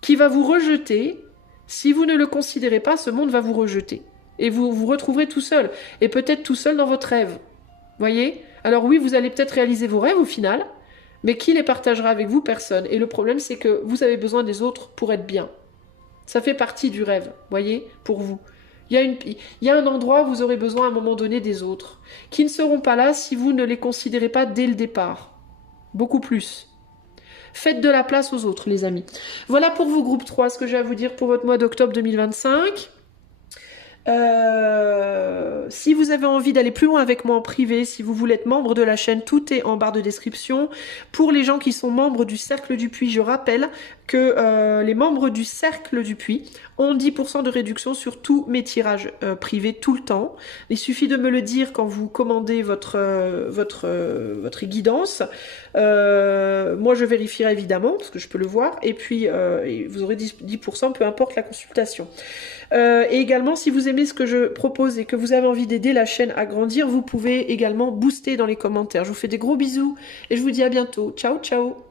qui va vous rejeter. Si vous ne le considérez pas, ce monde va vous rejeter. Et vous vous retrouverez tout seul. Et peut-être tout seul dans votre rêve. Voyez? Alors oui, vous allez peut-être réaliser vos rêves au final, mais qui les partagera avec vous? Personne. Et le problème, c'est que vous avez besoin des autres pour être bien. Ça fait partie du rêve, voyez, pour vous. Il y a un endroit où vous aurez besoin à un moment donné des autres, qui ne seront pas là si vous ne les considérez pas dès le départ. Beaucoup plus. Faites de la place aux autres, les amis. Voilà pour vous, groupe 3, ce que j'ai à vous dire pour votre mois d'octobre 2025. Si vous avez envie d'aller plus loin avec moi en privé, si vous voulez être membre de la chaîne, tout est en barre de description. Pour les gens qui sont membres du Cercle du Puy, je rappelle que les membres du Cercle du Puy ont 10% de réduction sur tous mes tirages privés tout le temps. Il suffit de me le dire quand vous commandez votre guidance. Moi, je vérifierai évidemment, parce que je peux le voir. Et puis, vous aurez 10%, peu importe la consultation. Et également, si vous aimez ce que je propose et que vous avez envie d'aider la chaîne à grandir, vous pouvez également booster dans les commentaires. Je vous fais des gros bisous et je vous dis à bientôt. Ciao, ciao!